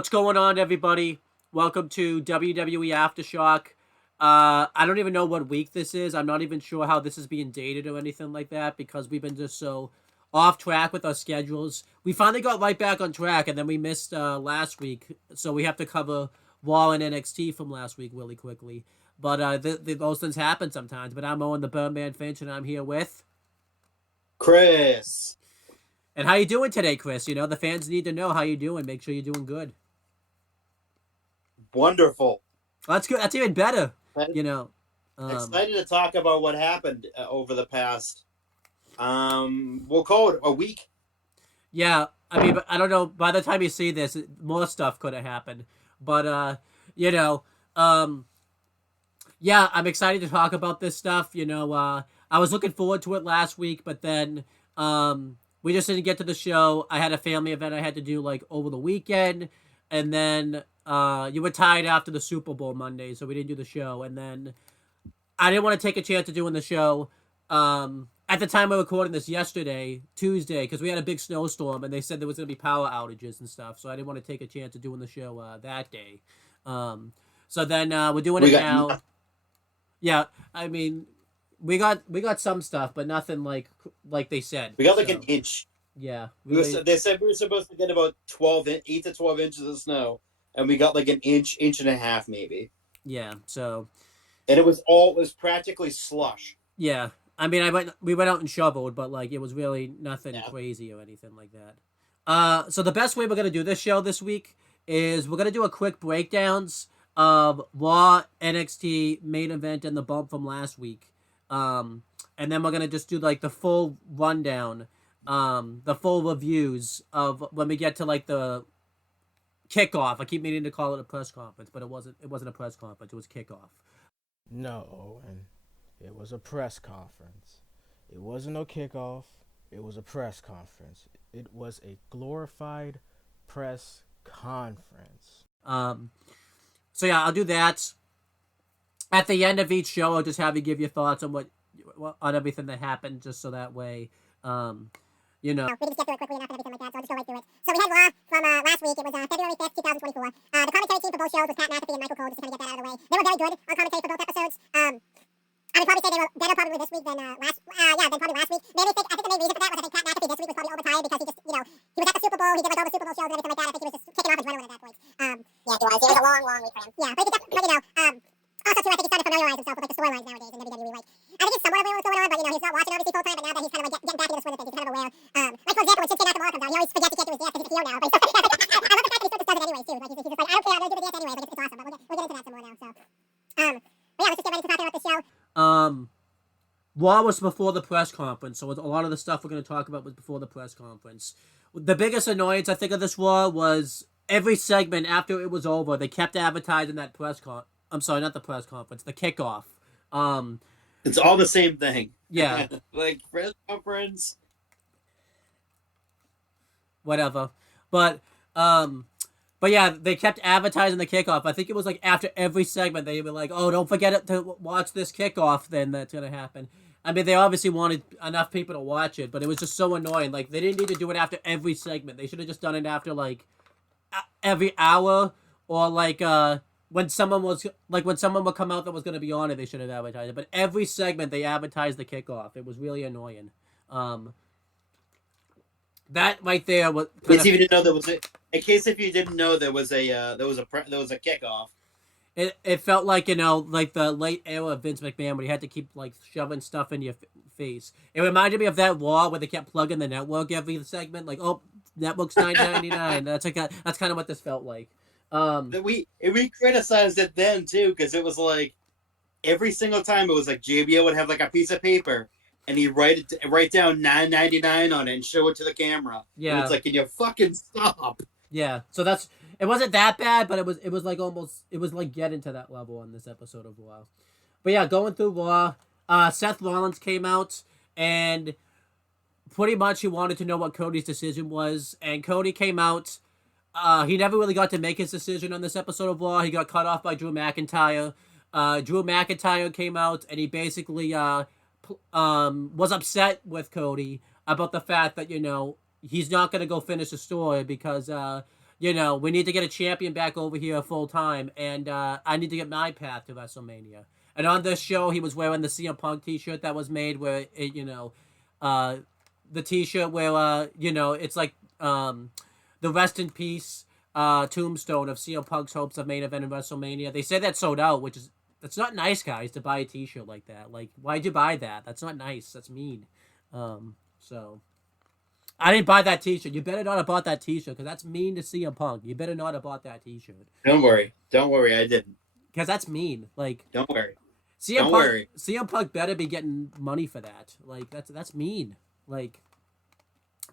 What's going on, everybody? Welcome to WWE Aftershock. I don't even know what week this is. I'm not even sure how this is being dated or anything like that because we've been just so off track with our schedules. We finally got right back on track, and then we missed last week, so we have to cover Raw and NXT from last week really quickly. But those things happen sometimes. But I'm Owen the Birdman Finch, and I'm here with Chris. And how you doing today, Chris? You know, the fans need to know how you're doing. Make sure you're doing good. Wonderful. Well, that's good. That's even better. You know, excited to talk about what happened over the past, we'll call it a week. Yeah, I mean, I don't know. By the time you see this, more stuff could have happened. But yeah, I'm excited to talk about this stuff. I was looking forward to it last week, but then we just didn't get to the show. I had a family event I had to do like over the weekend, and then you were tired after the Super Bowl Monday, so we didn't do the show. And then I didn't want to take a chance of doing the show. At the time we were recording this yesterday, Tuesday, because we had a big snowstorm, and they said there was going to be power outages and stuff, so I didn't want to take a chance of doing the show that day. So then we're doing it now. Yeah, I mean, we got some stuff, but nothing like they said. We got like an inch. Yeah. They said we were supposed to get about 8 to 12 inches of snow, and we got like an inch and a half maybe. Yeah, so. And it was practically slush. Yeah. I mean, we went out and shoveled, but like it was really nothing crazy or anything like that. So the best way we're gonna do this show this week is we're gonna do a quick breakdowns of Raw, NXT main event, and the bump from last week. And then we're gonna just do like the full rundown, the full reviews of when we get to like the kickoff. I keep meaning to call it a press conference, but it wasn't a press conference. It was kickoff. No, and it was a press conference. It wasn't no kickoff. It was a press conference. It was a glorified press conference. So yeah, I'll do that. At the end of each show, I'll just have you give your thoughts on on everything that happened, just so that way, We can just get through it quickly enough and everything like that, so I'll just go right through it. So we had Raw from last week. It was February 5th, 2024. The commentary team for both shows was Pat McAfee and Michael Cole, just to kind of get that out of the way. They were very good on commentary for both episodes. I would probably say they were better probably this week than last week. Maybe I think the main reason for that was I think Pat McAfee this week was probably overtired because he just, he was at the Super Bowl, he did like all the Super Bowl shows and everything like that. I think he was just kicking off adrenaline at that point. It was a long week for him. Yeah, but he could definitely, also too, I think he's starting to familiarize himself with like the storylines nowadays in WWE. Like, I think he's somewhat aware of what's going on, but he's not watching obviously full time. But now that he's kind of like getting back into the swing of things, he's kind of aware. Like for example, when Shinsuke Nakamura comes out, he always forgets he can't do his dance because he's a heel now. But I love the fact that he still just does it anyways too. Like he's just like, I don't care, I'm gonna do the dance anyways. Like it's awesome. But we'll get into that some more now. So, but yeah, let's just get ready to talk about the show. Raw was before the press conference, so a lot of the stuff we're going to talk about was before the press conference. The biggest annoyance I think of this Raw was every segment after it was over, they kept advertising that I'm sorry, not the press conference, the kickoff. It's all the same thing. Yeah. Like press conference. Whatever. But yeah, they kept advertising the kickoff. I think it was like after every segment they were like, "Oh, don't forget to watch this kickoff." Then that's gonna happen. I mean, they obviously wanted enough people to watch it, but it was just so annoying. Like they didn't need to do it after every segment. They should have just done it after like every hour, or like when someone would come out that was gonna be on it, they should have advertised it. But every segment they advertised the kickoff. It was really annoying. That right there was. In case if you didn't know there was a kickoff. It felt like like the late era of Vince McMahon when he had to keep like shoving stuff in your face. It reminded me of that Raw where they kept plugging the network every segment. Like, oh, network's $9.99. That's kind of what this felt like. We criticized it then too because it was like every single time it was like JBL would have like a piece of paper. And he write down $9.99 on it and show it to the camera. Yeah, and it's like, can you fucking stop? Yeah, so it wasn't that bad, but it was like almost getting to that level on this episode of Raw. But yeah, going through Raw, Seth Rollins came out and pretty much he wanted to know what Cody's decision was, and Cody came out. He never really got to make his decision on this episode of Raw. He got cut off by Drew McIntyre. Drew McIntyre came out and he basically was upset with Cody about the fact that he's not going to go finish the story because we need to get a champion back over here full time, and I need to get my path to WrestleMania. And on this show, he was wearing the CM Punk T-shirt that was made, where it, the T-shirt where it's like the rest in peace tombstone of CM Punk's hopes of main event in WrestleMania. They said that sold out, that's not nice, guys, to buy a T-shirt like that. Like, why'd you buy that? That's not nice. That's mean. So I didn't buy that T-shirt. You better not have bought that T-shirt, because that's mean to CM Punk. You better not have bought that T-shirt. Don't worry, I didn't. Because that's mean. Like, don't worry. CM Punk better be getting money for that. Like, that's mean. Like,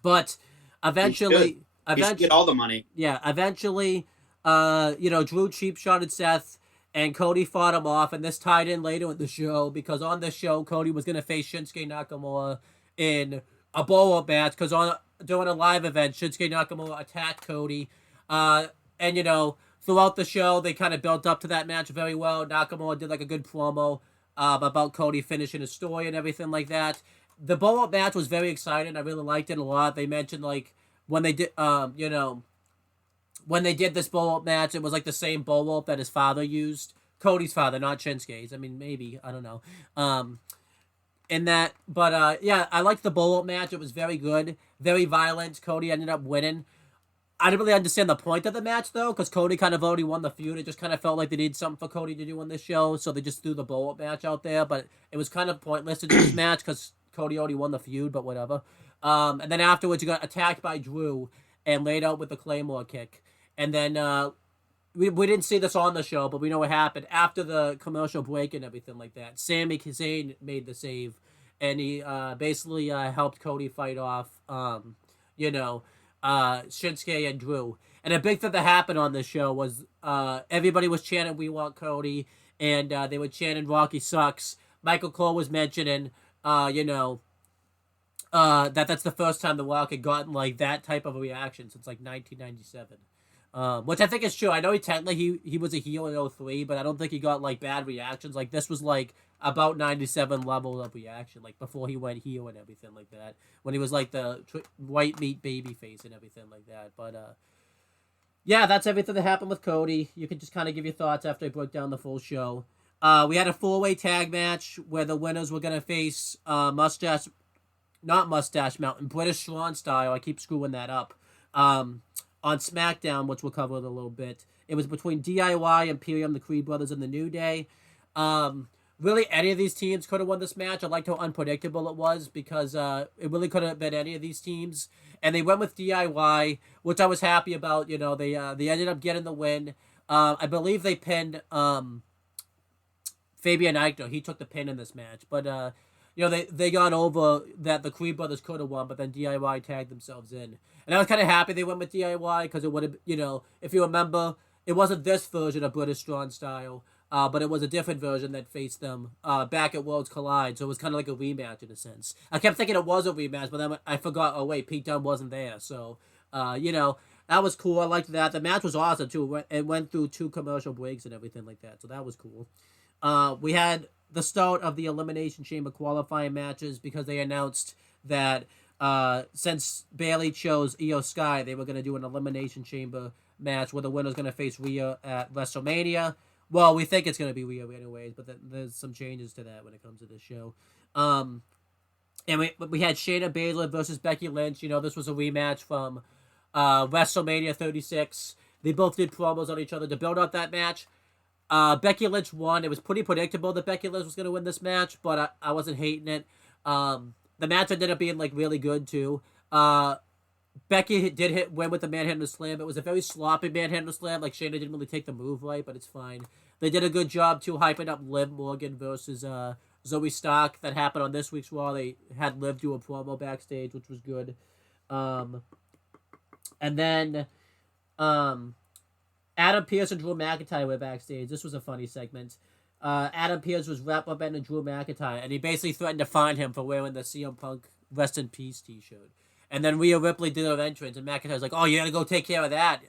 but eventually, he should get all the money. Yeah, eventually, Drew cheap shotted Seth, and Cody fought him off, and this tied in later in the show, because on this show, Cody was gonna face Shinsuke Nakamura in a blow-up match, because during a live event, Shinsuke Nakamura attacked Cody, and throughout the show, they kind of built up to that match very well. Nakamura did like a good promo about Cody finishing his story and everything like that. The blow-up match was very exciting. I really liked it a lot. They mentioned like when they did, when they did this blow-up match, it was like the same blow-up that his father used. Cody's father, not Shinsuke's. I mean, maybe, I don't know. I liked the blow-up match. It was very good, very violent. Cody ended up winning. I didn't really understand the point of the match, though, because Cody kind of already won the feud. It just kind of felt like they needed something for Cody to do on this show, so they just threw the blow-up match out there, but it was kind of pointless to do this match, because Cody already won the feud, but whatever. And then afterwards, he got attacked by Drew and laid out with the Claymore kick. And then we didn't see this on the show, but we know what happened. After the commercial break and everything like that, Sami Zayn made the save, and he basically helped Cody fight off, Shinsuke and Drew. And a big thing that happened on this show was everybody was chanting, "We want Cody," and they were chanting, "Rocky sucks." Michael Cole was mentioning, that's the first time The Rock had gotten like that type of a reaction since like 1997. Which I think is true. I know he was a heel in 03, but I don't think he got like bad reactions. Like this was like about 97 level of reaction, like before he went heel and everything like that, when he was like the white meat baby face and everything like that. But yeah, that's everything that happened with Cody. You can just kind of give your thoughts after I broke down the full show. We had a 4-way tag match where the winners were gonna face Mustache Mountain, British Strong Style. I keep screwing that up. On SmackDown, which we'll cover in a little bit. It was between DIY, Imperium, the Creed Brothers, and the New Day. Really, any of these teams could have won this match. I liked how unpredictable it was, because it really could have been any of these teams. And they went with DIY, which I was happy about. They ended up getting the win. I believe they pinned Fabian Aichner. He took the pin in this match. But, they got over that the Creed Brothers could have won, but then DIY tagged themselves in. And I was kind of happy they went with DIY, because it would have, if you remember, it wasn't this version of British Strong Style, but it was a different version that faced them back at Worlds Collide, so it was kind of like a rematch in a sense. I kept thinking it was a rematch, but then I forgot, oh wait, Pete Dunne wasn't there, so, that was cool. I liked that. The match was awesome, too. It went through 2 commercial breaks and everything like that, so that was cool. We had the start of the Elimination Chamber qualifying matches, because they announced that since Bayley chose Io Sky, they were going to do an Elimination Chamber match where the winner's going to face Rhea at WrestleMania. Well, we think it's going to be Rhea anyways, but there's some changes to that when it comes to this show. And we had Shayna Baszler versus Becky Lynch. This was a rematch from WrestleMania 36. They both did promos on each other to build up that match. Becky Lynch won. It was pretty predictable that Becky Lynch was going to win this match, but I wasn't hating it. The match ended up being like really good too. Becky did win with the manhandle slam. It was a very sloppy manhandle slam. Like Shayna didn't really take the move right, but it's fine. They did a good job too hyping up Liv Morgan versus Zoe Stark. That happened on this week's Raw. They had Liv do a promo backstage, which was good. And then Adam Pearce and Drew McIntyre were backstage. This was a funny segment. Adam Pearce was representing Drew McIntyre, and he basically threatened to fine him for wearing the CM Punk Rest in Peace t-shirt. And then Rhea Ripley did her entrance, and McIntyre's like, "Oh, you gotta go take care of that."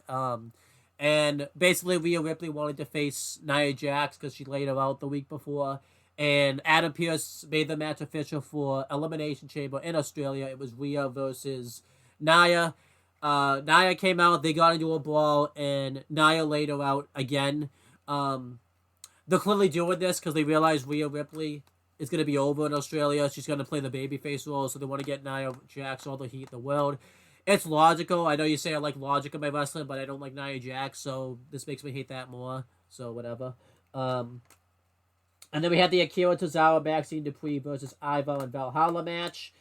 And basically Rhea Ripley wanted to face Nia Jax because she laid her out the week before. And Adam Pearce made the match official for Elimination Chamber in Australia. It was Rhea versus Nia. Nia came out, they got into a brawl, and Nia laid her out again. They're clearly doing this because they realize Rhea Ripley is going to be over in Australia. She's going to play the babyface role, so they want to get Nia Jax all the heat in the world. It's logical. I know you say I like logic in my wrestling, but I don't like Nia Jax, so this makes me hate that more. So whatever. And then we had the Akira Tozawa, Maxine Dupree versus Ivar and Valhalla match.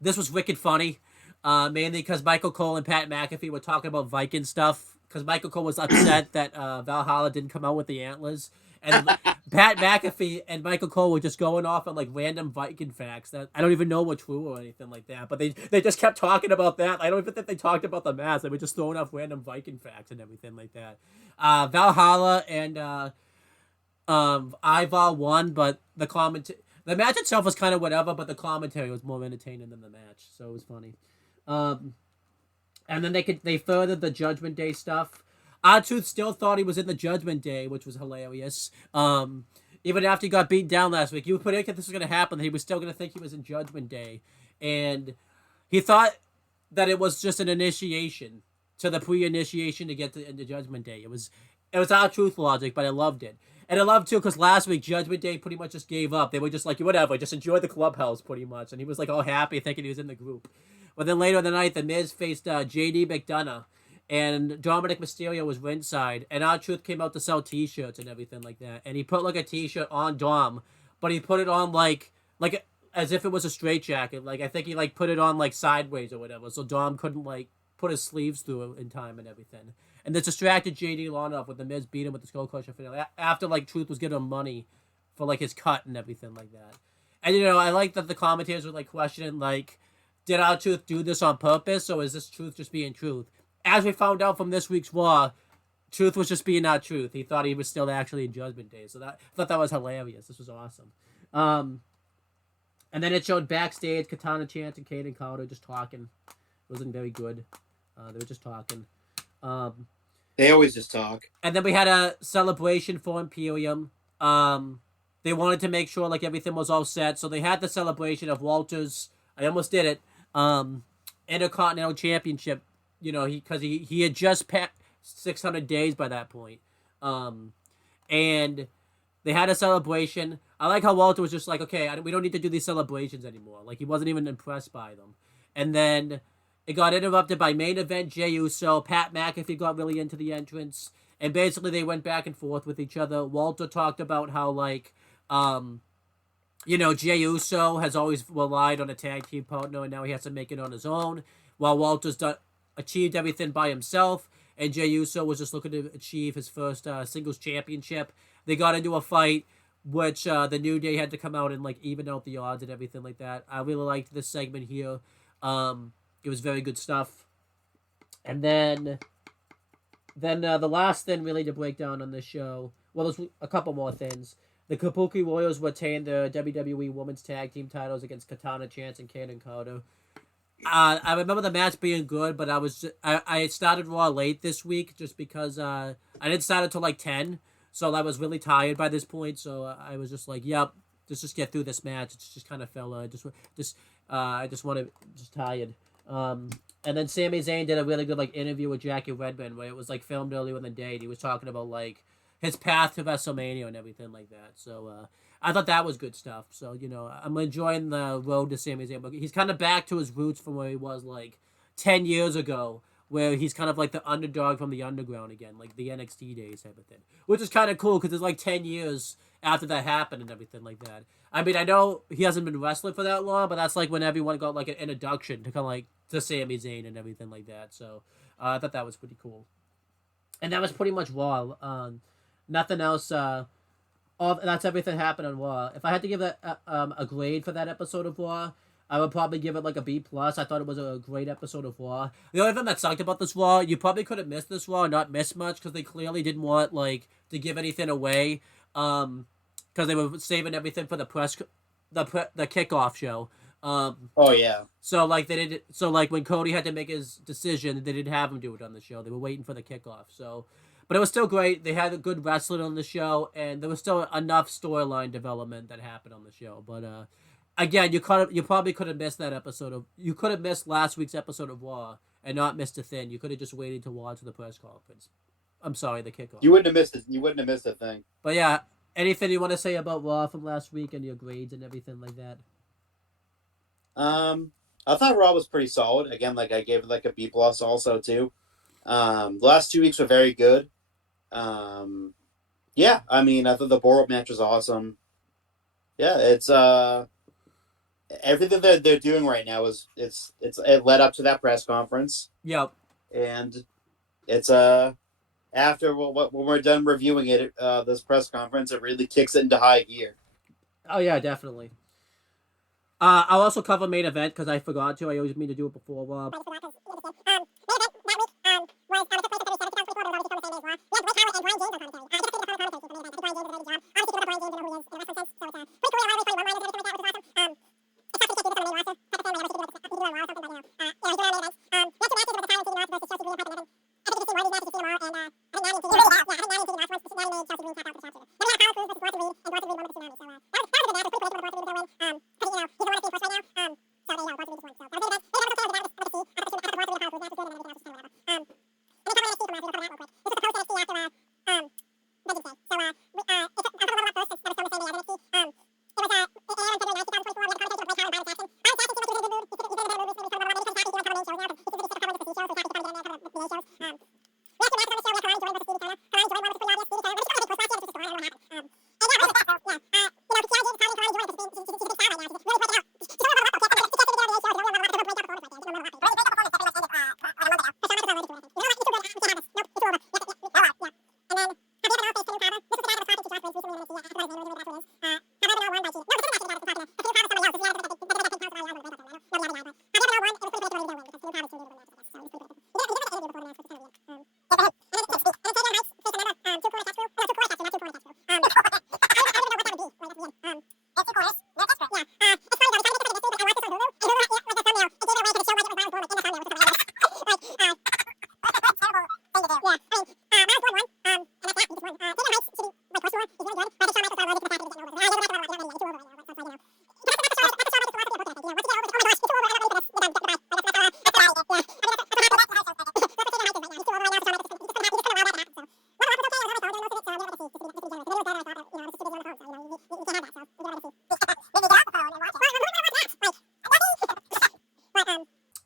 This was wicked funny, mainly because Michael Cole and Pat McAfee were talking about Viking stuff, because Michael Cole was upset that Valhalla didn't come out with the antlers. And Pat McAfee and Michael Cole were just going off on like random Viking facts that I don't even know were true or anything like that. But they just kept talking about that. I don't even think they talked about the match. They were just throwing off random Viking facts and everything like that. Valhalla and Ivar won, but the match itself was kind of whatever, but the commentary was more entertaining than the match, so it was funny. And then they furthered the Judgment Day stuff. R-Truth still thought he was in the Judgment Day, which was hilarious. Even after he got beat down last week, you would predict that this was going to happen, that he was still going to think he was in Judgment Day. And he thought that it was just an initiation to the pre-initiation to get into Judgment Day. It was R-Truth logic, but I loved it. And I loved, too, because last week, Judgment Day pretty much just gave up. They were just like, whatever, just enjoy the clubhouse, pretty much. And he was, like, all happy, thinking he was in the group. But then later in the night, The Miz faced J.D. McDonough. And Dominic Mysterio was ringside. And R-Truth came out to sell T-shirts and everything like that. And he put, like, a T-shirt on Dom. But he put it on, like as if it was a straitjacket. Like, I think he, like, put it on, like, sideways or whatever. So Dom couldn't, like, put his sleeves through it in time and everything. And this distracted JD long enough with the Miz beat him with the Skull Crusher finale. After, like, Truth was giving him money for, like, his cut and everything like that. And, you know, I like that the commentators were, like, questioning, like, did R-Truth do this on purpose, or is this Truth just being Truth? As we found out from this week's Raw, Truth was just being R-Truth. He thought he was still actually in Judgment Day. So I thought that was hilarious. This was awesome. And then it showed backstage Katana Chance and Kaden Carter just talking. It wasn't very good. They were just talking. They always just talk. And then we had a celebration for Imperium. They wanted to make sure like everything was all set, so they had the celebration of Walter's. I almost did it. Intercontinental Championship. You know, he had just passed 600 days by that point. And they had a celebration. I like how Walter was just like, okay, we don't need to do these celebrations anymore. Like, he wasn't even impressed by them. And then it got interrupted by main event Jey Uso. Pat McAfee got really into the entrance. And basically they went back and forth with each other. Walter talked about how, like, you know, Jey Uso has always relied on a tag team partner, and now he has to make it on his own. While Walter's achieved everything by himself, and Jey Uso was just looking to achieve his first singles championship. They got into a fight, which the New Day had to come out and like even out the odds and everything like that. I really liked this segment here. It was very good stuff. And then the last thing really to break down on this show, well, there's a couple more things. The Kabuki Warriors retained the WWE Women's Tag Team titles against Katana Chance and Kaden Carter. I remember the match being good, but I started Raw late this week just because I didn't start until like 10, so I was really tired by this point. So I was just like, yep, let's just get through this match. It's just kind of fella. I just wanted just tired. And then Sami Zayn did a really good like interview with Jackie Redmond where it was like filmed earlier in the day. And he was talking about like his path to WrestleMania and everything like that. So I thought that was good stuff. So, you know, I'm enjoying the road to Sami Zayn. But he's kind of back to his roots from where he was like 10 years ago, where he's kind of like the underdog from the underground again, like the NXT days type of thing. Which is kind of cool because it's like 10 years after that happened and everything like that. I mean, I know he hasn't been wrestling for that long, but that's like when everyone got like an introduction to kind of like to Sami Zayn and everything like that. So I thought that was pretty cool. And that was pretty much Raw. Nothing else. That's everything happened on Raw. If I had to give a grade for that episode of Raw, I would probably give it like a B+. I thought it was a great episode of Raw. The only thing that sucked about this Raw, you probably could have missed this Raw, not missed much, because they clearly didn't want like to give anything away, because they were saving everything for the kickoff show. Oh yeah. So like they did. So like when Cody had to make his decision, they didn't have him do it on the show. They were waiting for the kickoff. So. But it was still great. They had a good wrestling on the show, and there was still enough storyline development that happened on the show. But again, you probably could have missed that episode of. You could have missed last week's episode of Raw and not Mr. Thin. You could have just waited to watch the press conference. I'm sorry, the kickoff. You wouldn't have missed it. You wouldn't have missed a thing. But yeah, anything you want to say about Raw from last week and your grades and everything like that? I thought Raw was pretty solid. Again, like I gave it like a B+ also too. The last 2 weeks were very good. Yeah, I mean, I thought the Boral match was awesome. Yeah, it's everything that they're doing right now is it led up to that press conference. Yep. And it's after when we're done reviewing it, this press conference, it really kicks it into high gear. Oh yeah, definitely. I'll also cover main event because I forgot to. I always mean to do it before Raw.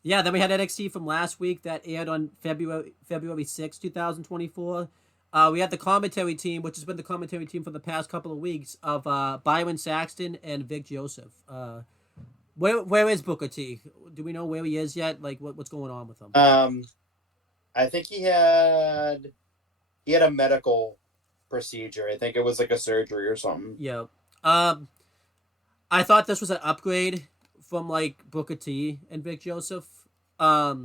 Yeah, then we had NXT from last week that aired on February 6th, 2024. We had the commentary team, which has been the commentary team for the past couple of weeks, of Byron Saxton and Vic Joseph. Where is Booker T? Do we know where he is yet? Like, what's going on with him? I think he had a medical procedure. I think it was like a surgery or something. Yeah. I thought this was an upgrade from like Booker T and Vic Joseph. I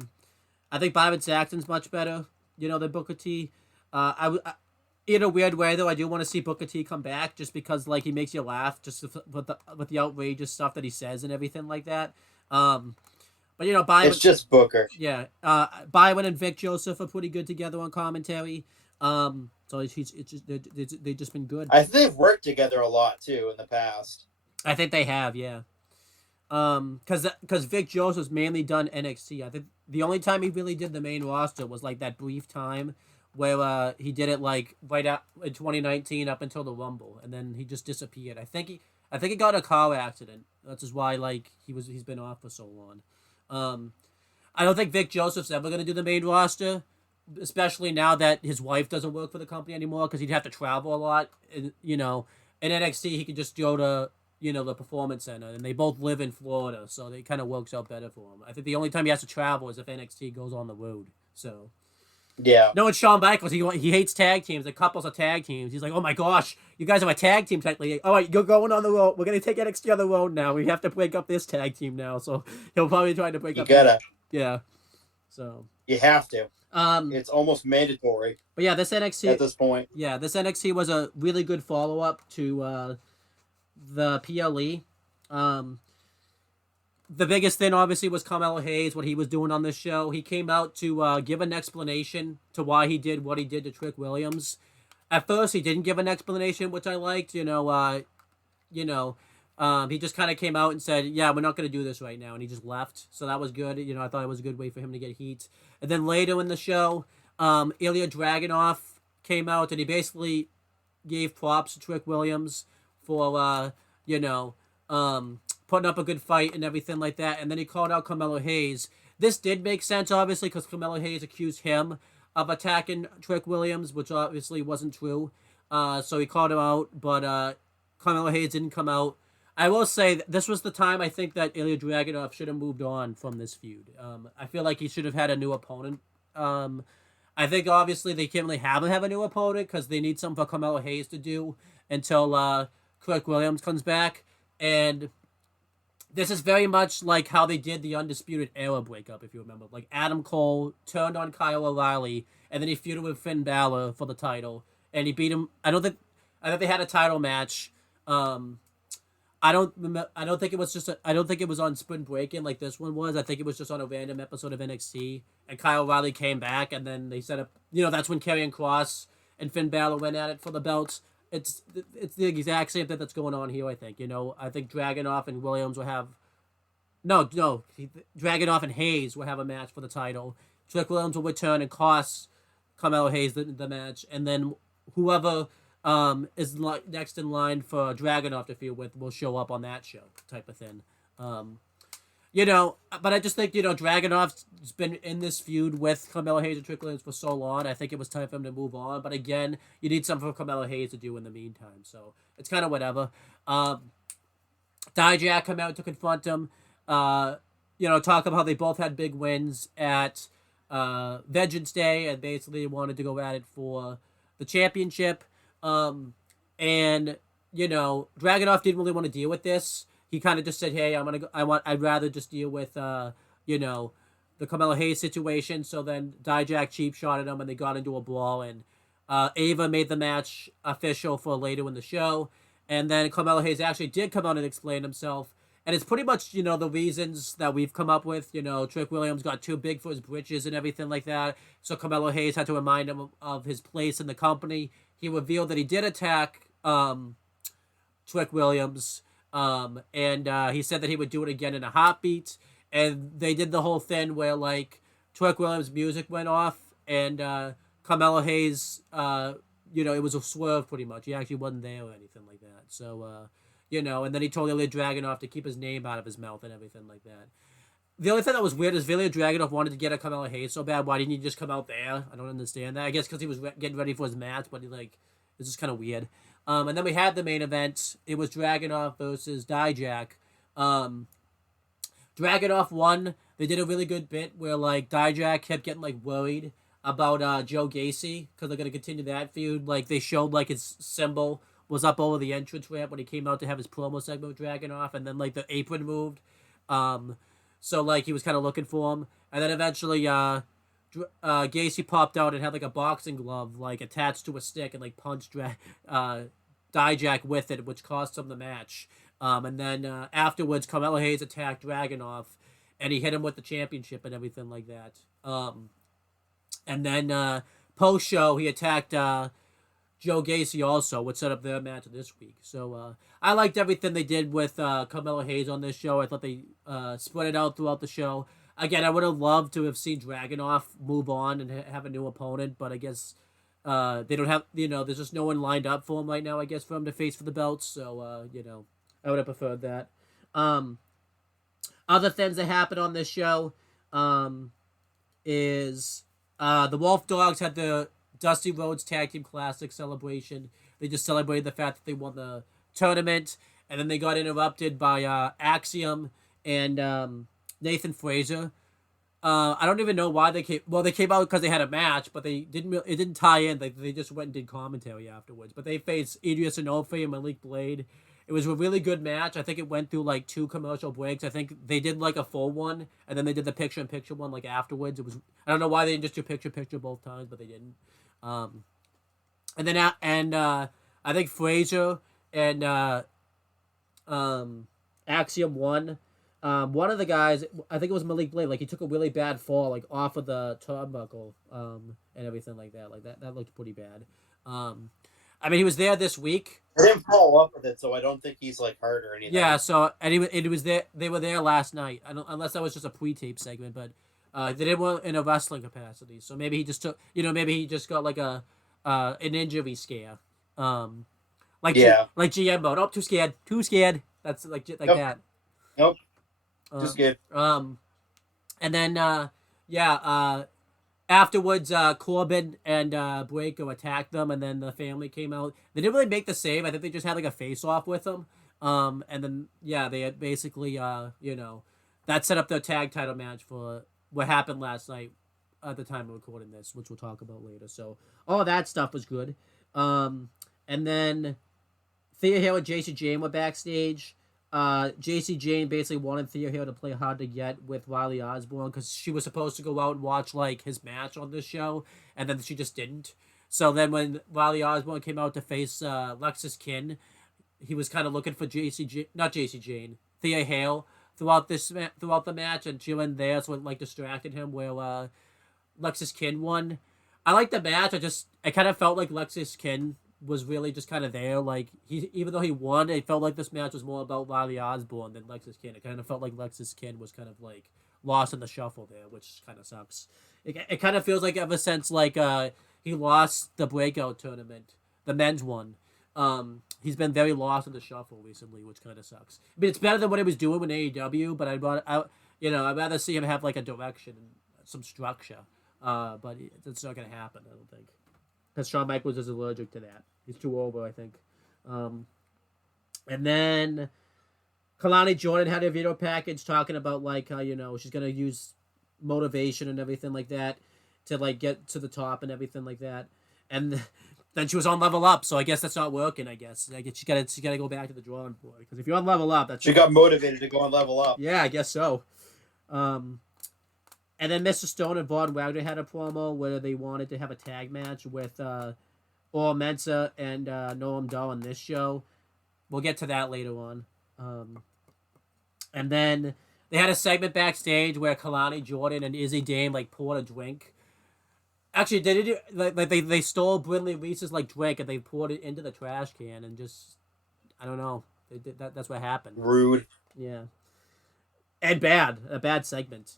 think Byron Saxton's much better, than Booker T. In a weird way though, I do want to see Booker T come back just because like he makes you laugh just with the outrageous stuff that he says and everything like that. But Byron, it's just Booker. Yeah. Byron and Vic Joseph are pretty good together on commentary. So they've just been good. I think they've worked together a lot too in the past. I think they have, yeah. Because Vic Joseph's mainly done NXT. I think the only time he really did the main roster was like that brief time where he did it like right out in 2019 up until the Rumble, and then he just disappeared. I think he got in a car accident. That's just why like he's been off for so long. I don't think Vic Joseph's ever gonna do the main roster, especially now that his wife doesn't work for the company anymore because he'd have to travel a lot. And, in NXT he could just go to the Performance Center, and they both live in Florida, so it kind of works out better for him. I think the only time he has to travel is if NXT goes on the road. So, yeah. No, it's Shawn Michaels. He hates tag teams. The couples are tag teams. He's like, oh my gosh, you guys have a tag team technically. All right, you're going on the road. We're gonna take NXT on the road now. We have to break up this tag team now. So he'll probably try to break up. You gotta. Yeah. So. You have to. It's almost mandatory. But yeah, this NXT at this point. Yeah, this NXT was a really good follow up to the PLE. The biggest thing obviously was Carmelo Hayes, what he was doing on this show. He came out to give an explanation to why he did what he did to Trick Williams. At first he didn't give an explanation, which I liked, He just kind of came out and said, "Yeah, we're not going to do this right now," and he just left. So that was good. I thought it was a good way for him to get heat. And then later in the show, Ilya Dragunov came out and he basically gave props to Trick Williams for putting up a good fight and everything like that. And then he called out Carmelo Hayes. This did make sense, obviously, because Carmelo Hayes accused him of attacking Trick Williams, which obviously wasn't true. So he called him out, but Carmelo Hayes didn't come out. I will say this was the time I think that Ilya Dragunov should have moved on from this feud. I feel like he should have had a new opponent. I think obviously they can't really have him have a new opponent because they need something for Carmelo Hayes to do until Trick Williams comes back. And this is very much like how they did the Undisputed Era breakup, if you remember. Like Adam Cole turned on Kyle O'Reilly, and then he feuded with Finn Balor for the title, and he beat him. I think they had a title match. I don't think it was I don't think it was on Spring Breaking like this one was. I think it was just on a random episode of NXT. And Kyle O'Reilly came back, and then they set up. That's when Karrion Kross and Finn Balor went at it for the belts. It's the exact same thing that's going on here. I think. I think Dragunov and Williams will have. No, Dragunov and Hayes will have a match for the title. Trick Williams will return and cost Carmelo Hayes the match, and then whoever is next in line for Dragunov to feud with will show up on that show, type of thing. But I just think, Dragunov's been in this feud with Carmelo Hayes and Trick Williams for so long. I think it was time for him to move on. But again, you need something for Carmelo Hayes to do in the meantime. So it's kind of whatever. Dijak come out to confront him. Talk about how they both had big wins at Vengeance Day and basically wanted to go at it for the championship. Dragunov didn't really want to deal with this. He kind of just said, "Hey, I'd rather just deal with, the Carmelo Hayes situation." So then Dijak cheap shot at him, and they got into a brawl. And Ava made the match official for later in the show. And then Carmelo Hayes actually did come out and explain himself. And it's pretty much, the reasons that we've come up with. Trick Williams got too big for his britches and everything like that. So Carmelo Hayes had to remind him of his place in the company. He revealed that he did attack Trick Williams. And he said that he would do it again in a heartbeat. And they did the whole thing where, Trick Williams' music went off. And Carmelo Hayes, it was a swerve pretty much. He actually wasn't there or anything like that. So, and then he told Ilya Dragunov to keep his name out of his mouth and everything like that. The only thing that was weird is Ilya Dragunov wanted to get a Carmelo Hayes so bad. Why didn't he just come out there? I don't understand that. I guess because he was getting ready for his match, but it's just kind of weird. And then we had the main event. It was Dragunov versus Dijak. Dragunov won. They did a really good bit where Dijak kept getting worried about Joe Gacy because they're gonna continue that feud. They showed his symbol was up over the entrance ramp when he came out to have his promo segment with Dragunov, and then the apron moved. So he was kind of looking for him, and then eventually Gacy popped out and had a boxing glove attached to a stick and punched Dijak with it, which cost him the match. And then afterwards, Carmelo Hayes attacked Dragunov, and he hit him with the championship and everything like that. And then post show, he attacked Joe Gacy also, which set up their match this week. So I liked everything they did with Carmelo Hayes on this show. I thought they spread it out throughout the show. Again, I would have loved to have seen Dragunov move on and have a new opponent, but I guess they don't have, there's just no one lined up for him right now, I guess, for him to face for the belts. So, I would have preferred that. Other things that happened on this show is the Wolf Dogs had the Dusty Rhodes Tag Team Classic celebration. They just celebrated the fact that they won the tournament, and then they got interrupted by Axiom and Nathan Frazier. I don't even know why they came. Well, they came out because they had a match, but they didn't. It didn't tie in. They just went and did commentary afterwards. But they faced Idris Inoue and Malik Blade. It was a really good match. I think it went through 2 commercial breaks. I think they did a full one, and then they did the picture-in-picture one afterwards. It was, I don't know why they didn't just do picture-in-picture both times, but they didn't. And then I think Frazier and Axiom won. One of the guys, I think it was Malik Blade, he took a really bad fall, off of the turnbuckle, and everything like that. That looked pretty bad. I mean, he was there this week. I didn't follow up with it, so I don't think he's like hurt or anything. Yeah, so and it was there. They were there last night. I don't, unless that was just a pre-tape segment, but they did one in a wrestling capacity. So maybe he just took, maybe he just got like an injury scare. Like like GM mode. Oh, too scared. That's like Yep. that. Nope. Just good. And then afterwards, Corbin and Breaker attacked them, and then the family came out. They didn't really make the save. I think they just had like a face-off with them. And then they had basically that set up their tag title match for what happened last night at the time of recording this, which we'll talk about later. So all that stuff was good. And then Thea Hale and JC Jane were backstage. JC Jane basically wanted Thea Hale to play hard to get with Riley Osborne because she was supposed to go out and watch like his match on this show, and then she just didn't. So then when Riley Osborne came out to face Lexis Kin, he was kind of looking for Thea Hale throughout the match, and she went there, so it like distracted him where Lexis Kin won. I liked the match. I kind of felt like Lexis Kin was really just kind of there. Like, even though he won, it felt like this match was more about Riley Osborne than Lexis Kin. It kind of felt like Lexis Kin was kind of like lost in the shuffle there, which kind of sucks. It kind of feels like ever since like he lost the breakout tournament, the men's one. He's been very lost in the shuffle recently, which kind of sucks. I mean, it's better than what he was doing with AEW, but I'd rather see him have like a direction and some structure. But it's not gonna happen, I don't think, because Shawn Michaels is allergic to that. He's too over, I think. And then Kalani Jordan had a video package talking about like how she's gonna use motivation and everything like that to like get to the top and everything like that. And then she was on Level Up, so I guess that's not working. I guess she gotta go back to the drawing board, because if you're on Level Up, she got motivated to go on Level Up. Yeah, I guess so. And then Mr. Stone and Von Wagner had a promo where they wanted to have a tag match with Orr Mensah and Noam Dar on this show. We'll get to that later on. And then they had a segment backstage where Kalani Jordan and Izzy Dame like poured a drink. Actually, they stole Brindley Reese's like drink and they poured it into the trash can and just, I don't know. That's what happened. Rude. Yeah. And a bad segment.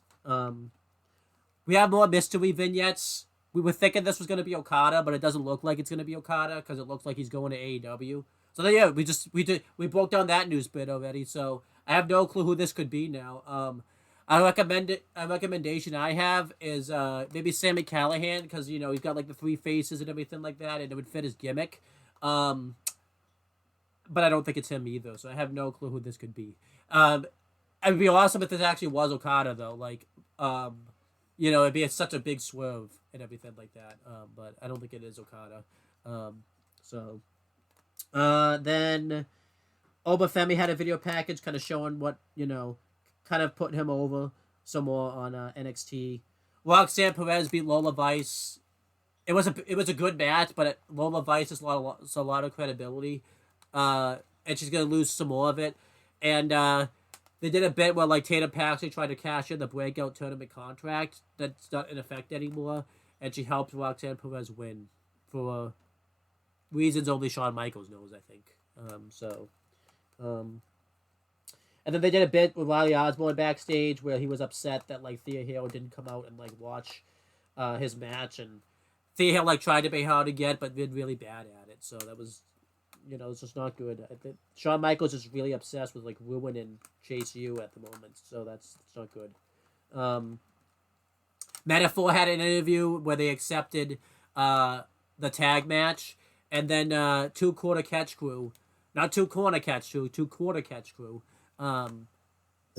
We have more mystery vignettes. We were thinking this was going to be Okada, but it doesn't look like it's going to be Okada because it looks like he's going to AEW. So then, yeah, we broke down that news bit already. So I have no clue who this could be now. A recommendation I have is maybe Sami Callihan, because he's got like the three faces and everything like that, and it would fit his gimmick. But I don't think it's him either. So I have no clue who this could be. It would be awesome if this actually was Okada though. Like, it'd be such a big swerve and everything like that. But I don't think it is Okada. Then Obafemi had a video package kind of showing what, kind of putting him over some more on NXT. Roxanne Perez beat Lola Vice. It was a good match, but Lola Vice has a lot of credibility. And she's going to lose some more of it. And they did a bit where like Tatum Paxley tried to cash in the breakout tournament contract that's not in effect anymore, and she helped Roxanne Perez win for reasons only Shawn Michaels knows, I think. And then they did a bit with Riley Osborne backstage where he was upset that like Thea Hale didn't come out and like watch his match, and Thea Hale like tried to be hard to get but did really bad at it. So that was, it's just not good. I think Shawn Michaels is really obsessed with like ruining Chase U at the moment, so that's not good. Metaphor had an interview where they accepted the tag match, and then two quarter catch crew. The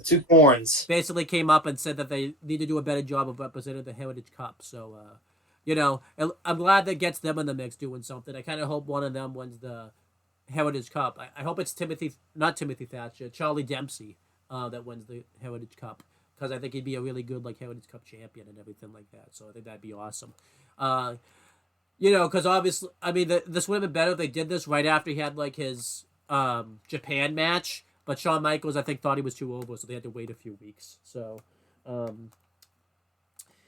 two horns basically came up and said that they need to do a better job of representing the Heritage Cup. So, I'm glad that gets them in the mix doing something. I kind of hope one of them wins the Heritage Cup. I hope it's not Timothy Thatcher, Charlie Dempsey, that wins the Heritage Cup, because I think he'd be a really good like Heritage Cup champion and everything like that. So I think that'd be awesome. Because obviously, I mean, this would have been better if they did this right after he had like his Japan match. But Shawn Michaels, I think, thought he was too over, so they had to wait a few weeks. So,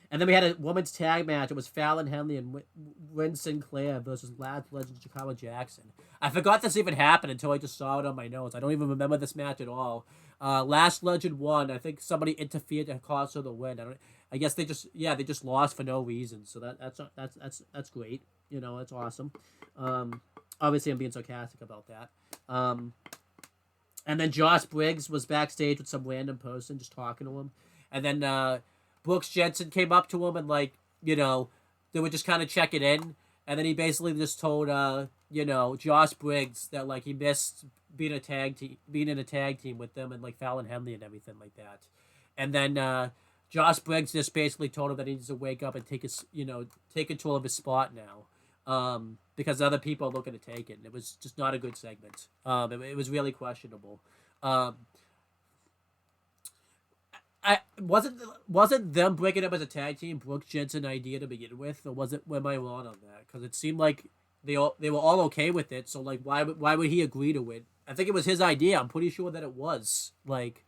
And then we had a women's tag match. It was Fallon Henley and Lynn Sinclair versus Last Legend Chicago Jackson. I forgot this even happened until I just saw it on my notes. I don't even remember this match at all. Last Legend won. I think somebody interfered and caused her the win. I guess they just lost for no reason. So that's great. You know, that's awesome. Obviously, I'm being sarcastic about that. And then Josh Briggs was backstage with some random person just talking to him. And then Brooks Jensen came up to him and, like, you know, they were just kind of checking in. And then he basically just told, you know, Josh Briggs that, like, he missed being in a tag team with them and, like, Fallon Henley and everything like that. And then Josh Briggs just basically told him that he needs to wake up and take control of his spot now. Because other people are looking to take it. And it was just not a good segment. It was really questionable. Wasn't them breaking up as a tag team Brooks Jensen idea to begin with, or am I wrong on that? Because it seemed like they were all okay with it. So, like, why would he agree to it? I think it was his idea. I'm pretty sure that it was. Like,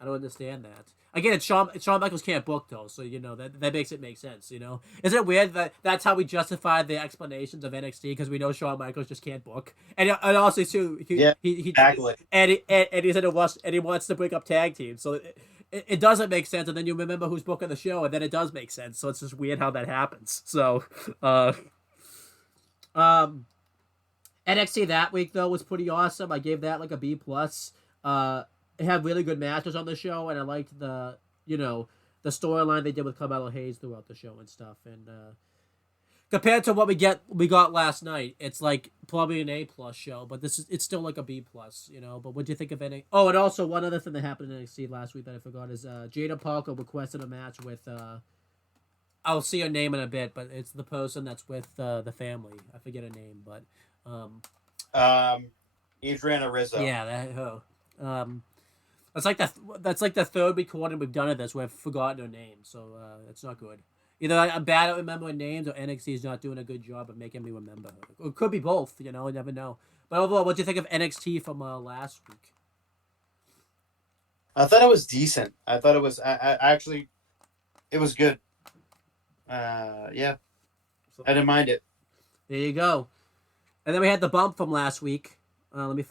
I don't understand that. Again, it's Shawn Michaels can't book, though, so, you know, that makes it make sense, you know? Isn't it weird that that's how we justify the explanations of NXT, because we know Shawn Michaels just can't book? And also, too, he exactly. And he said he wants to break up tag teams, so it doesn't make sense, and then you remember who's booking the show, and then it does make sense, so it's just weird how that happens. So, NXT that week, though, was pretty awesome. I gave that, like, a B+. It had really good matches on the show, and I liked the storyline they did with Carmelo Hayes throughout the show and stuff. And compared to what we got last night, it's like probably an A+ show, but it's still like a B+, you know. But what do you think of any? Oh, and also one other thing that happened in NXT last week that I forgot is Jada Parker requested a match with I'll see her name in a bit, but it's the person that's with the family. I forget her name, but Adriana Rizzo. Yeah, that. That's like the third recording we've done of this where I've forgotten her name, so it's not good. Either I'm bad at remembering names, or NXT is not doing a good job of making me remember her. Or it could be both, you know, you never know. But overall, what do you think of NXT from last week? I thought it was decent. I thought it was I actually, it was good. Yeah, I didn't mind it. There you go. And then we had the bump from last week. Let me.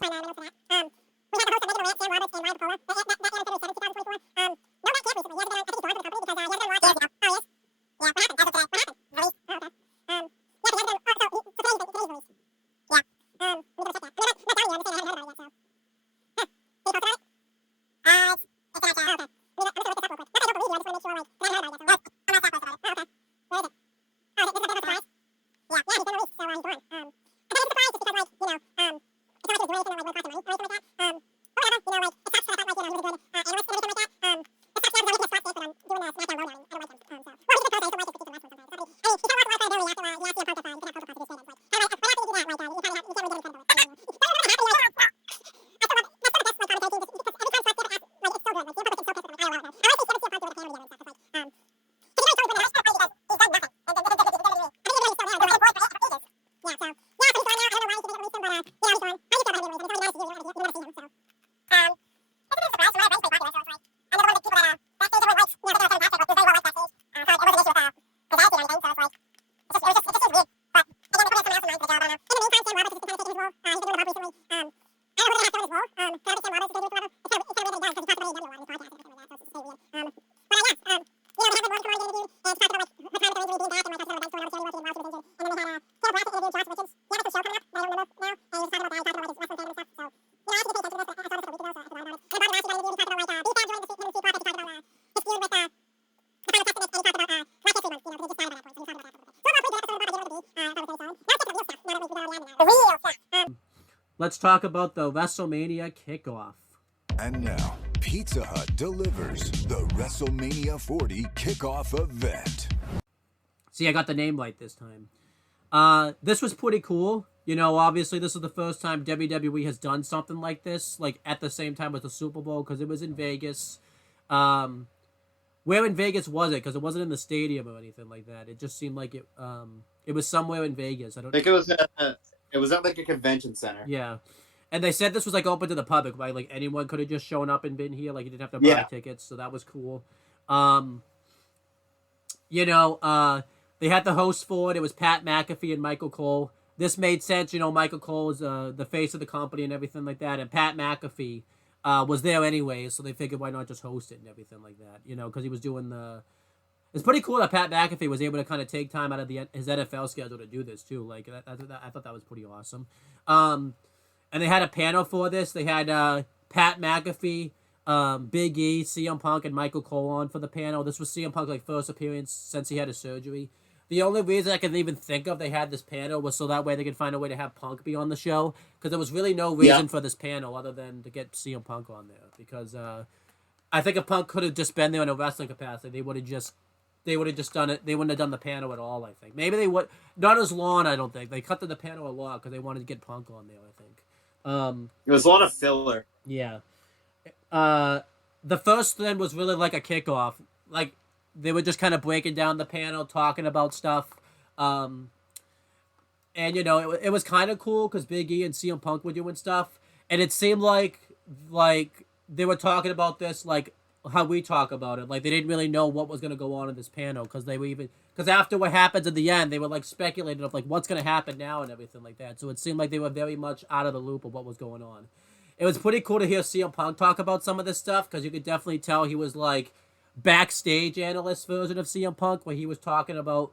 Let's talk about the WrestleMania kickoff. And now, Pizza Hut delivers the WrestleMania 40 kickoff event. See, I got the name right this time. This was pretty cool. You know, obviously, this is the first time WWE has done something like this, like at the same time with the Super Bowl, because it was in Vegas. Where in Vegas was it? Because it wasn't in the stadium or anything like that. It just seemed like it was somewhere in Vegas. I think it was at like a convention center. Yeah. And they said this was like open to the public, right? Like anyone could have just shown up and been here. Like you didn't have to buy tickets, so that was cool. they had the host for it. It was Pat McAfee and Michael Cole. This made sense. Michael Cole is the face of the company and everything like that, and Pat McAfee was there anyway, so they figured why not just host it and everything like that. Because he was doing the. It's pretty cool that Pat McAfee was able to kind of take time out of his NFL schedule to do this too. Like I thought that was pretty awesome. And they had a panel for this. They had Pat McAfee, Big E, CM Punk, and Michael Cole on for the panel. This was CM Punk's first appearance since he had his surgery. The only reason I can even think of they had this panel was so that way they could find a way to have Punk be on the show, because there was really no reason for this panel other than to get CM Punk on there. Because I think if Punk could have just been there in a wrestling capacity, they would have just done it. They wouldn't have done the panel at all, I think. Maybe they would. Not as long, I don't think. They cut the panel a lot because they wanted to get Punk on there, I think. It was a lot of filler. Yeah. The first then was really like a kickoff. Like, they were just kind of breaking down the panel, talking about stuff. And, it was kind of cool because Big E and CM Punk were doing stuff. And it seemed like they were talking about this like how we talk about it. Like, they didn't really know what was going to go on in this panel because after what happens at the end, they were like speculating of like what's going to happen now and everything like that. So it seemed like they were very much out of the loop of what was going on. It was pretty cool to hear CM Punk talk about some of this stuff because you could definitely tell he was like backstage analyst version of CM Punk where he was talking about,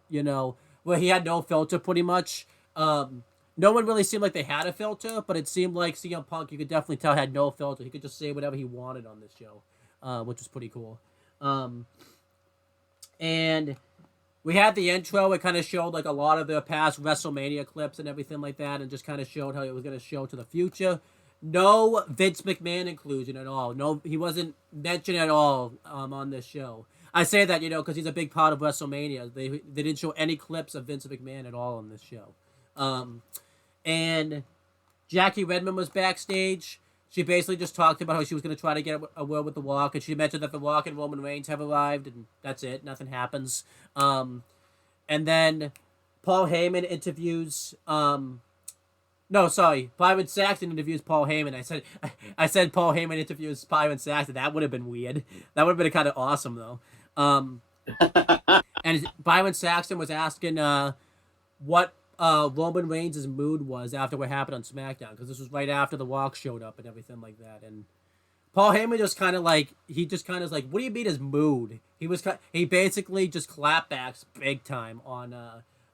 where he had no filter pretty much. No one really seemed like they had a filter, but it seemed like CM Punk, you could definitely tell, had no filter. He could just say whatever he wanted on this show, which was pretty cool. And we had the intro. It kind of showed like a lot of their past WrestleMania clips and everything like that, and just kind of showed how it was going to show to the future. No Vince McMahon inclusion at all. No, he wasn't mentioned at all on this show. I say that, because he's a big part of WrestleMania. They didn't show any clips of Vince McMahon at all on this show. And Jackie Redmond was backstage. She basically just talked about how she was going to try to get a word with The Rock, and she mentioned that The Rock and Roman Reigns have arrived, and that's it. Nothing happens. And then Paul Heyman interviews... Byron Saxton interviews Paul Heyman. I said Paul Heyman interviews Byron Saxton. That would have been weird. That would have been kind of awesome, though. And Byron Saxton was asking what Roman Reigns' mood was after what happened on SmackDown, because this was right after The Rock showed up and everything like that. And Paul Heyman just kind of like, what do you mean his mood? He basically just clapbacks big time on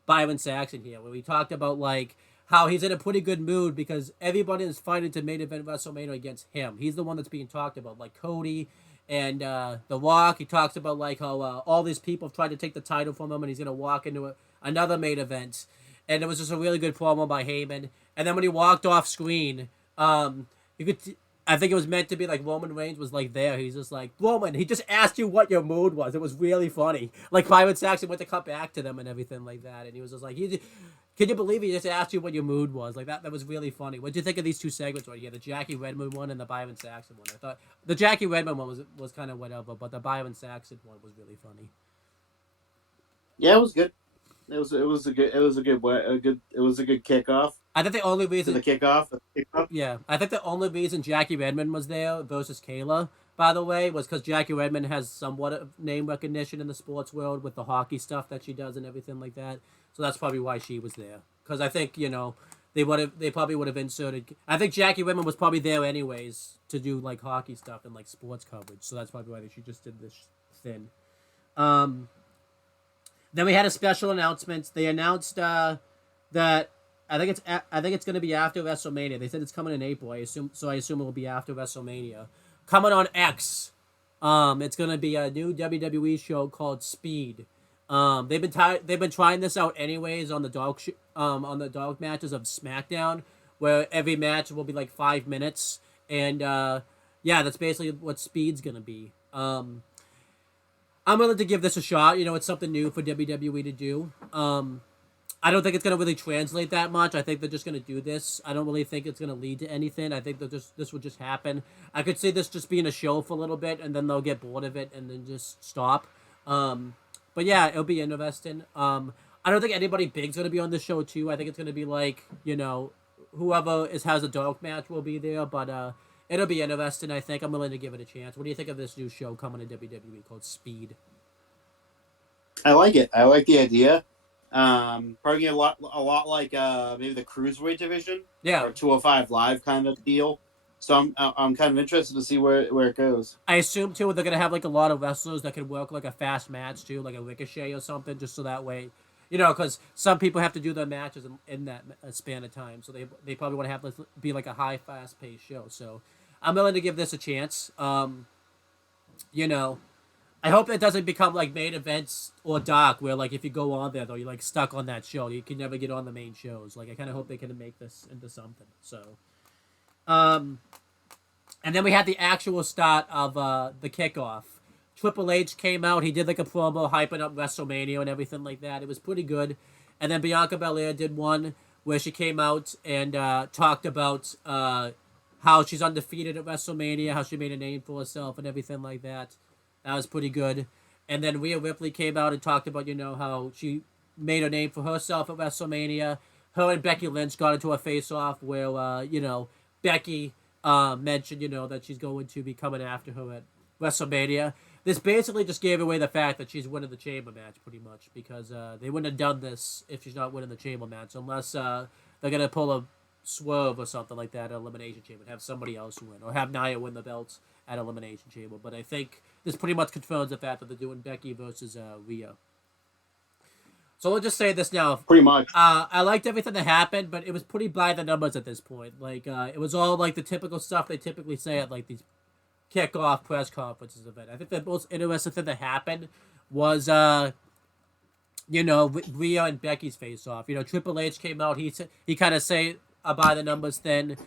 Byron Saxton here, where we talked about like how he's in a pretty good mood because everybody is fighting to main event WrestleMania against him. He's the one that's being talked about, like Cody and The Rock. He talks about like how all these people have tried to take the title from him, and he's gonna walk into another main event. And it was just a really good promo by Heyman. And then when he walked off screen, I think it was meant to be like Roman Reigns was like there. He's just like, Roman, he just asked you what your mood was. It was really funny. Like Byron Saxton went to cut back to them and everything like that. And he was just like, can you believe he just asked you what your mood was? Like that was really funny. What do you think of these two segments right here? The Jackie Redmond one and the Byron Saxton one. I thought the Jackie Redmond one was kind of whatever, but the Byron Saxton one was really funny. Yeah, it was good. It was a good kickoff. I think the only reason the kickoff. Yeah, I think the only reason Jackie Redmond was there versus Kayla, by the way, was because Jackie Redmond has somewhat of name recognition in the sports world with the hockey stuff that she does and everything like that. So that's probably why she was there. Because I think they probably would have inserted. I think Jackie Redmond was probably there anyways to do like hockey stuff and like sports coverage. So that's probably why she just did this thing. Then we had a special announcement. They announced that I think it's going to be after WrestleMania. They said it's coming in April. I assume it will be after WrestleMania. Coming on X. It's going to be a new WWE show called Speed. They've been trying this out anyways on the dog matches of SmackDown, where every match will be like 5 minutes, and that's basically what Speed's going to be. I'm willing to give this a shot. It's something new for WWE to do. I don't think it's going to really translate that much. I think they're just going to do this. I don't really think it's going to lead to anything. I think this will just happen. I could see this just being a show for a little bit, and then they'll get bored of it and then just stop. But yeah, it'll be interesting. I don't think anybody big's going to be on the show, too. I think it's going to be like, whoever has a dog match will be there, but it'll be interesting, I think. I'm willing to give it a chance. What do you think of this new show coming to WWE called Speed? I like it. I like the idea. Probably a lot like maybe the cruiserweight division Yeah, or 205 Live kind of deal. So I'm kind of interested to see where it goes. I assume too they're gonna have like a lot of wrestlers that can work like a fast match too, like a Ricochet or something, just so that way, because some people have to do their matches in that span of time, so they probably want to have this be like a high, fast paced show. So I'm willing to give this a chance. You know, I hope it doesn't become like main events or dark, where like if you go on there though, you're like stuck on that show. You can never get on the main shows. Like I kind of hope they can make this into something. So, um, and then we had the actual start of the kickoff. Triple H came out. He did like a promo hyping up WrestleMania and everything like that. It was pretty good. And then Bianca Belair did one where she came out and talked about how she's undefeated at WrestleMania, how she made a name for herself and everything like that. That was pretty good. And then Rhea Ripley came out and talked about, how she made a name for herself at WrestleMania. Her and Becky Lynch got into a face-off where, Becky mentioned, that she's going to be coming after her at WrestleMania. This basically just gave away the fact that she's winning the Chamber match, pretty much, because they wouldn't have done this if she's not winning the Chamber match, unless they're going to pull a swerve or something like that at Elimination Chamber, have somebody else win, or have Nia win the belts at Elimination Chamber. But I think this pretty much confirms the fact that they're doing Becky versus Rhea. So we'll just say this now. Pretty much. I liked everything that happened, but it was pretty by the numbers at this point. Like, it was all like the typical stuff they typically say at like these kickoff press conferences event. I think the most interesting thing that happened was, Rhea and Becky's face off. Triple H came out. He kind of say by the numbers thin.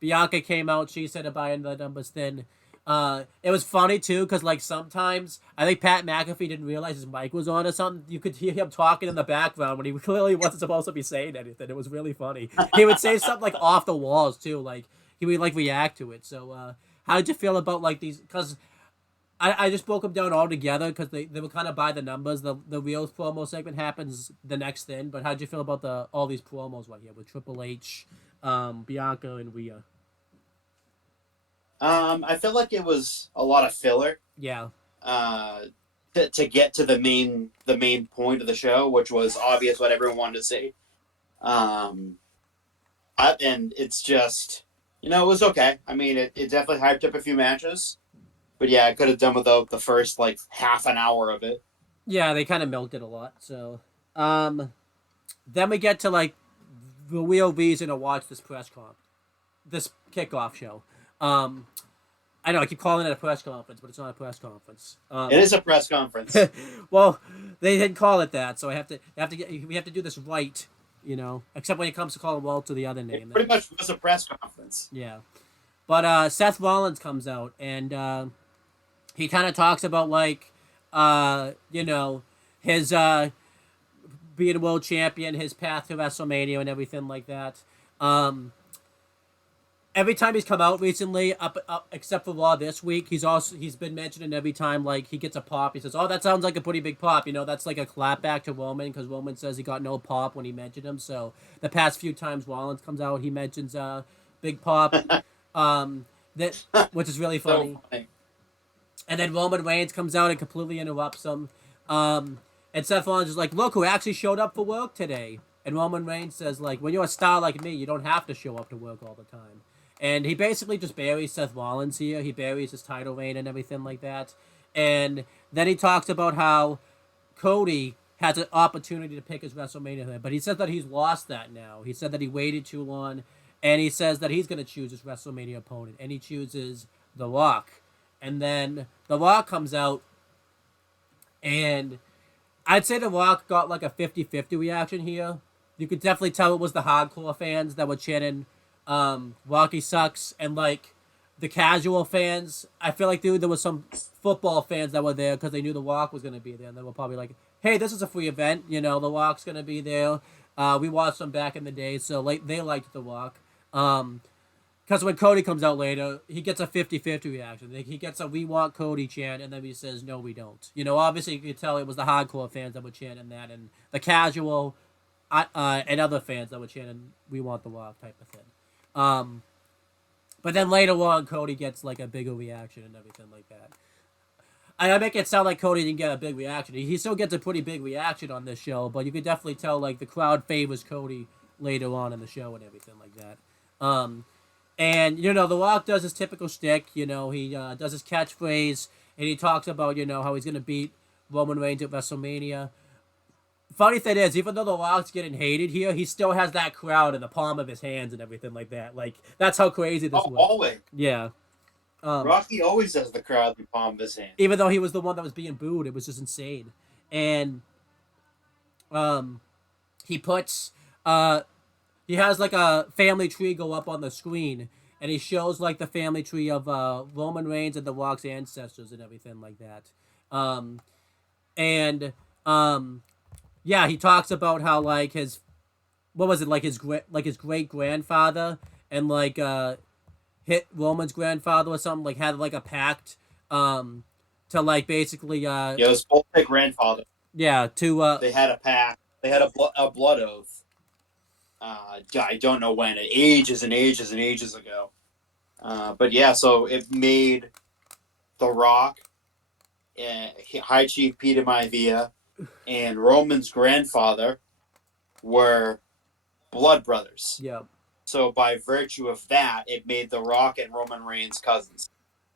Bianca came out. She said by the numbers thin. It was funny too, because like sometimes I think Pat McAfee didn't realize his mic was on or something. You could hear him talking in the background when he clearly wasn't supposed to be saying anything. It was really funny. He would say something like off the walls too, like he would like react to it. So how did you feel about like these? Because I just broke them down all together because they were kind of by the numbers. The real promo segment happens the next thing, but how did you feel about all these promos right here with Triple H, Bianca, and Rhea? I feel like it was a lot of filler. Yeah. To get to the main point of the show, which was obvious what everyone wanted to see. And it's just, it was okay. I mean, it definitely hyped up a few matches, but yeah, I could have done without the first like half an hour of it. Yeah, they kind of milked it a lot. So, then we get to like the real reason to watch this this kickoff show. I know I keep calling it a press conference, but it's not a press conference. It is a press conference. Well, they didn't call it that, so we have to do this right, Except when it comes to calling Walter the other name. It pretty much was a press conference. Yeah, but Seth Rollins comes out and he kind of talks about like his being a world champion, his path to WrestleMania, and everything like that. Every time he's come out recently, up except for Raw this week, he's been mentioning every time like he gets a pop. He says, "Oh, that sounds like a pretty big pop." That's like a clapback to Roman because Roman says he got no pop when he mentioned him. So the past few times Rollins comes out, he mentions big pop, which is really funny. So funny. And then Roman Reigns comes out and completely interrupts him. And Seth Rollins is like, "Look who actually showed up for work today." And Roman Reigns says like, "When you're a star like me, you don't have to show up to work all the time." And he basically just buries Seth Rollins here. He buries his title reign and everything like that. And then he talks about how Cody has an opportunity to pick his WrestleMania, but he says that he's lost that now. He said that he waited too long, and he says that he's going to choose his WrestleMania opponent, and he chooses The Rock. And then The Rock comes out, and I'd say The Rock got like a 50-50 reaction here. You could definitely tell it was the hardcore fans that were chanting, Rocky sucks, and like the casual fans, I feel like there was some football fans that were there because they knew The Rock was going to be there, and they were probably like, hey, this is a free event, The Rock's going to be there. We watched them back in the day, so like they liked The Rock. Because when Cody comes out later, he gets a 50-50 reaction. He gets a "we want Cody" chant, and then he says, no, we don't. Obviously you could tell it was the hardcore fans that were chanting that, and the casual and other fans that were chanting "we want The Rock" type of thing. But then later on, Cody gets like a bigger reaction and everything like that. I make it sound like Cody didn't get a big reaction. He still gets a pretty big reaction on this show, but you could definitely tell like the crowd favors Cody later on in the show and everything like that. And The Rock does his typical shtick. He does his catchphrase, and he talks about how he's gonna beat Roman Reigns at WrestleMania. Funny thing is, even though The Rock's getting hated here, he still has that crowd in the palm of his hands and everything like that. Like that's how crazy this was. Always. Yeah. Rocky always has the crowd in the palm of his hand. Even though he was the one that was being booed, it was just insane. And he puts he has like a family tree go up on the screen, and he shows like the family tree of Roman Reigns and The Rock's ancestors and everything like that. Yeah, he talks about how like his his great grandfather and like hit Roman's grandfather or something, like had like a pact to like basically Yeah, it was both their grandfather. Yeah, to they had a pact. They had a blood oath. I don't know when. Ages and ages and ages ago. But yeah, so it made The Rock, High Chief Peter Maivia, and Roman's grandfather were blood brothers. Yeah. So by virtue of that, it made The Rock and Roman Reigns cousins.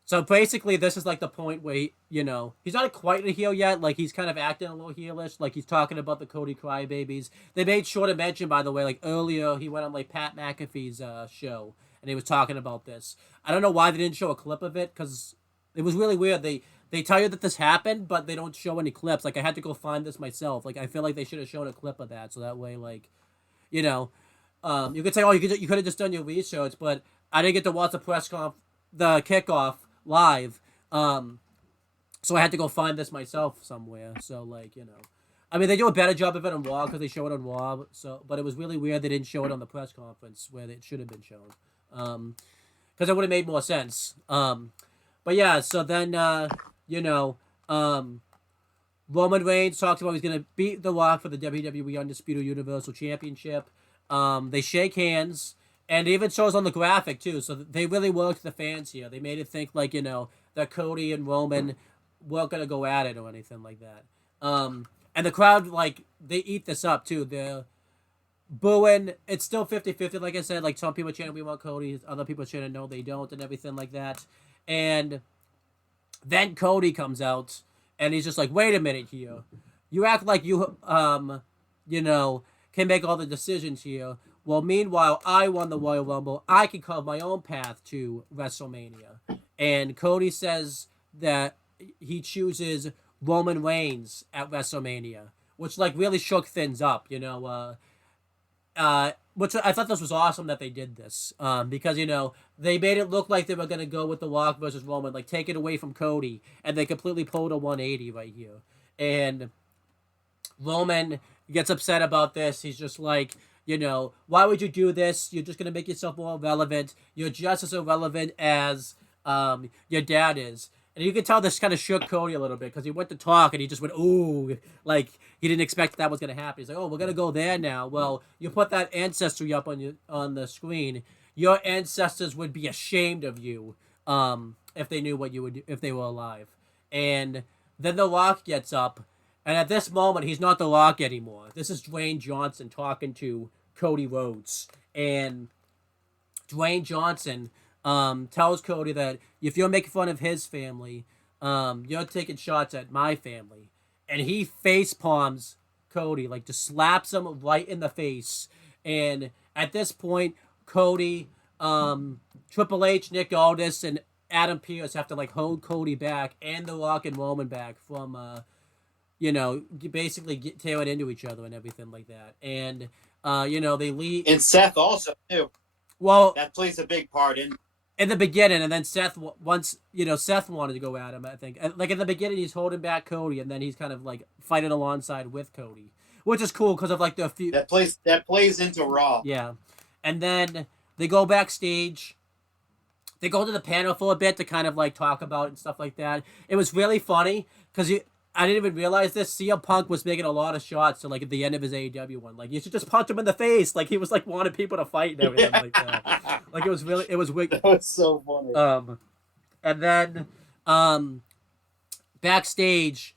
So basically, this is like the point where he's not quite a heel yet. Like he's kind of acting a little heelish. Like he's talking about the Cody crybabies. They made sure to mention, by the way, like earlier he went on like Pat McAfee's show and he was talking about this. I don't know why they didn't show a clip of it because it was really weird. They tell you that this happened, but they don't show any clips. Like I had to go find this myself. Like I feel like they should have shown a clip of that so that way, like, you could say, oh, you could have just done your research, but I didn't get to watch the the kickoff live, so I had to go find this myself somewhere. So like, I mean, they do a better job of it on Raw because they show it on Raw. So, but it was really weird they didn't show it on the press conference where it should have been shown, because it would have made more sense. But yeah, so then Roman Reigns talks about he's gonna beat The Rock for the WWE Undisputed Universal Championship. They shake hands, and it even shows on the graphic too. So they really worked the fans here. They made it think like that Cody and Roman weren't gonna go at it or anything like that. And the crowd, like, they eat this up too. They're booing. It's still 50-50, like I said. Like some people chanting we want Cody, other people chanting no they don't, and everything like that. And then Cody comes out, and he's just like, wait a minute here. You act like you can make all the decisions here. Well, meanwhile, I won the Royal Rumble. I can carve my own path to WrestleMania. And Cody says that he chooses Roman Reigns at WrestleMania, which like really shook things up, which I thought this was awesome that they did this, because they made it look like they were gonna go with The Rock versus Roman, like take it away from Cody, and they completely pulled a 180 right here. And Roman gets upset about this. He's just like, why would you do this? You're just gonna make yourself more irrelevant. You're just as irrelevant as your dad is. And you can tell this kind of shook Cody a little bit because he went to talk and he just went, ooh, like he didn't expect that was going to happen. He's like, oh, we're going to go there now. Well, you put that ancestry up on the screen. Your ancestors would be ashamed of you if they knew what you would do, if they were alive. And then The Rock gets up. And at this moment, he's not The Rock anymore. This is Dwayne Johnson talking to Cody Rhodes. And Dwayne Johnson tells Cody that if you're making fun of his family, you're taking shots at my family. And he face palms Cody, like just slaps him right in the face. And at this point, Cody, Triple H, Nick Aldis, and Adam Pearce have to like hold Cody back and The Rock and Roman back from, basically tearing into each other and everything like that. And, they leave. And Seth also, too. Well, that plays a big part in the beginning, and then Seth Seth wanted to go at him, I think. Like, in the beginning, he's holding back Cody, and then he's kind of, like, fighting alongside with Cody. Which is cool, because of, like, the few... That plays into Raw. Yeah. And then they go backstage. They go to the panel for a bit to kind of, like, talk about it and stuff like that. It was really funny, because I didn't even realize this. CM Punk was making a lot of shots to, like, at the end of his AEW one. Like, you should just punch him in the face. Like, he was, like, wanting people to fight and everything like that. Like, it was wicked. That was so funny. And then, backstage,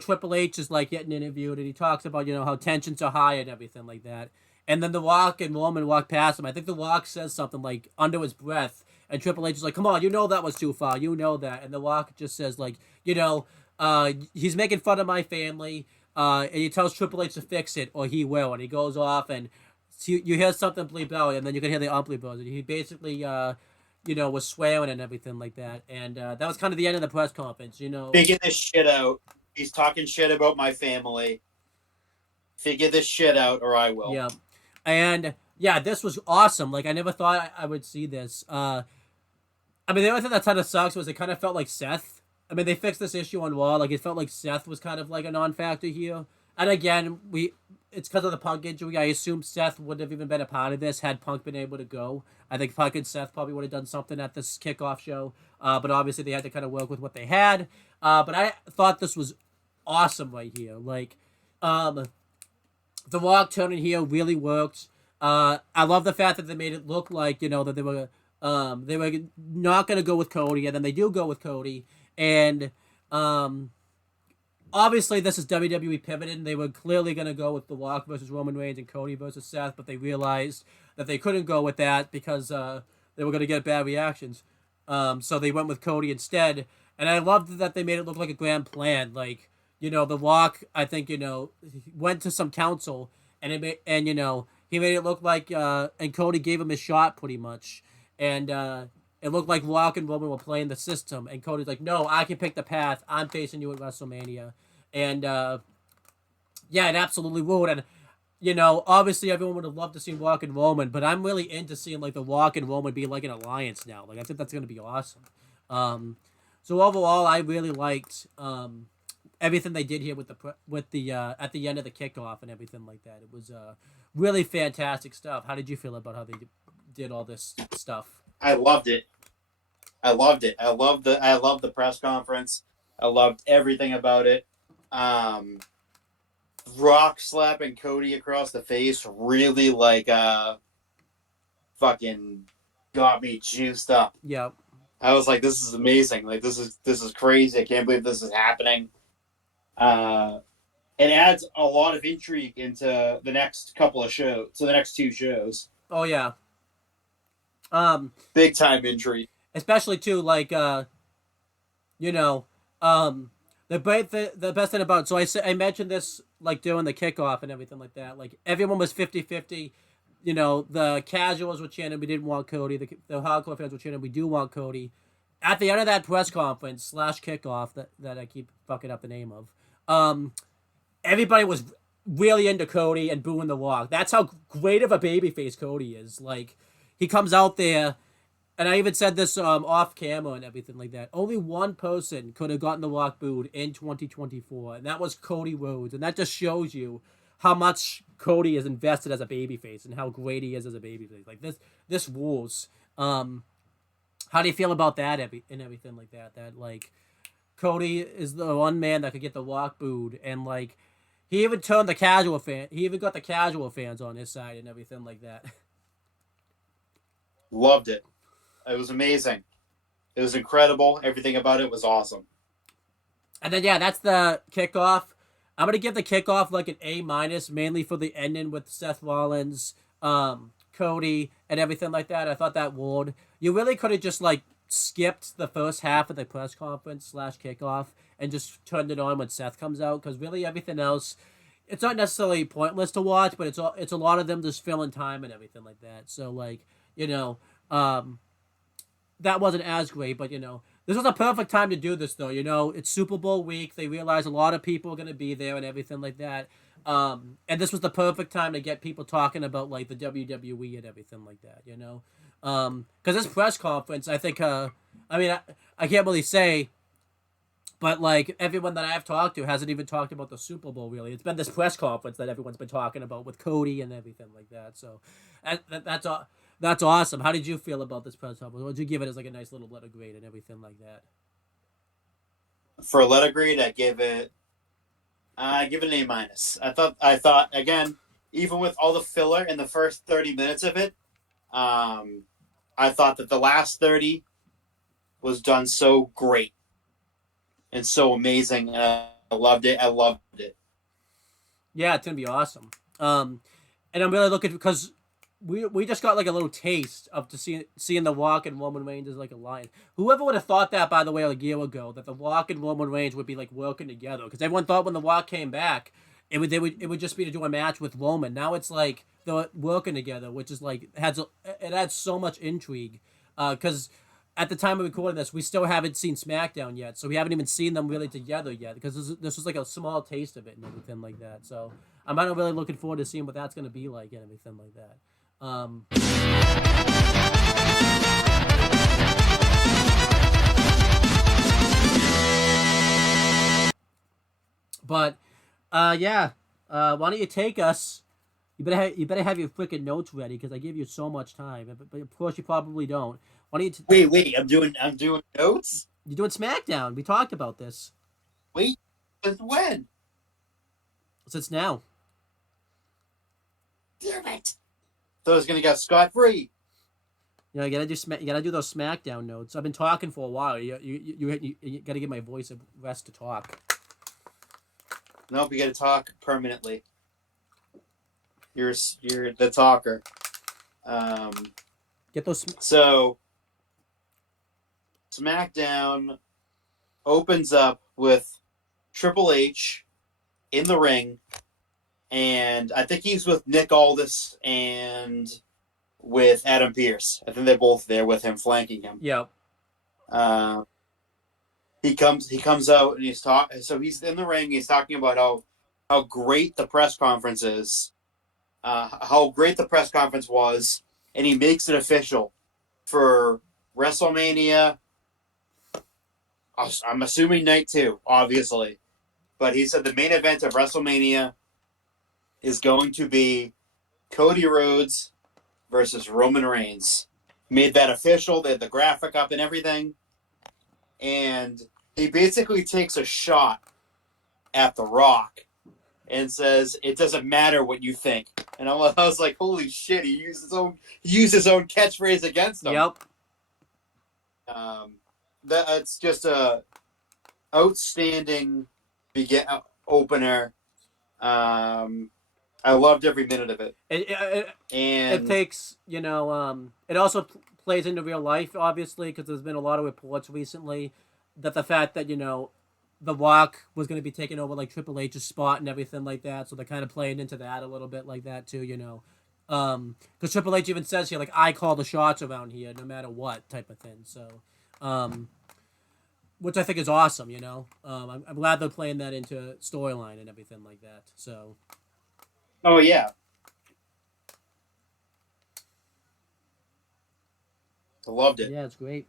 Triple H is like getting interviewed, and he talks about how tensions are high and everything like that. And then The Rock and Roman walk past him. I think The Rock says something like under his breath, and Triple H is like, "Come on, that was too far, that." And The Rock just says like, he's making fun of my family, and he tells Triple H to fix it or he will, and he goes off and you hear something bleep out, and then you can hear the bleep out. He basically was swearing and everything like that, and that was kind of the end of the press conference. Figure this shit out. He's talking shit about my family. Figure this shit out, or I will. Yeah, and this was awesome. Like I never thought I would see this. The only thing that kind of sucks was it kind of felt like Seth. They fixed this issue on Raw. Like it felt like Seth was kind of like a non-factor here. And again, it's because of the Punk injury. I assume Seth wouldn't have even been a part of this had Punk been able to go. I think Punk and Seth probably would have done something at this kickoff show. But obviously they had to kind of work with what they had. But I thought this was awesome right here. Like, The Rock turning heel really worked. I love the fact that they made it look like, that they were not going to go with Cody, and then they do go with Cody. And obviously this is WWE pivoted. They were clearly going to go with The Rock versus Roman Reigns and Cody versus Seth, but they realized that they couldn't go with that because they were going to get bad reactions. So they went with Cody instead. And I loved that they made it look like a grand plan. Like, The Rock, I think, went to some counsel, and he made it look like, and Cody gave him his shot pretty much. And it looked like Rock and Roman were playing the system, and Cody's like, "No, I can pick the path. I'm facing you at WrestleMania." And it absolutely would. And obviously everyone would have loved to see Rock and Roman, but I'm really into seeing like the Rock and Roman be like an alliance now. Like I think that's gonna be awesome. So overall, I really liked everything they did here with the at the end of the kickoff and everything like that. It was really fantastic stuff. How did you feel about how they did all this stuff? I loved it. I loved the press conference. I loved everything about it. Rock slapping Cody across the face really fucking got me juiced up. Yeah. I was like, this is amazing. Like this is crazy. I can't believe this is happening. It adds a lot of intrigue into the next couple of shows. So the next two shows. Oh yeah. Big time intrigue. Especially too, like the best thing about I mentioned this like during the kickoff and everything like that. Like everyone was 50-50. The casuals were chanting we didn't want Cody. The hardcore fans were chanting we do want Cody. At the end of that press conference / kickoff that I keep fucking up the name of, everybody was really into Cody and booing The Rock. That's how great of a babyface Cody is. Like he comes out there, and I even said this off camera and everything like that. Only one person could have gotten The Rock booed in 2024, and that was Cody Rhodes. And that just shows you how much Cody is invested as a babyface and how great he is as a babyface. Like this rules. How do you feel about that and everything like that? That like Cody is the one man that could get The Rock booed, and like he even got the casual fans on his side and everything like that. Loved it. It was amazing. It was incredible. Everything about it was awesome. And then that's the kickoff. I'm gonna give the kickoff like an A-, mainly for the ending with Seth Rollins, Cody, and everything like that. I thought that would. You really could have just like skipped the first half of the press conference / kickoff and just turned it on when Seth comes out, because really everything else, it's not necessarily pointless to watch, but it's a lot of them just filling time and everything like that. So like that wasn't as great, but this was a perfect time to do this though. It's Super Bowl week. They realize a lot of people are going to be there and everything like that. And this was the perfect time to get people talking about like the WWE and everything like that, because this press conference, I think, I can't really say, but like everyone that I've talked to hasn't even talked about the Super Bowl really. It's been this press conference that everyone's been talking about with Cody and everything like that. So that's all. That's awesome. How did you feel about this press conference? Would you give it as like a nice little letter grade and everything like that? For a letter grade, I give it an A-. I thought again, even with all the filler in the first 30 minutes of it, I thought that the last 30 was done so great. and so amazing. And I loved it. I loved it. Yeah, it's gonna be awesome. And I'm really looking because we just got like a little taste of seeing the Rock and Roman Reigns as like a lion. Whoever would have thought that, by the way, like a year ago, that the Rock and Roman Reigns would be like working together? Because everyone thought when the Rock came back, it would just be to do a match with Roman. Now it's like they're working together, which is like it adds so much intrigue. Because at the time of recording this, we still haven't seen SmackDown yet, so we haven't even seen them really together yet. Because this was like a small taste of it and everything like that. So I'm not really looking forward to seeing what that's gonna be like and everything like that. But yeah. Why don't you take us? You better have your freaking notes ready because I give you so much time. But of course you probably don't. Why don't you? Wait. I'm doing notes. You're doing SmackDown. We talked about this. Wait, since when? Since now. Damn it! Thought I was gonna get scot-free. You know, you gotta do those SmackDown notes. I've been talking for a while. You gotta give my voice a rest to talk. Nope, you gotta talk permanently. You're the talker. Get those. So SmackDown opens up with Triple H in the ring, and I think he's with Nick Aldis and with Adam Pearce. I think they're both there with him, flanking him. Yeah. He comes out and he's talking. So he's in the ring. He's talking about how great the press conference is, how great the press conference was, and he makes it official for WrestleMania. I'm assuming night 2, obviously, but he said the main event of WrestleMania is going to be Cody Rhodes versus Roman Reigns. Made that official. They had the graphic up and everything. And he basically takes a shot at The Rock and says, "It doesn't matter what you think." And I was like, "Holy shit!" He used his own catchphrase against him. Yep. That's just a outstanding opener. I loved every minute of it. It takes, it also plays into real life, obviously, because there's been a lot of reports recently that the fact that, The Rock was going to be taking over, like, Triple H's spot and everything like that, so they're kind of playing into that a little bit like that, too, because Triple H even says here, like, I call the shots around here no matter what type of thing, so, which I think is awesome, I'm glad they're playing that into storyline and everything like that, so... Oh, yeah. I loved it. Yeah, it's great.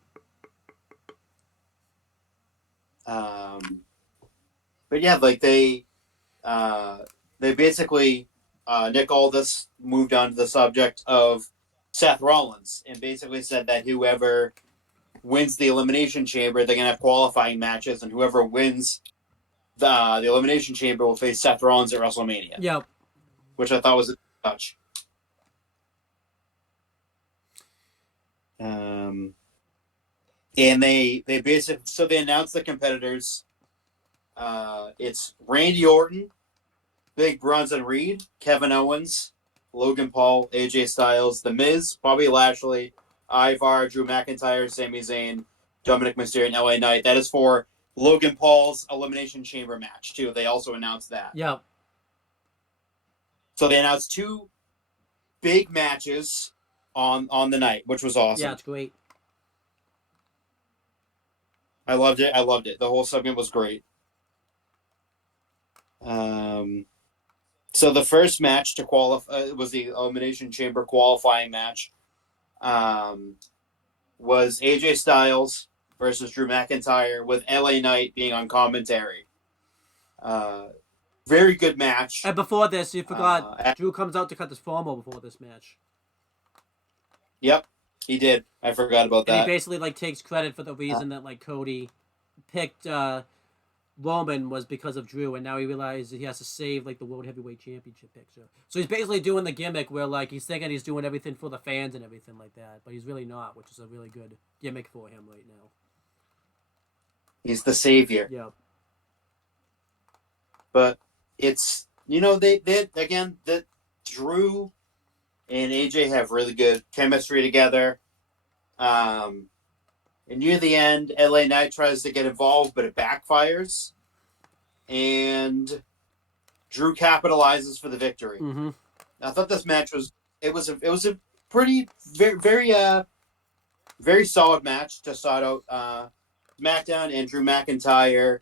But yeah, like they basically Nick Aldis moved on to the subject of Seth Rollins and basically said that whoever wins the Elimination Chamber, they're gonna have qualifying matches, and whoever wins the Elimination Chamber will face Seth Rollins at WrestleMania. Yep. Which I thought was a touch. And they basically, so they announced the competitors. It's Randy Orton, Big Bronson Reed, Kevin Owens, Logan Paul, AJ Styles, The Miz, Bobby Lashley, Ivar, Drew McIntyre, Sami Zayn, Dominic Mysterio, and LA Knight. That is for Logan Paul's Elimination Chamber match, too. They also announced that. Yep. So they announced 2 big matches on the night, which was awesome. Yeah, it's great. I loved it. The whole segment was great. So the first match to qualify was the Elimination Chamber qualifying match. Was AJ Styles versus Drew McIntyre with LA Knight being on commentary. Very good match. And before this, you forgot, Drew comes out to cut this promo before this match. Yep, he did. I forgot about that. And he basically, like, takes credit for the reason that, like, Cody picked Roman was because of Drew, and now he realizes he has to save, like, the World Heavyweight Championship picture. So he's basically doing the gimmick where, like, he's thinking he's doing everything for the fans and everything like that, but he's really not, which is a really good gimmick for him right now. He's the savior. Yeah. But it's, they again, that Drew and AJ have really good chemistry together. And near the end, LA Knight tries to get involved, but it backfires. And Drew capitalizes for the victory. Mm-hmm. I thought this match was a pretty very solid match to start out SmackDown, and Drew McIntyre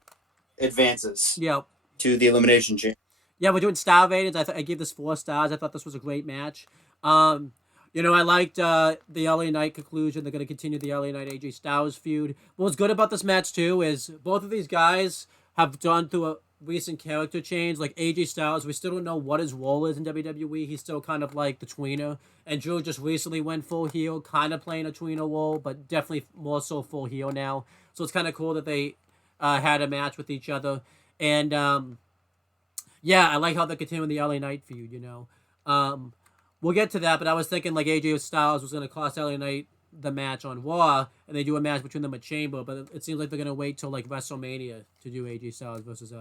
advances Yeah. to the Elimination Chamber. Yeah, we're doing star ratings. I gave this 4 stars. I thought this was a great match. I liked the LA Knight conclusion. They're going to continue the LA Knight AJ Styles feud. What's good about this match, too, is both of these guys have gone through a recent character change. Like AJ Styles, we still don't know what his role is in WWE. He's still kind of like the tweener. And Drew just recently went full heel, kind of playing a tweener role, but definitely more so full heel now. So it's kind of cool that they had a match with each other. And, yeah, I like how they're continuing the LA Knight feud, We'll get to that, but I was thinking like AJ Styles was going to cost LA Knight the match on Raw, and they do a match between them at Chamber, but it seems like they're going to wait till like WrestleMania to do AJ Styles versus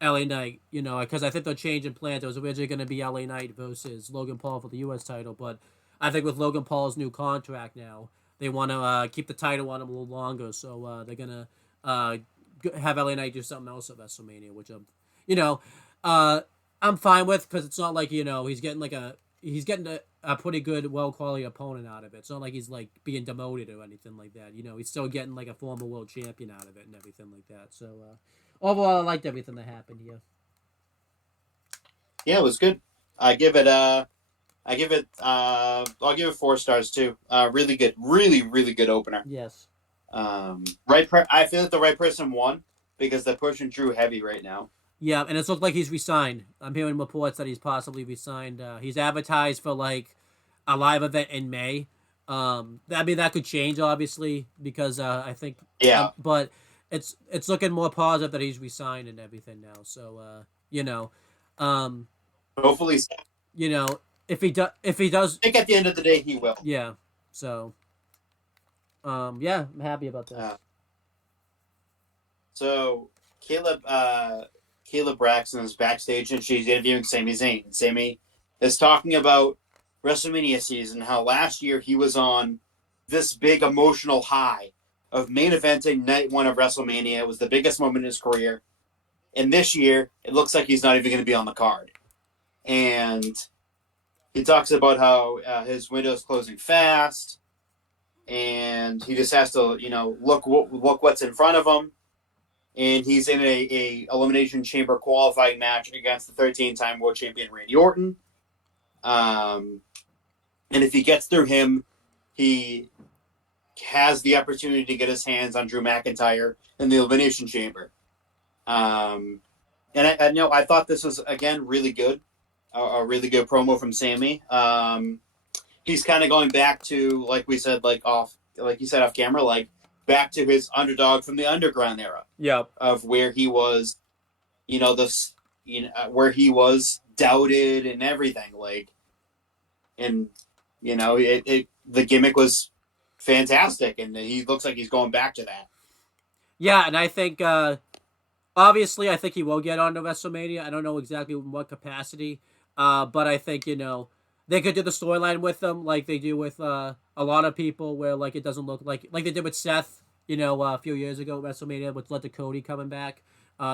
LA Knight, because I think they're changing plans. It was originally going to be LA Knight versus Logan Paul for the U.S. title, but I think with Logan Paul's new contract now, they want to keep the title on him a little longer, so they're going to have LA Knight do something else at WrestleMania, which I'm fine with, because it's not like, he's getting a pretty good, well-quality opponent out of it. It's not like he's, like, being demoted or anything like that. He's still getting, like, a former world champion out of it and everything like that. So, overall, I liked everything that happened here. Yeah, it was good. I'll give it 4 stars, too. Really good. Really, really good opener. Yes. I feel like the right person won, because they're pushing Drew heavy right now. Yeah, and it's looked like he's resigned. I'm hearing reports that he's possibly resigned. He's advertised for like a live event in May. That could change obviously, because I think but it's looking more positive that he's resigned and everything now. So hopefully, if he does, I think at the end of the day he will. Yeah. So yeah, I'm happy about that. So Caleb Braxton is backstage, and she's interviewing Sami Zayn. Sami is talking about WrestleMania season, how last year he was on this big emotional high of main eventing night 1 of WrestleMania. It was the biggest moment in his career. And this year, it looks like he's not even going to be on the card. And he talks about how his window is closing fast, and he just has to, look what's in front of him. And he's in a Elimination Chamber qualifying match against the 13-time world champion Randy Orton. And if he gets through him, he has the opportunity to get his hands on Drew McIntyre in the Elimination Chamber. And I thought this was, again, really good. A really good promo from Sami. He's kind of going back to, like we said, like you said off camera, like back to his underdog from the Underground era. Yeah. Of where he was, where he was doubted and everything, the gimmick was fantastic, and he looks like he's going back to that. Yeah, and I think obviously I think he will get on to WrestleMania. I don't know exactly in what capacity, but I think they could do the storyline with him like they do with a lot of people, where like it doesn't look like they did with Seth, a few years ago at WrestleMania with Let the Cody coming back.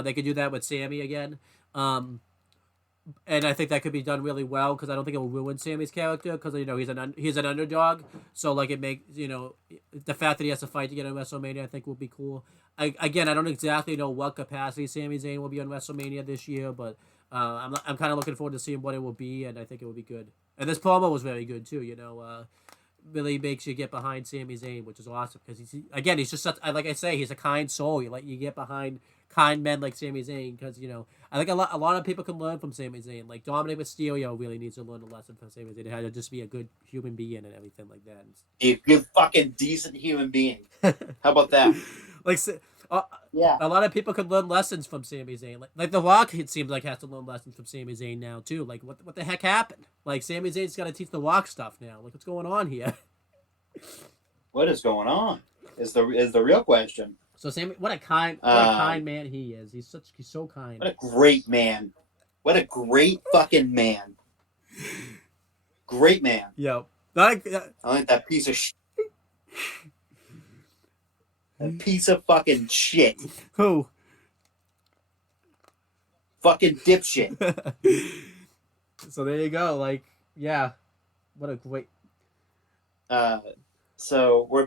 They could do that with Sami again. And I think that could be done really well, because I don't think it will ruin Sami's character, because he's an underdog. So like it makes the fact that he has to fight to get on WrestleMania, I think will be cool. I don't exactly know what capacity Sami Zayn will be on WrestleMania this year, but I'm kind of looking forward to seeing what it will be, and I think it will be good. And this promo was very good too. Really makes you get behind Sami Zayn, which is awesome, because he's just such, like I say, he's a kind soul. You get behind kind men like Sami Zayn, because I think a lot of people can learn from Sami Zayn. Like Dominic Mysterio really needs to learn a lesson from Sami Zayn, how to just be a good human being and everything like that. A good fucking decent human being. How about that? Yeah, a lot of people could learn lessons from Sami Zayn. Like The Rock, it seems like, has to learn lessons from Sami Zayn now too. Like what the heck happened? Like Sami Zayn's got to teach The Rock stuff now. Like what's going on here? What is going on? Is the real question. So Sammy, what a kind man he is. He's so kind. What a great man. What a great fucking man. Great man. Yep. I like that piece of shit. A piece of fucking shit. Who? Fucking dipshit. So there you go. Like, yeah, what a great. So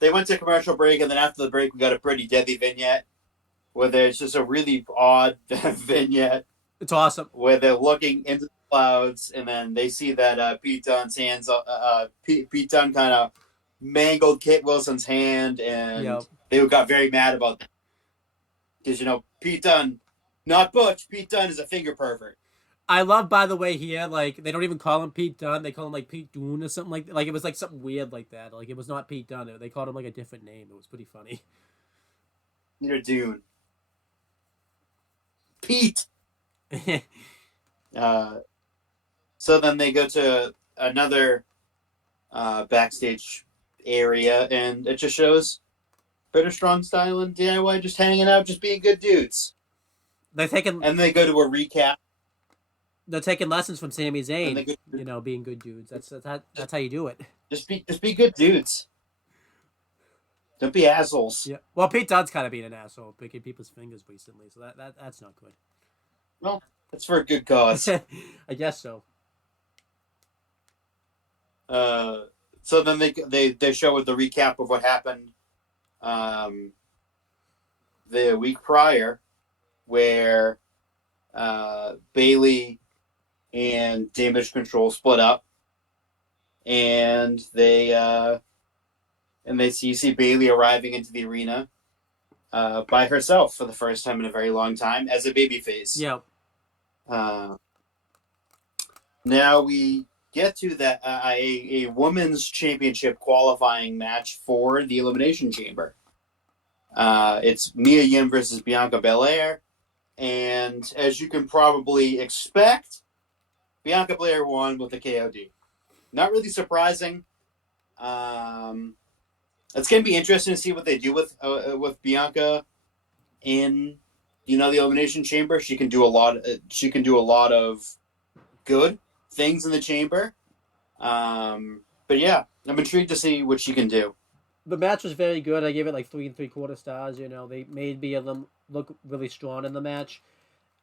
they went to commercial break, and then after the break, we got a pretty Debbie vignette, where there's just a really odd vignette. It's awesome. Where they're looking into the clouds, and then they see that Pete Dunne's hands. Pete Dunne kind of mangled Kit Wilson's hand, and they got very mad about that because Pete Dunne, not Butch. Pete Dunne is a finger pervert. I love, by the way, here, like, they don't even call him Pete Dunne. They call him, like, Pete Dunne or something like that. Like, it was, like, something weird like that. Like, it was not Pete Dunne. They called him, like, a different name. It was pretty funny. Peter Dune. Pete! So then they go to another backstage area, and it just shows British Strong Style and DIY just hanging out, just being good dudes. And they go to a recap. They're taking lessons from Sami Zayn, being good dudes. That's how you do it. Just be good dudes. Don't be assholes. Yeah. Well, Pete Dunne's kind of being an asshole, picking people's fingers recently, so that's not good. Well, that's for a good cause. I guess so. So then they show with the recap of what happened the week prior, where Bayley and Damage Control split up, and you see Bayley arriving into the arena by herself for the first time in a very long time as a babyface. Yeah. Now we get to that a women's championship qualifying match for the Elimination Chamber. It's Mia Yim versus Bianca Belair, and as you can probably expect, Bianca Belair won with a KOD. Not really surprising. It's going to be interesting to see what they do with Bianca in the Elimination Chamber. She can do a lot. She can do a lot of good things in the chamber. But yeah, I'm intrigued to see what she can do. The match was very good. I gave it like 3 3/4 stars. They made them look really strong in the match.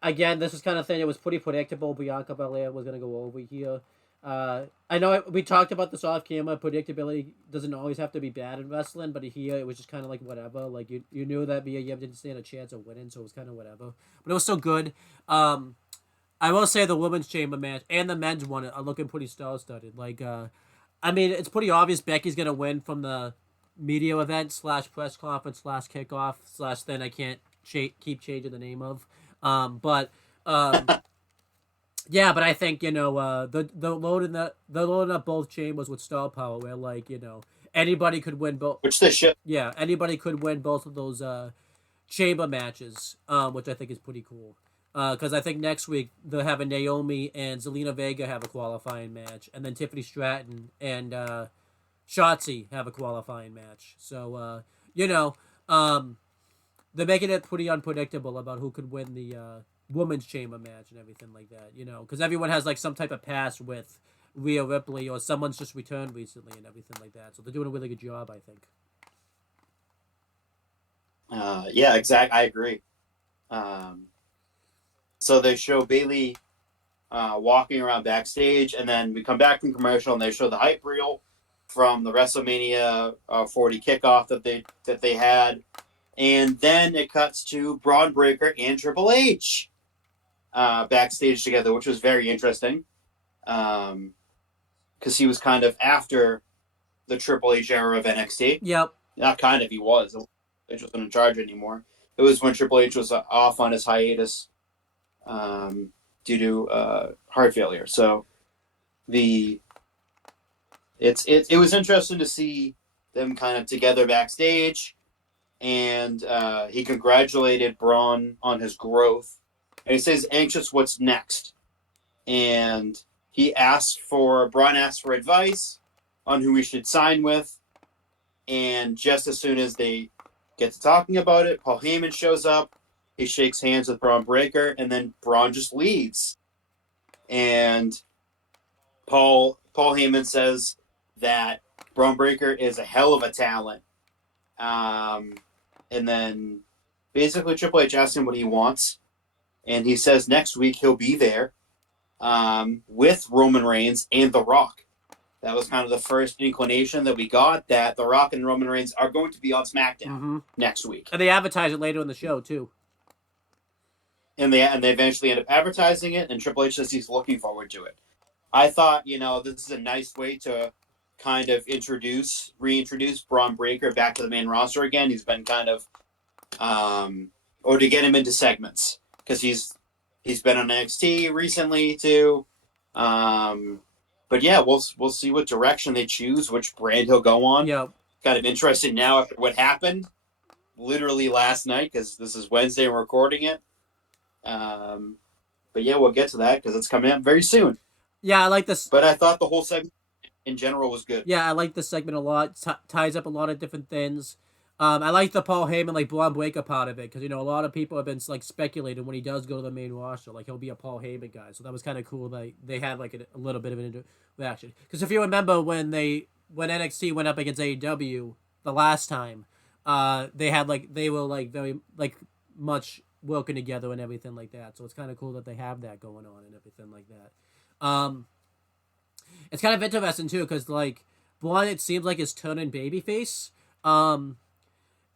Again, this is kind of thing. It was pretty predictable. Bianca Belair was going to go over here. I know we talked about this off camera. Predictability doesn't always have to be bad in wrestling, but here it was just kind of like whatever. Like you knew that Mia Yim didn't stand a chance of winning, so it was kind of whatever. But it was still good. I will say the women's chamber match and the men's one are looking pretty star-studded. Like, I mean, it's pretty obvious Becky's gonna win from the media event / press conference / kickoff / thing I can't keep changing the name of. Yeah, but I think they're loading up both chambers with star power, where anybody could win both. Which they should. Yeah, anybody could win both of those chamber matches, which I think is pretty cool. Because I think next week they're having Naomi and Zelina Vega have a qualifying match, and then Tiffany Stratton and Shotzi have a qualifying match. So they're making it pretty unpredictable about who could win the women's chamber match and everything like that, because everyone has like some type of past with Rhea Ripley, or someone's just returned recently and everything like that. So they're doing a really good job, I think. Yeah, exactly. I agree. So they show Bayley walking around backstage, and then we come back from commercial, and they show the hype reel from the WrestleMania 40 kickoff that they had, and then it cuts to Braun Breaker and Triple H backstage together, which was very interesting, because he was kind of after the Triple H era of NXT. Yep. Not kind of, he was. H wasn't in charge anymore. It was when Triple H was off on his hiatus due to heart failure. So it was interesting to see them kind of together backstage, and he congratulated Braun on his growth, and he says anxious what's next, and Braun asked for advice on who he should sign with, and just as soon as they get to talking about it. Paul Heyman shows up. He shakes hands with Braun Breaker, and then Braun just leaves. And Paul Heyman says that Braun Breaker is a hell of a talent. And then basically Triple H asks him what he wants. And he says next week he'll be there with Roman Reigns and The Rock. That was kind of the first inclination that we got, that The Rock and Roman Reigns are going to be on SmackDown next week. And they advertise it later in the show, too. And they eventually end up advertising it, and Triple H says he's looking forward to it. I thought, this is a nice way to kind of reintroduce Braun Breaker back to the main roster again. He's been kind of, or to get him into segments, because he's been on NXT recently too. But yeah, we'll see what direction they choose, which brand he'll go on. Yeah. Kind of interested now after what happened literally last night, because this is Wednesday and we're recording it. But yeah, we'll get to that because it's coming up very soon. Yeah, I like this. But I thought the whole segment in general was good. Yeah, I like this segment a lot. Ties up a lot of different things. I like the Paul Heyman, Braun Breaker part of it, because, a lot of people have been, speculating when he does go to the main roster, he'll be a Paul Heyman guy. So that was kind of cool that they had, a little bit of an interaction. Because if you remember when NXT went up against AEW the last time, they were, very, much working together and everything like that. So it's kind of cool that they have that going on and everything like that. It's kind of interesting, too, because, Braun, it seems like is turning babyface.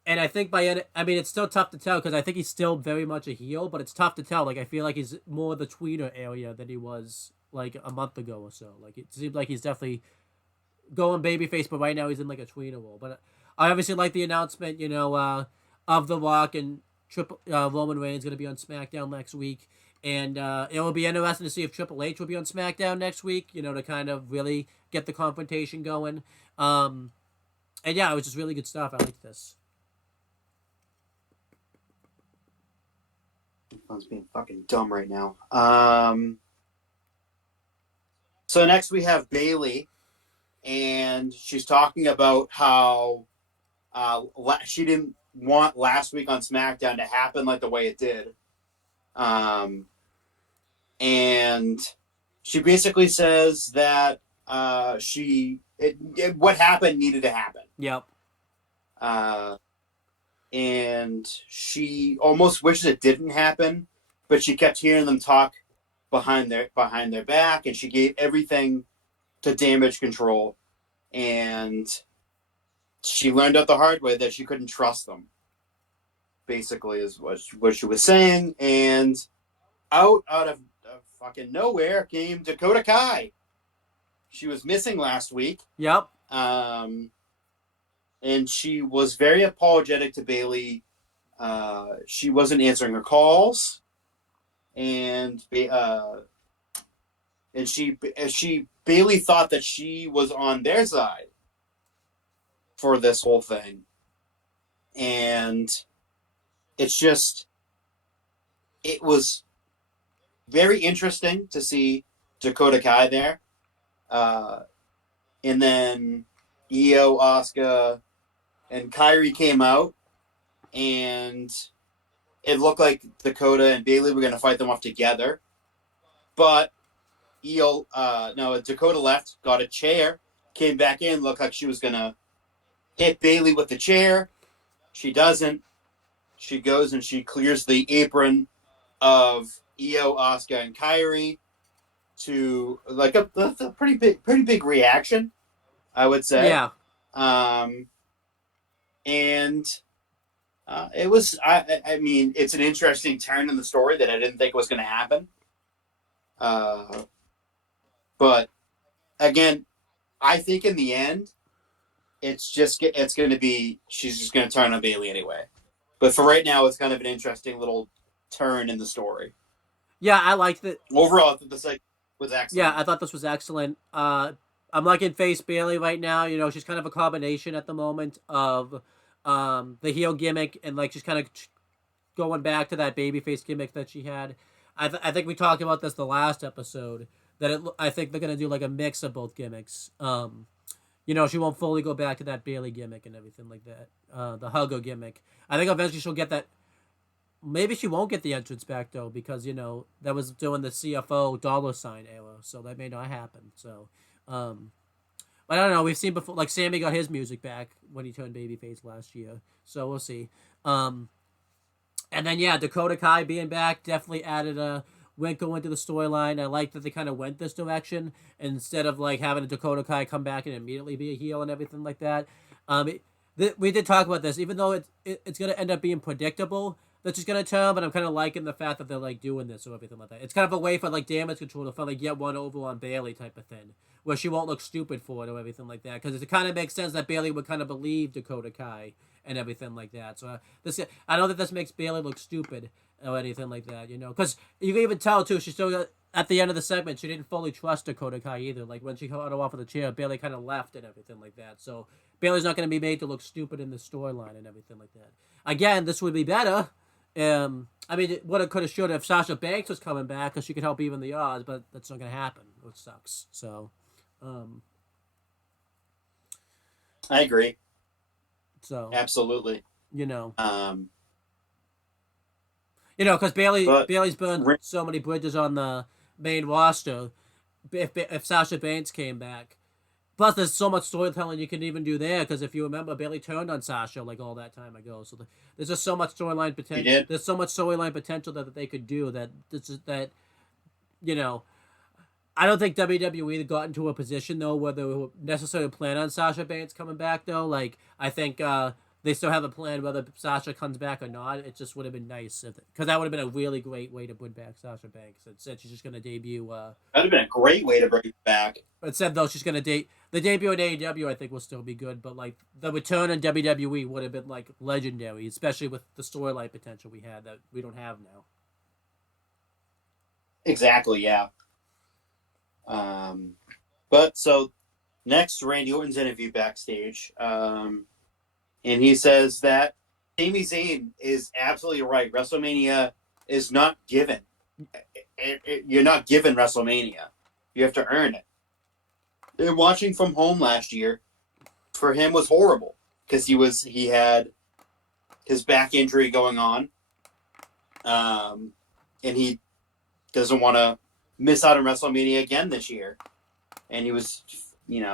And I think it's still tough to tell because I think he's still very much a heel, but it's tough to tell. I feel like he's more the tweener area than he was, a month ago or so. It seems like he's definitely going babyface, but right now he's in, a tweener role. But I obviously like the announcement, of The Rock and Roman Reigns going to be on SmackDown next week. And it will be interesting to see if Triple H will be on SmackDown next week, to kind of really get the confrontation going. And yeah, it was just really good stuff. I liked this. Phone's being fucking dumb right now. So next we have Bayley, and she's talking about how she didn't want last week on SmackDown to happen the way it did. And she basically says that what happened needed to happen. Yep. And she almost wishes it didn't happen, but she kept hearing them talk behind their back, and she gave everything to Damage Control, and she learned out the hard way that she couldn't trust them. Basically, is what she was saying, and out of fucking nowhere came Dakota Kai. She was missing last week. Yep. And she was very apologetic to Bayley. She wasn't answering her calls, and Bayley thought that she was on their side for this whole thing, and it was very interesting to see Dakota Kai there, and then Io, Asuka, and Kairi came out, and it looked like Dakota and Bayley were going to fight them off together. But Dakota left, got a chair, came back in, looked like she was going to hit Bayley with the chair. She doesn't. She goes and she clears the apron of Io, Asuka, and Kairi to a pretty big reaction, I would say. Yeah. It was, I mean, it's an interesting turn in the story that I didn't think was going to happen. But again, I think in the end, it's going to be, she's just going to turn on Bayley anyway. But for right now, it's kind of an interesting little turn in the story. Yeah, I liked it. Overall, I thought this was excellent. Yeah, I thought this was excellent. I'm liking face Bayley right now. She's kind of a combination at the moment of the heel gimmick and she's kind of going back to that babyface gimmick that she had. I think we talked about this the last episode, that I think they're going to do a mix of both gimmicks. You know, she won't fully go back to that Bailey gimmick and everything like that. The hugger gimmick. I think eventually she'll get that. Maybe she won't get the entrance back though, because you know that was doing the CFO $ era, so that may not happen. So, but I don't know. We've seen before, like Sammy got his music back when he turned babyface last year, so we'll see. And then yeah, Dakota Kai being back definitely added a wrinkle into the storyline. I like that they kind of went this direction instead of like having a Dakota Kai come back and immediately be a heel and everything like that. We did talk about this, even though it's gonna end up being predictable. That's just gonna turn, but I'm kind of liking the fact that they're like doing this or everything like that. It's kind of a way for like Damage Control to finally get one over on Bailey type of thing, where she won't look stupid for it or everything like that. Because it kind of makes sense that Bailey would kind of believe Dakota Kai and everything like that. So I know that this makes Bailey look stupid or anything like that, you know. Because you can even tell too, she still got, at the end of the segment, she didn't fully trust Dakota Kai either. Like when she got her off of the chair, Bailey kind of left and everything like that. So Bailey's not going to be made to look stupid in the storyline and everything like that. Again, this would be better. I mean, what it could have showed if Sasha Banks was coming back, because she could help even the odds, but that's not going to happen, which sucks. So, I agree. So absolutely, you know, because Bailey's burned so many bridges on the main roster. If Sasha Banks came back, plus there's so much storytelling you can even do there. Because if you remember, Bailey turned on Sasha like all that time ago. So there's just so much storyline potential. There's so much storyline potential that they could do that you know. I don't think WWE got into a position though where they would necessarily plan on Sasha Banks coming back though. Like I think they still have a plan whether Sasha comes back or not. It just would have been nice because that would have been a really great way to bring back Sasha Banks. Instead, she's just going to debut. That would have been a great way to bring it back. Instead, though, she's going to the debut in AEW. I think will still be good, but like the return in WWE would have been like legendary, especially with the storyline potential we had that we don't have now. Exactly. Yeah. But so next, Randy Orton's interview backstage, and he says that Sami Zayn is absolutely right. WrestleMania is not given. You're not given WrestleMania. You have to earn it. And watching from home last year, for him was horrible because he had his back injury going on, and he doesn't want to miss out on WrestleMania again this year. And he was,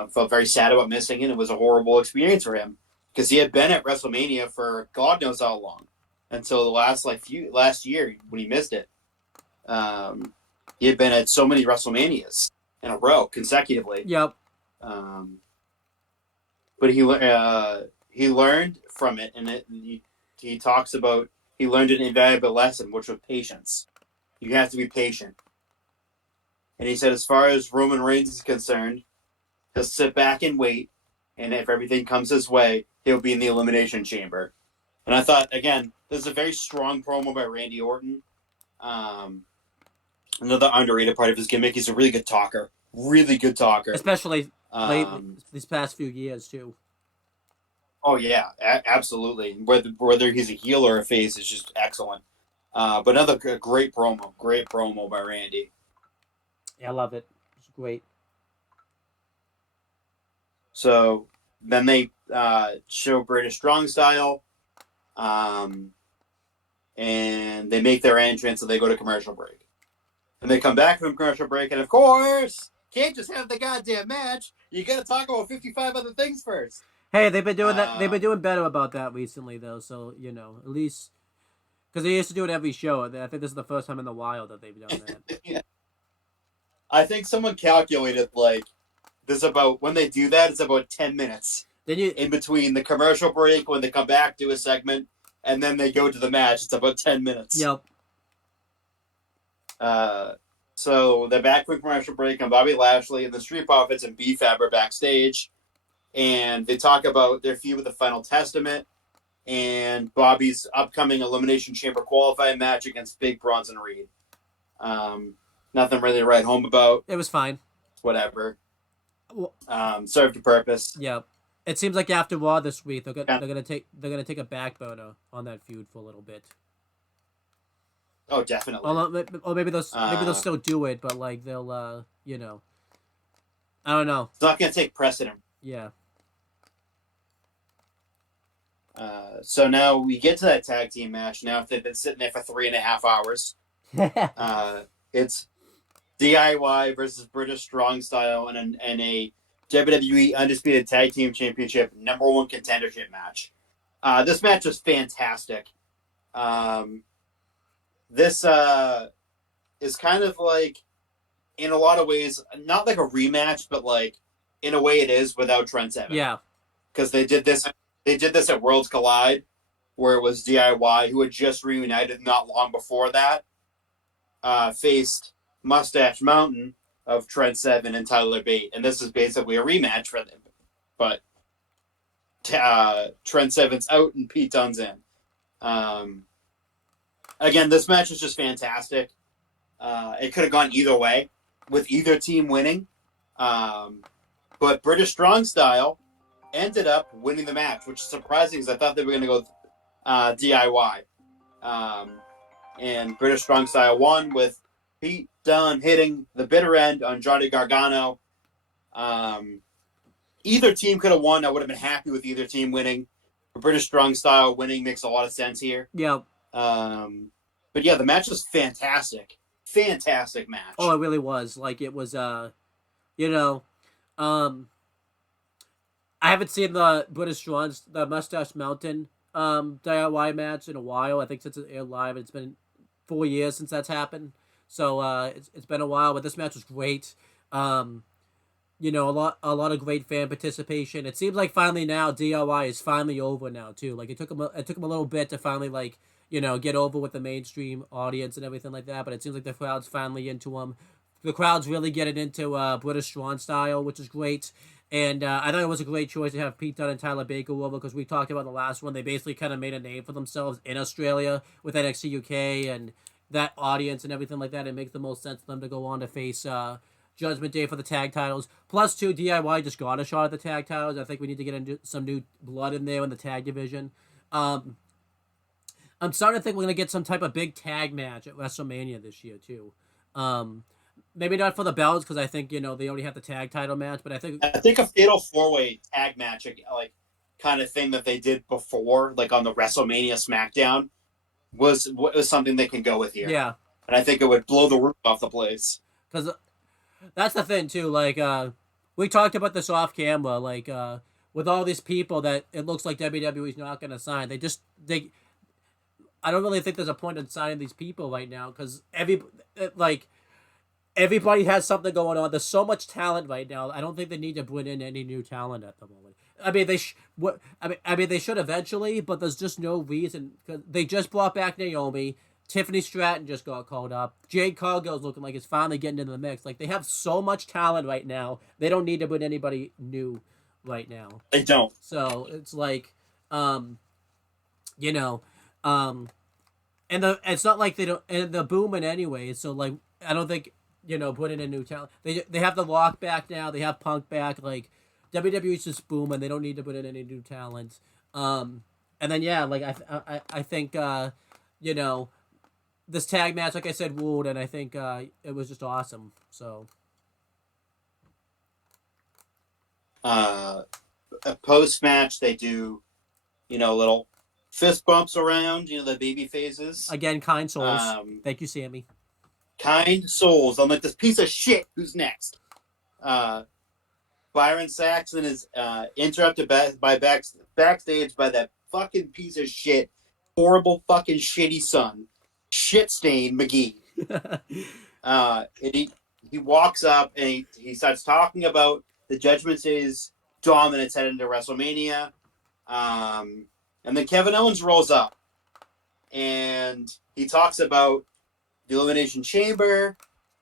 felt very sad about missing it. It was a horrible experience for him because he had been at WrestleMania for God knows how long until the last year when he missed it. He had been at so many WrestleManias in a row consecutively. Yep. But he learned from it, and he talks about he learned an invaluable lesson, which was patience. You have to be patient. And he said, as far as Roman Reigns is concerned, he'll sit back and wait, and if everything comes his way, he'll be in the Elimination Chamber. And I thought, again, this is a very strong promo by Randy Orton. Another underrated part of his gimmick, he's a really good talker. Really good talker. Especially these past few years, too. Oh, yeah, absolutely. Whether he's a heel or a face is just excellent. But another great promo by Randy. Yeah, I love it. It's great. So then they show British Strong Style, and they make their entrance, and they go to commercial break. And they come back from commercial break, and of course, can't just have the goddamn match. You got to talk about 55 other things first. Hey, they've been doing that. They've been doing better about that recently, though. So at least because they used to do it every show. I think this is the first time in a while that they've done that. Yeah. I think someone calculated this about when they do that, it's about 10 minutes. Then in between the commercial break when they come back to a segment and then they go to the match. It's about 10 minutes. Yep. So they're back from commercial break, and Bobby Lashley and the Street Profits and B-Fab are backstage, and they talk about their feud with the Final Testament and Bobby's upcoming Elimination Chamber qualifying match against Big Bronson Reed. Nothing really to write home about. It was fine. Whatever. Served a purpose. Yeah. It seems like after Raw this week, they're gonna take a back burner on that feud for a little bit. Oh, definitely. Or maybe they'll still do it, but they'll I don't know. It's not gonna take precedent. Yeah. So now we get to that tag team match. Now, if they've been sitting there for 3.5 hours, it's DIY versus British Strong Style and a WWE Undisputed Tag Team Championship #1 contendership match. This match was fantastic. This is kind of like, in a lot of ways, not like a rematch, but like in a way it is without Trent Seven. Yeah. Because they did this at Worlds Collide, where it was DIY, who had just reunited not long before that, faced Mustache Mountain of Trent Seven and Tyler Bate, and this is basically a rematch for them. But Trent Seven's out and Pete Dunne's in. Again, this match is just fantastic. It could have gone either way, with either team winning. But British Strong Style ended up winning the match, which is surprising because I thought they were going to go DIY. And British Strong Style won with Pete Dunne hitting the bitter end on Johnny Gargano. Either team could have won. I would have been happy with either team winning. But British Strong Style winning makes a lot of sense here. Yeah. But yeah, the match was fantastic. Fantastic match. Oh, it really was. Like, it was, you know, I haven't seen the the Mustache Mountain DIY match in a while. I think since it aired live, it's been 4 years since that's happened. So it's been a while, but this match was great. You know, a lot of great fan participation. It seems like finally now DIY is finally over now too. Like, it took them a little bit to finally, like, you know, get over with the mainstream audience and everything like that. But it seems like the crowd's finally into them. The crowd's really getting into British Strong Style, which is great. And I thought it was a great choice to have Pete Dunne and Tyler Bate go over, because we talked about the last one. They basically kind of made a name for themselves in Australia with NXT UK and that audience and everything like that. It makes the most sense for them to go on to face Judgment Day for the tag titles. Plus, too, DIY just got a shot at the tag titles. I think we need to get into some new blood in there in the tag division. I'm starting to think we're going to get some type of big tag match at WrestleMania this year, too. Maybe not for the belts, because I think, you know, they already have the tag title match, but I think a fatal 4-way tag match, like, kind of thing that they did before, like on the WrestleMania SmackDown, was something they can go with here. Yeah. And I think it would blow the roof off the place. Because that's the thing, too. Like, we talked about this off camera. Like, with all these people that it looks like WWE's not going to sign, I don't really think there's a point in signing these people right now, because everybody has something going on. There's so much talent right now. I don't think they need to bring in any new talent at the moment. I mean, they should eventually, but there's just no reason. Cause they just brought back Naomi. Tiffany Stratton just got called up. Jade Cargill's looking like it's finally getting into the mix. Like, they have so much talent right now. They don't need to bring anybody new right now. They don't. So it's like, you know, and it's not like they don't, and they're booming anyway. So, like, I don't think, you know, putting in new talent. They have the Rock back now. They have Punk back. Like, WWE's just booming. They don't need to put in any new talent. And then, yeah, like, I think, you know, this tag match, like I said, ruled, and I think it was just awesome. So, a post match, they do, you know, little fist bumps around, you know, the baby phases. again, kind souls. Thank you, Sammy. Kind souls. I'm like, this piece of shit. Who's next? Byron Saxon is interrupted backstage by that fucking piece of shit, horrible fucking shitty son, shit stain McGee. And he walks up and he starts talking about the Judgment Day's dominance heading into WrestleMania. And then Kevin Owens rolls up and he talks about the Elimination Chamber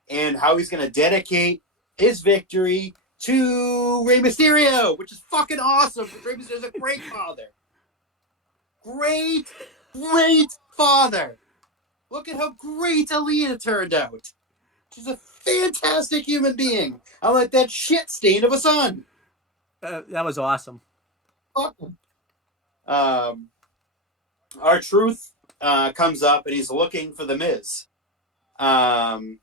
and how he's going to dedicate his victory to Rey Mysterio, which is fucking awesome. Rey Mysterio's a great father. Great father. Look at how great Aaliyah turned out. She's a fantastic human being. I like that shit stain of a son. That was awesome. Fuck him. R-Truth comes up and he's looking for The Miz. And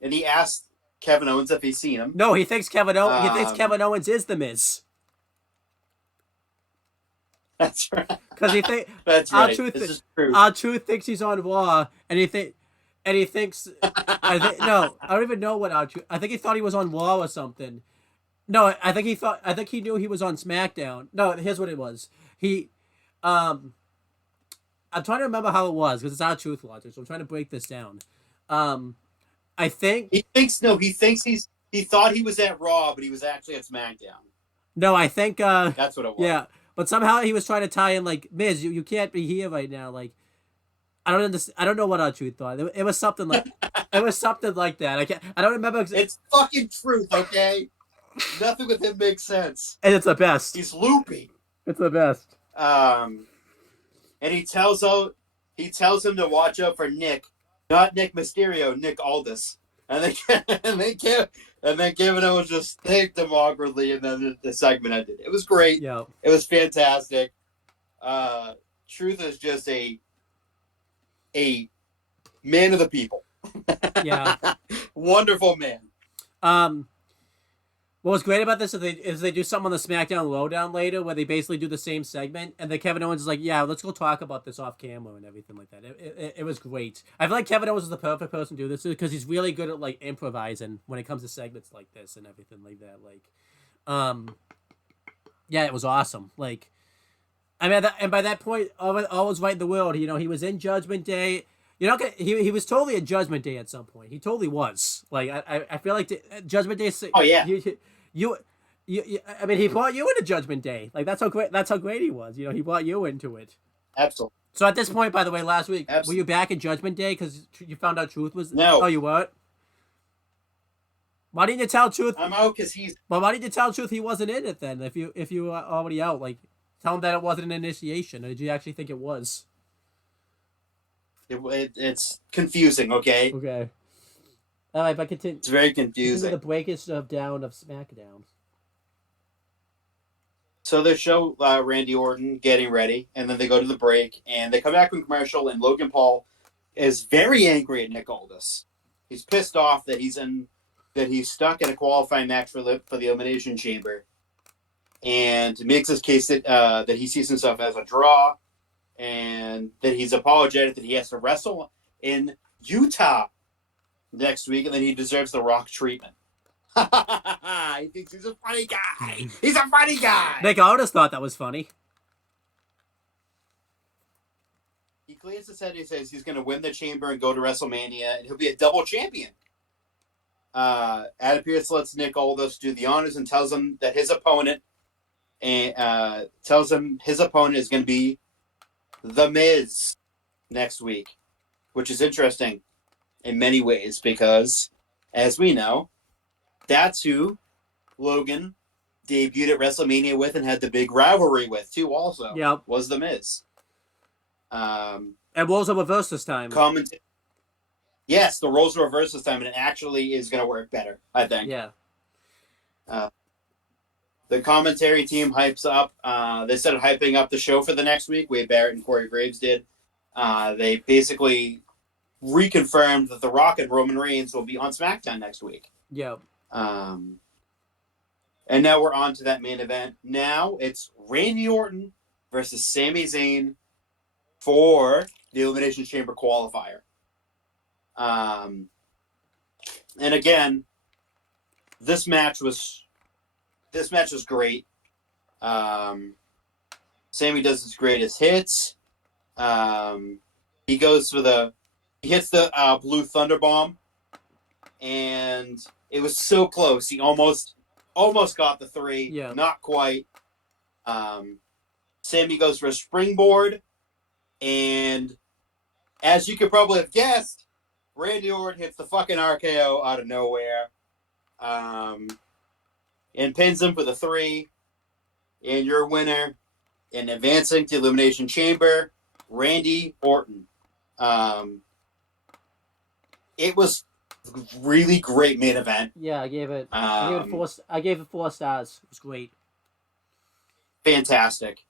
he asks Kevin Owens if he's seen him. No, he thinks Kevin Owens is The Miz. That's right. Because he think That's our right. truth, This is true. our truth thinks he's on Raw, and he thinks. No, I don't even know what our truth. I think he thought he was on Raw or something. No, I think he knew he was on SmackDown. No, here's what it was. Um, I'm trying to remember how it was because it's our truth logic. So I'm trying to break this down. I think He thought he was at Raw, but he was actually at SmackDown. no, I think That's what it was. yeah, but somehow he was trying to tie in like Miz. You can't be here right now. Like I don't understand. I don't know what our truth thought. It was something like that. I don't remember. It's fucking truth, okay? Nothing with him makes sense. And it's the best. He's loopy. It's the best. And he tells him to watch out for Nick, not Nick Mysterio, Nick Aldis. And then Kevin Owens just thanked him awkwardly, and then the segment ended. It was great. Yeah. It was fantastic. Truth is just a man of the people. Yeah. Wonderful man. What was great about this is they do something on the SmackDown Lowdown later where they basically do the same segment, and then Kevin Owens is like, yeah, let's go talk about this off camera and everything like that. It was great. I feel like Kevin Owens is the perfect person to do this because he's really good at like improvising when it comes to segments like this and everything like that. Like, yeah, it was awesome. Like, I mean, and by that point, all was right in the world. You know, he was in Judgment Day. You're not gonna. He was totally at Judgment Day at some point. He totally was. Like I feel like Judgment Day. Oh yeah. You, I mean, he brought you into Judgment Day. Like that's how great he was. You know, he brought you into it. Absolutely. So at this point, by the way, last week, Absolutely. were you back in Judgment Day because you found out Truth was? No. Oh, you weren't. Why didn't you tell Truth? I'm out because he's. Well, why didn't you tell Truth he wasn't in it then? If you were already out, like tell him that it wasn't an initiation. Or did you actually think it was? It's confusing. Okay. Okay. All right, but continue. It's very confusing. The breakage of down of SmackDown. So they show Randy Orton getting ready, and then they go to the break, and they come back from commercial, and Logan Paul is very angry at Nick Aldis. He's pissed off that he's stuck in a qualifying match for the Elimination Chamber, and makes his case that he sees himself as a draw, and that he's apologetic that he has to wrestle in Utah next week, and then he deserves the Rock treatment. He thinks he's a funny guy. He's a funny guy. Nick Aldis thought that was funny. He clears his head. He says he's going to win the Chamber and go to WrestleMania, and he'll be a double champion. Adam Pearce lets Nick Aldis do the honors and tells him that his opponent is going to be The Miz next week, which is interesting in many ways because, as we know, that's who Logan debuted at WrestleMania with and had the big rivalry with too. Also, Yep. was The Miz. And roles are reversed this time. Yes, the roles are reversed this time, and it actually is going to work better, I think. Yeah. The commentary team hypes up. They started hyping up the show for the next week. Wade Barrett and Corey Graves did. They basically reconfirmed that The Rock and Roman Reigns will be on SmackDown next week. Yeah. And now we're on to that main event. Now it's Randy Orton versus Sami Zayn for the Elimination Chamber qualifier. And again, this match was great. Sammy does his greatest hits. He hits the Blue Thunder Bomb, and it was so close. He almost got the 3. Yeah. Not quite. Sammy goes for a springboard, and as you could probably have guessed, Randy Orton hits the fucking RKO out of nowhere. And pins him for the 3. And your winner in advancing to Elimination Chamber, Randy Orton. It was a really great main event. Yeah, I gave it 4 stars. It was great. Fantastic.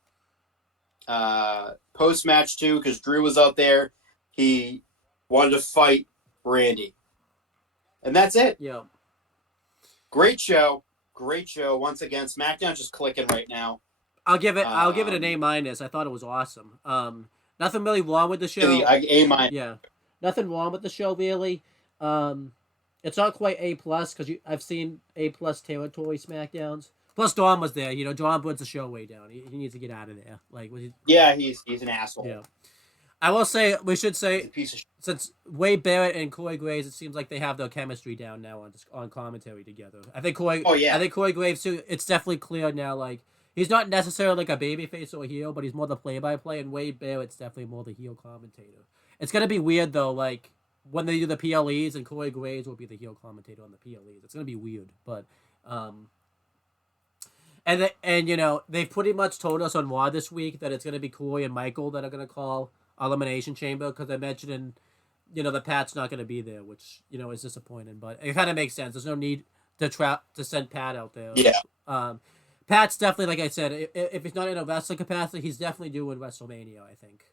Post-match too, because Drew was out there. He wanted to fight Randy. And that's it. Yeah. Great show. Great show. Once again, SmackDown just clicking right now. I'll give it an A-. I thought it was awesome. Nothing really wrong with the show. A-. Yeah, nothing wrong with the show really. It's not quite A+ because I've seen A+ territory SmackDowns. Plus, Dawn was there. You know, Dawn puts the show way down. He needs to get out of there. Like, Yeah, he's an asshole. Yeah. I will say, we should He's say, a piece of shit. since Wade Barrett and Corey Graves, it seems like they have their chemistry down now on commentary together. I think Corey. Oh, yeah. I think Corey Graves too. It's definitely clear now. Like, he's not necessarily like a babyface or a heel, but he's more the play-by-play. And Wade Barrett's definitely more the heel commentator. It's gonna be weird though. Like when they do the PLEs, and Corey Graves will be the heel commentator on the PLEs. It's gonna be weird, but And you know, they've pretty much told us on Raw this week that it's going to be Corey and Michael that are going to call Elimination Chamber, because I mentioned in, you know, that Pat's not going to be there, which, you know, is disappointing. But it kind of makes sense. There's no need to send Pat out there. Yeah. Pat's definitely, like I said, if he's not in a wrestling capacity, he's definitely doing WrestleMania, I think.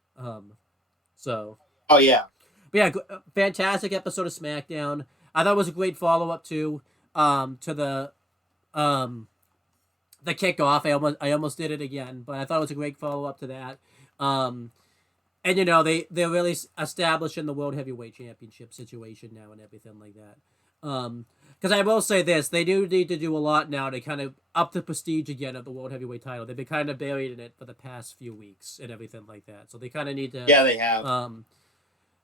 So. Oh, yeah. But yeah, fantastic episode of SmackDown. I thought it was a great follow-up to the kickoff. I almost did it again, but I thought it was a great follow-up to that. And, you know, they're really establishing the World Heavyweight Championship situation now and everything like that. Because I will say this, they do need to do a lot now to kind of up the prestige again of the World Heavyweight title. They've been kind of buried in it for the past few weeks and everything like that. So they kind of need to... Yeah, they have.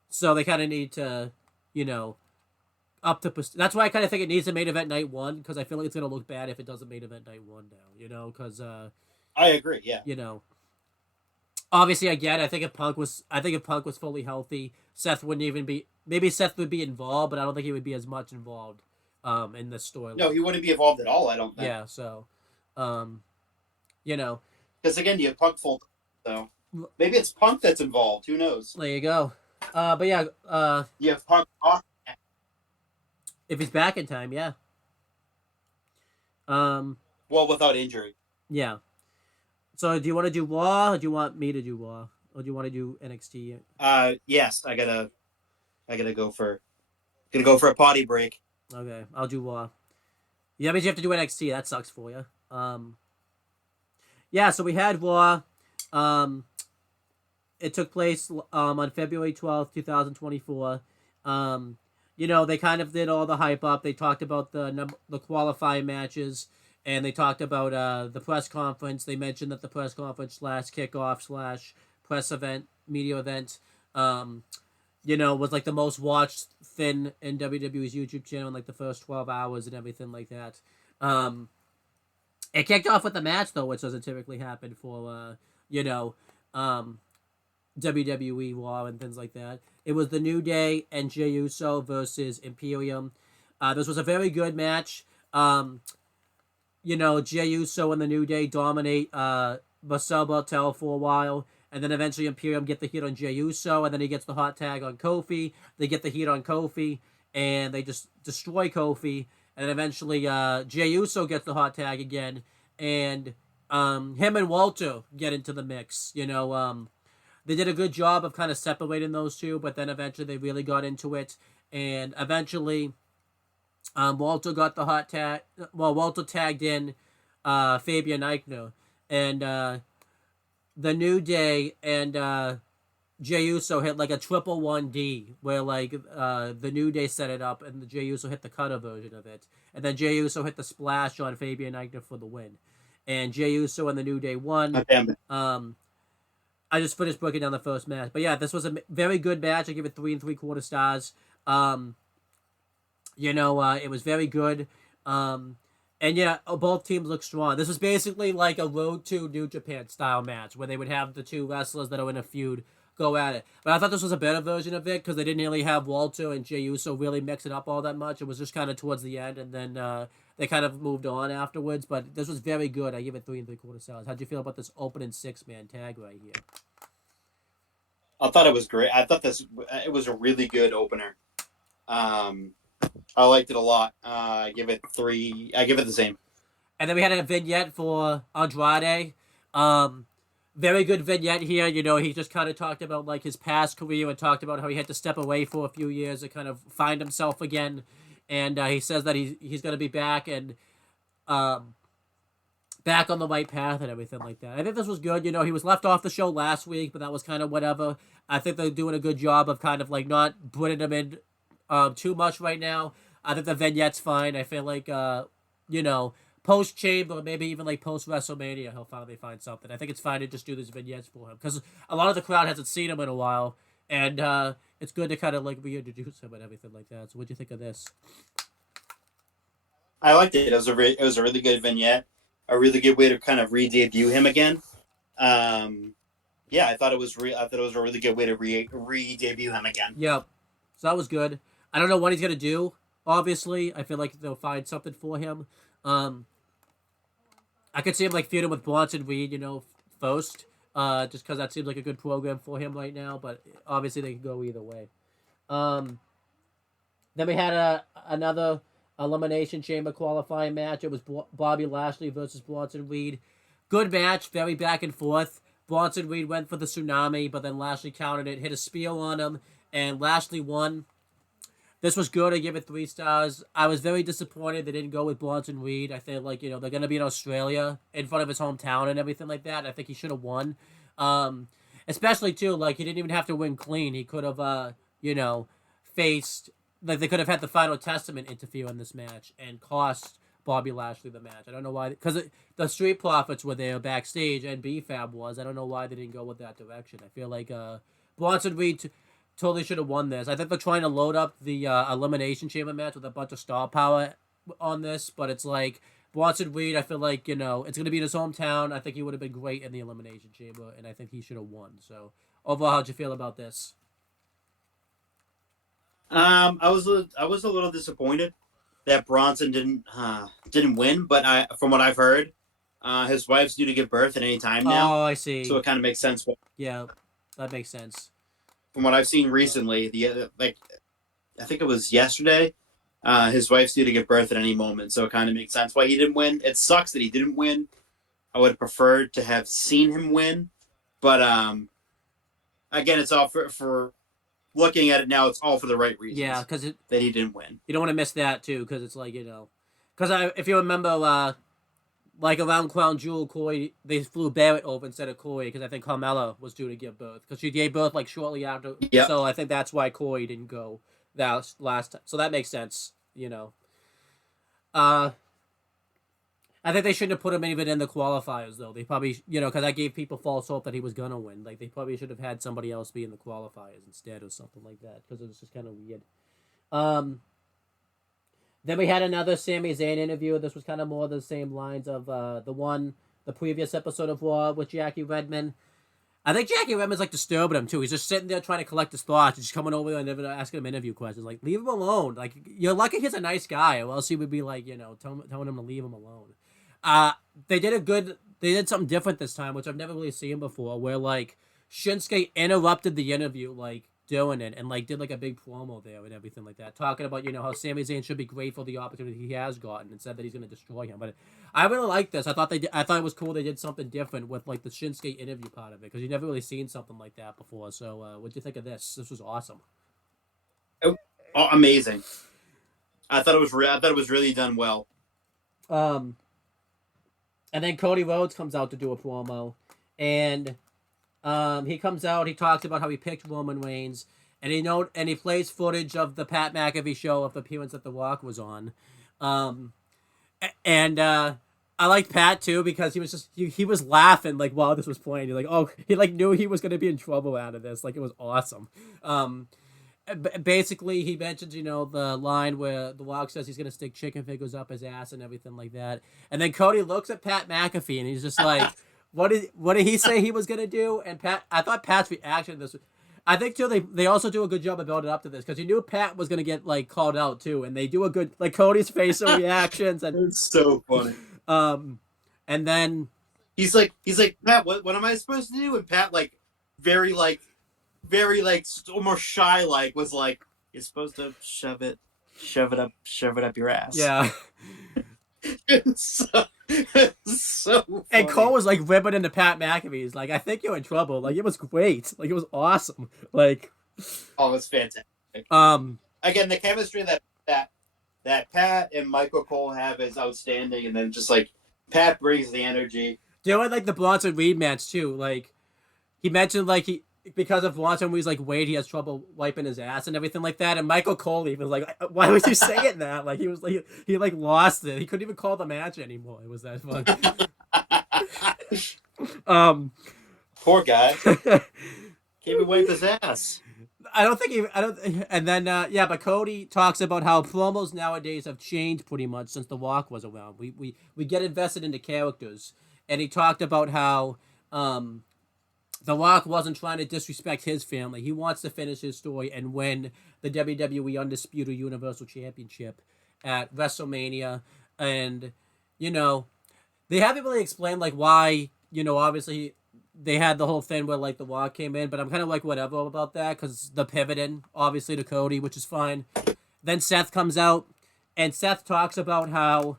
So they kind of need to, you know, up the prestige. That's why I kind of think it needs a main event night one, because I feel like it's going to look bad if it doesn't main event night one now, you know, because... I agree, yeah. You know... Obviously, again, I think if Punk was fully healthy, Seth wouldn't even be. Maybe Seth would be involved, but I don't think he would be as much involved, in this story. No, he wouldn't be involved at all. I don't think. Yeah. So, you know. Because again, you have Punk full. So maybe it's Punk that's involved. Who knows? There you go. But yeah. You have Punk off. If he's back in time, yeah. Well, without injury. Yeah. So, do you want to do Raw, or do you want me to do Raw, or do you want to do NXT? Yes, I gotta go for a potty break. Okay, I'll do Raw. Yeah, but you have to do NXT. That sucks for you. Yeah. So we had Raw. It took place on February 12th, 2024. You know, they kind of did all the hype up. They talked about the qualifying matches. And they talked about the press conference. They mentioned that the press conference / kickoff / press event, media event, you know, was like the most watched thing in WWE's YouTube channel in like the first 12 hours and everything like that. It kicked off with the match though, which doesn't typically happen for, you know, WWE Raw and things like that. It was the New Day and Jey Uso versus Imperium. This was a very good match. You know, Jey Uso and the New Day dominate Marcel Bartel for a while, and then eventually Imperium get the heat on Jey Uso, and then he gets the hot tag on Kofi. They get the heat on Kofi, and they just destroy Kofi, and then eventually Jey Uso gets the hot tag again, and him and Walter get into the mix. You know, they did a good job of kind of separating those two, but then eventually they really got into it, and eventually... Walter got the hot tag. Well, Walter tagged in Fabian Eichner, and the New Day and Jey Uso hit like a 111D, where like the New Day set it up, and the Jey Uso hit the cutter version of it, and then Jey Uso hit the splash on Fabian Eichner for the win, and Jey Uso and the New Day won. I just finished breaking down the first match, but yeah, this was a very good match. I give it 3 3/4 stars. You know, it was very good. And yeah, both teams look strong. This was basically like a Road to New Japan style match where they would have the two wrestlers that are in a feud go at it. But I thought this was a better version of it because they didn't really have Walter and Jey Uso really mix it up all that much. It was just kind of towards the end, and then they kind of moved on afterwards. But this was very good. I give it 3 3/4 stars. How'd you feel about this opening 6-man tag right here? I thought it was great. I thought it was a really good opener. I liked it a lot. I give it 3. I give it the same. And then we had a vignette for Andrade. Very good vignette here. You know, he just kind of talked about like his past career and talked about how he had to step away for a few years to kind of find himself again. And he says that he's going to be back. And back on the right path and everything like that. I think this was good. You know, he was left off the show last week, but that was kind of whatever. I think they're doing a good job of kind of like not putting him in too much right now. I think the vignette's fine. I feel like, you know, post Chamber, maybe even like post WrestleMania, he'll finally find something. I think it's fine to just do these vignettes for him because a lot of the crowd hasn't seen him in a while, and it's good to kind of like reintroduce him and everything like that. So, what do you think of this? I liked it. It was a really good vignette, a really good way to kind of re-debut him again. Yeah, I thought it was a really good way to re-debut him again. Yeah, so that was good. I don't know what he's gonna do. Obviously, I feel like they'll find something for him. I could see him like feuding with Bronson Reed, you know, first, just because that seems like a good program for him right now. But obviously, they could go either way. Then we had another Elimination Chamber qualifying match. It was Bobby Lashley versus Bronson Reed. Good match, very back and forth. Bronson Reed went for the tsunami, but then Lashley countered it, hit a spear on him, and Lashley won. This was good. I give it 3 stars. I was very disappointed they didn't go with Bronson Reed. I think, like, you know, they're going to be in Australia in front of his hometown and everything like that. I think he should have won. Especially, too, like, he didn't even have to win clean. He could have, you know, faced... Like, they could have had the Final Testament interfere in this match and cost Bobby Lashley the match. I don't know why... Because the Street Profits were there backstage and B-Fab was. I don't know why they didn't go with that direction. I feel like Bronson Reed totally should have won this. I think they're trying to load up the Elimination Chamber match with a bunch of star power on this. But it's like... Bronson Reed, I feel like, you know, it's going to be in his hometown. I think he would have been great in the Elimination Chamber. And I think he should have won. So, overall, how'd you feel about this? I was a little disappointed that Bronson didn't win, but from what I've heard, his wife's due to give birth at any time now. Oh, I see. So it kind of makes sense. Yeah, that makes sense. From what I've seen recently, I think it was yesterday, his wife's due to give birth at any moment. So it kind of makes sense why he didn't win. It sucks that he didn't win. I would have preferred to have seen him win, but again, it's all for looking at it now, it's all for the right reasons. Yeah, because that he didn't win. You don't want to miss that too, because it's like, you know, because if you remember, like around Crown Jewel, Corey, they flew Barrett over instead of Corey because I think Carmella was due to give birth because she gave birth like shortly after. Yep. So I think that's why Corey didn't go that last time. So that makes sense, you know. I think they shouldn't have put him even in the qualifiers, though. They probably, you know, because I gave people false hope that he was going to win. Like, they probably should have had somebody else be in the qualifiers instead or something like that, because it was just kind of weird. Then we had another Sami Zayn interview. This was kind of more the same lines of the previous episode of Raw with Jackie Redmond. I think Jackie Redmond's, like, disturbing him, too. He's just sitting there trying to collect his thoughts and just coming over there and asking him interview questions. Like, leave him alone. Like, you're lucky he's a nice guy, or else he would be, like, you know, telling him to leave him alone. They did something different this time, which I've never really seen before, where, like, Shinsuke interrupted the interview, like, doing it, and, like, did, like, a big promo there and everything like that, talking about, you know, how Sami Zayn should be grateful for the opportunity he has gotten and said that he's going to destroy him. But I really like this. I thought it was cool they did something different with, like, the Shinsuke interview part of it, because you've never really seen something like that before. So, what'd you think of this? This was awesome. Oh, amazing. I thought it was really done well. And then Cody Rhodes comes out to do a promo, and he comes out. He talks about how he picked Roman Reigns, and he plays footage of the Pat McAfee show of the appearance that The Rock was on, and I liked Pat too because he was just he was laughing like while this was playing. He like knew he was gonna be in trouble out of this. Like, it was awesome. Basically, he mentions, you know, the line where The Rock says he's going to stick chicken fingers up his ass and everything like that. And then Cody looks at Pat McAfee and he's just like, what did he say he was going to do? And I thought Pat's reaction to this, I think, too, they also do a good job of building up to this because you knew Pat was going to get, like, called out, too. And they do a good, like, Cody's facial reactions. And it's so funny. And then he's like, Pat, what am I supposed to do? And Pat, like, very almost shy, like, was like, you're supposed to shove it up your ass. Yeah. it's so funny. And Cole was like ripping into Pat McAfee. He's like, I think you're in trouble. Like, it was great. Like, it was awesome. Like, oh, it was fantastic. Again, the chemistry that Pat and Michael Cole have is outstanding, and then just like Pat brings the energy. Doing like the Bronson Reed match too. Like he mentioned, like because of Bronson Reed's like weight, he has trouble wiping his ass and everything like that. And Michael Cole even was like, "Why was you saying that?" Like he was like he like lost it. He couldn't even call the match anymore. It was that fun. Poor guy. Can't even wipe his ass. I don't think he. I don't. And then yeah, but Cody talks about how promos nowadays have changed pretty much since The Rock was around. We get invested into characters, and he talked about how The Rock wasn't trying to disrespect his family. He wants to finish his story and win the WWE Undisputed Universal Championship at WrestleMania, and you know they haven't really explained like why. Obviously they had the whole thing where like The Rock came in, but I'm kind of like whatever about that because the pivoting obviously to Cody, which is fine. Then Seth comes out, and Seth talks about how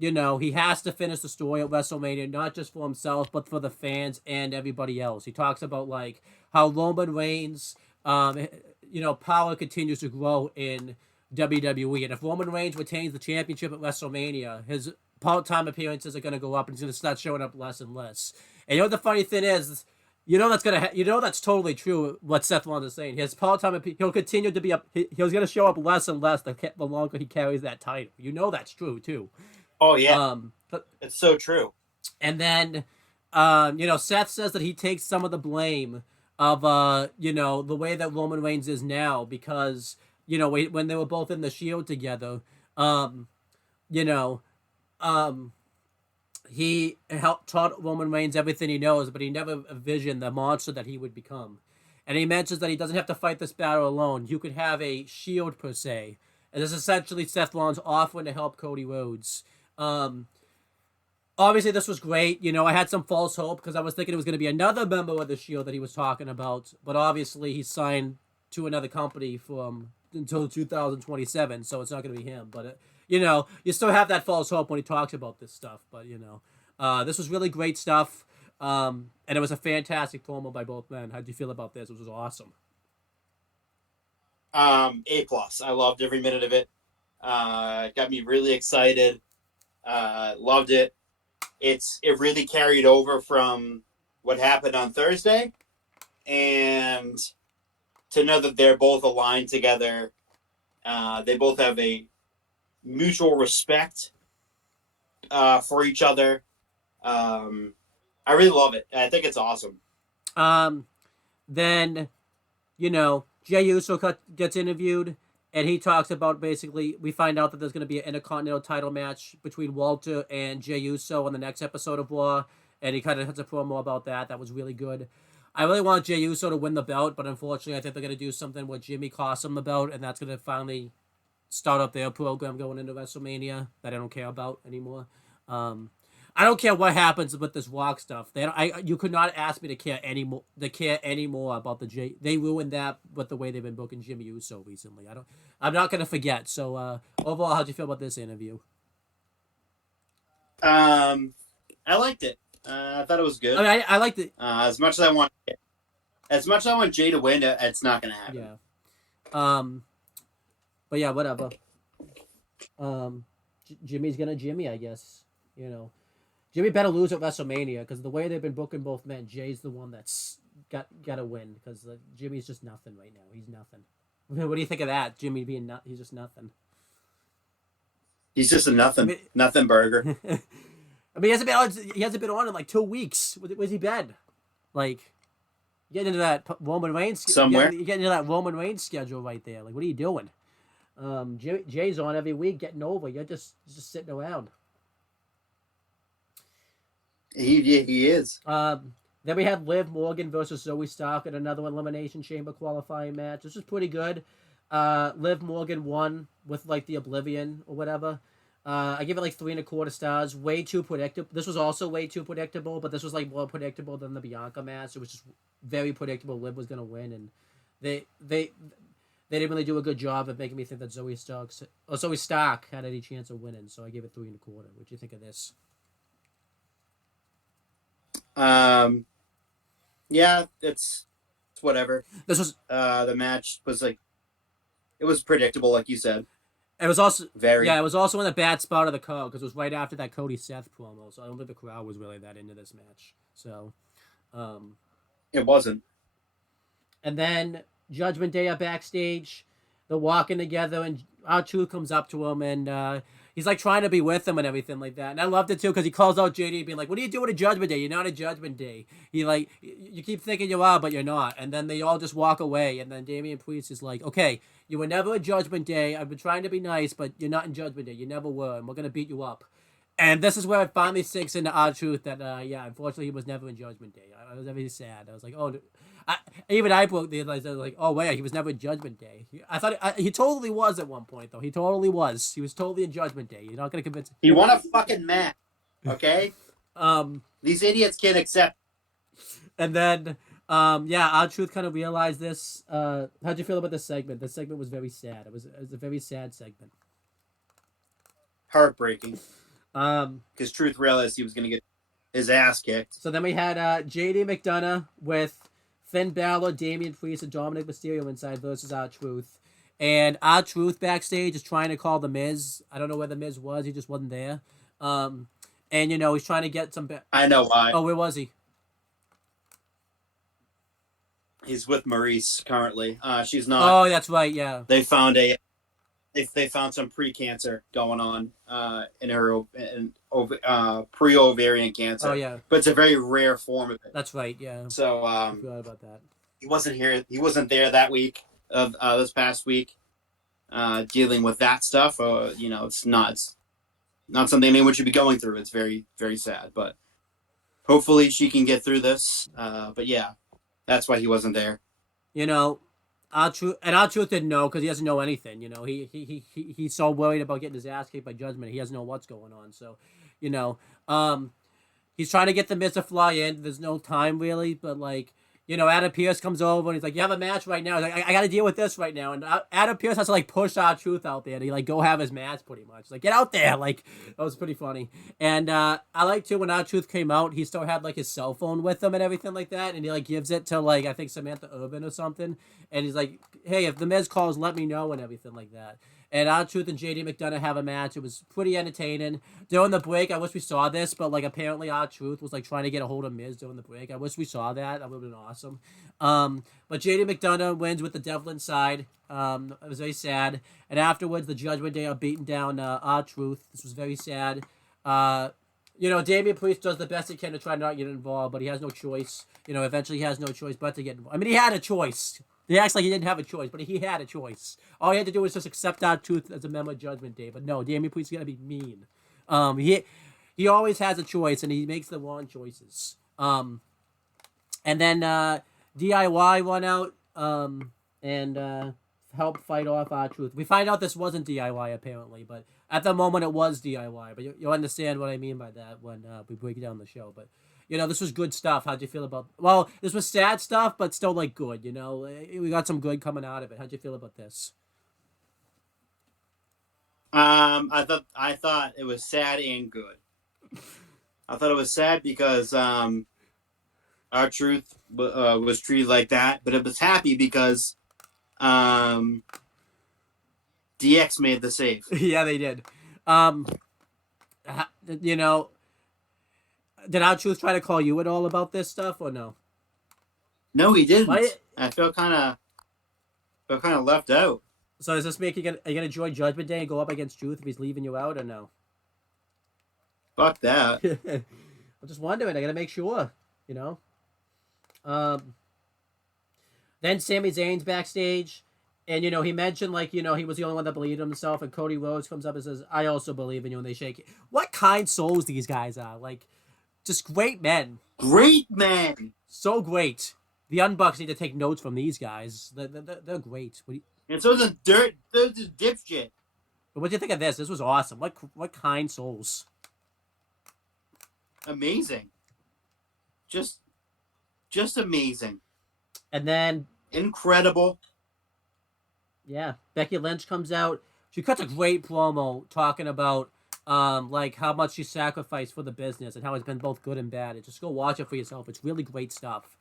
he has to finish the story at WrestleMania, not just for himself but for the fans and everybody else. He talks about like how Roman Reigns, power continues to grow in WWE, and if Roman Reigns retains the championship at WrestleMania, his part-time appearances are going to go up, and he's going to start showing up less and less. And the funny thing is, that's totally true. What Seth Rollins is saying, his part-time he'll continue to be up. He's going to show up less and less the longer he carries that title. That's true too. Oh yeah, it's so true. And then, Seth says that he takes some of the blame of the way that Roman Reigns is now because when they were both in the Shield together, he taught Roman Reigns everything he knows, but he never envisioned the monster that he would become. And he mentions that he doesn't have to fight this battle alone. You could have a shield per se. And this is essentially Seth Rollins offering to help Cody Rhodes. Obviously, this was great. I had some false hope because I was thinking it was going to be another member of the Shield that he was talking about. But obviously, he signed to another company until 2027, so it's not going to be him. But you still have that false hope when he talks about this stuff. But this was really great stuff, and it was a fantastic promo by both men. How did you feel about this? It was awesome. A+. I loved every minute of it. Got me really excited. Loved it. It really carried over from what happened on Thursday, and to know that they're both aligned together. They both have a mutual respect for each other. I really love it. I think it's awesome. Then, Jey Uso gets interviewed, and he talks about basically, we find out that there's going to be an Intercontinental title match between Walter and Jey Uso on the next episode of Raw, and he kind of has a promo about that. That was really good. I really want Jey Uso to win the belt, but unfortunately I think they're going to do something where Jimmy costs him the belt, and that's going to finally start up their program going into WrestleMania that I don't care about anymore. I don't care what happens with this Rock stuff. You could not ask me to care anymore about the Jey. They ruined that with the way they've been booking Jimmy Uso recently. I'm not gonna forget. So overall, how'd you feel about this interview? I liked it. I thought it was good. I mean, I liked it. As much as I want Jey to win, it's not gonna happen. Yeah. But yeah, whatever. Jimmy's gonna Jimmy, I guess. Jimmy better lose at WrestleMania because the way they've been booking both men, Jay's the one that's got to win because Jimmy's just nothing right now. He's nothing. What do you think of that? Jimmy being he's just nothing. He's just a nothing burger. I mean, he hasn't been on in like 2 weeks. Where's he been? Like, getting into that Roman Reigns somewhere. You getting into that Roman Reigns schedule right there. Like, what are you doing? Jay's on every week, getting over. You're just sitting around. He is. Then we had Liv Morgan versus Zoe Stark in another Elimination Chamber qualifying match. This was pretty good. Liv Morgan won with like the Oblivion or whatever. I give it like 3.25 stars. Way too predictable. This was also way too predictable, but this was like more predictable than the Bianca match. It was just very predictable. Liv was gonna win, and they didn't really do a good job of making me think that Zoe Stark had any chance of winning. So I gave it 3.25. What do you think of this? Yeah, it's whatever. This was the match was like, it was predictable, like you said. It was also Very. yeah, it was also in a bad spot of the card because it was right after that Cody Seth promo, so I don't think the crowd was really that into this match. So, It wasn't. and then Judgment Day are backstage. They're walking together, and R-Truth comes up to him, and he's like trying to be with him and everything like that. And I loved it too because he calls out JD, being like, "What are you doing at Judgment Day? You're not at Judgment Day." He like, you keep thinking you are, but you're not. And then they all just walk away. And then Damian Priest is like, "Okay, you were never at Judgment Day. I've been trying to be nice, but you're not in Judgment Day. You never were, and we're gonna beat you up." And this is where it finally sinks into R-Truth that, yeah, unfortunately he was never in Judgment Day. I was very sad. I was like, oh, I broke the advice. I was like, oh, wait, he was never in Judgment Day. I thought he totally was at one point, though. He totally was. He was totally in Judgment Day. You're not going to convince He won a fucking match. Okay? These idiots can't accept. And then, yeah, R-Truth kind of realized this. How'd you feel about this segment? This segment was very sad. It was a very sad segment. Heartbreaking. Because Truth realized he was going to get his ass kicked. So then we had JD McDonough with Finn Balor, Damian Priest, and Dominic Mysterio inside versus R-Truth. And R-Truth backstage is trying to call The Miz. I don't know where The Miz was. He just wasn't there. And, you know, he's trying to get some... I know why. Oh, where was he? He's with Maurice currently. She's not. Oh, that's right, yeah. They found they found some pre-cancer going on in her pre-ovarian cancer. Oh, yeah. But it's a very rare form of it. That's right, yeah. So I forgot about that. he wasn't here. He wasn't there that week of this past week, dealing with that stuff. You know, it's not something anyone should be going through. It's very, very sad. But hopefully she can get through this. But yeah, that's why he wasn't there. You know, R-Truth didn't know because he doesn't know anything. You know, he's so worried about getting his ass kicked by Judgment. He doesn't know what's going on. So, you know, he's trying to get the Miz to fly in. There's no time really, but like, you know, Adam Pearce comes over and he's like, "You have a match right now." He's like, I got to deal with this right now. And Adam Pearce has to like push R-Truth out there to like go have his match pretty much. Like, get out there. Like, that was pretty funny. And I like too when R-Truth came out, he still had like his cell phone with him and everything like that. And he like gives it to like, I think Samantha Urban or something. And he's like, "Hey, if the Miz calls, let me know," and everything like that. And R-Truth and JD McDonough have a match. It was pretty entertaining. During the break, I wish we saw this, but like apparently R-Truth was like trying to get a hold of Miz during the break. I wish we saw that. That would have been awesome. But JD McDonough wins with the devil inside. It was very sad. And afterwards, the Judgment Day are beating down R-Truth. This was very sad. You know, Damian Priest does the best he can to try not to get involved, but he has no choice. You know, eventually he has no choice but to get involved. I mean, he had a choice. He acts like he didn't have a choice, but he had a choice. All he had to do was just accept R-Truth as a member of Judgment Day. But no, Damian Priest is going to be mean. He always has a choice, and he makes the wrong choices. And then DIY won out and helped fight off R-Truth. We find out this wasn't DIY, apparently, but at the moment it was DIY. But you'll understand what I mean by that when we break down the show. But you know, this was good stuff. How'd you feel about... Well, this was sad stuff, but still, like, good, you know? We got some good coming out of it. How'd you feel about this? I thought it was sad and good. I thought it was sad because R-Truth was treated like that, but it was happy because DX made the save. Yeah, they did. You know... Did R-Truth try to call you at all about this stuff or no? No, he didn't. I feel kind of left out. So does this make are you gonna join Judgment Day and go up against Truth if he's leaving you out or no? Fuck that. I'm just wondering. I gotta make sure. You know. Then Sami Zayn's backstage, and you know he mentioned like you know he was the only one that believed in himself, and Cody Rhodes comes up and says, "I also believe in you," and they shake it. What kind souls these guys are like. Just great men. Great men. So great. The Unbucks need to take notes from these guys. They're great. And so is Those is dipshit. But what do you think of this? This was awesome. What kind souls? Amazing. Just amazing. And then... Incredible. Yeah. Becky Lynch comes out. She cuts a great promo talking about... like how much she sacrificed for the business and how it's been both good and bad. And just go watch it for yourself. It's really great stuff.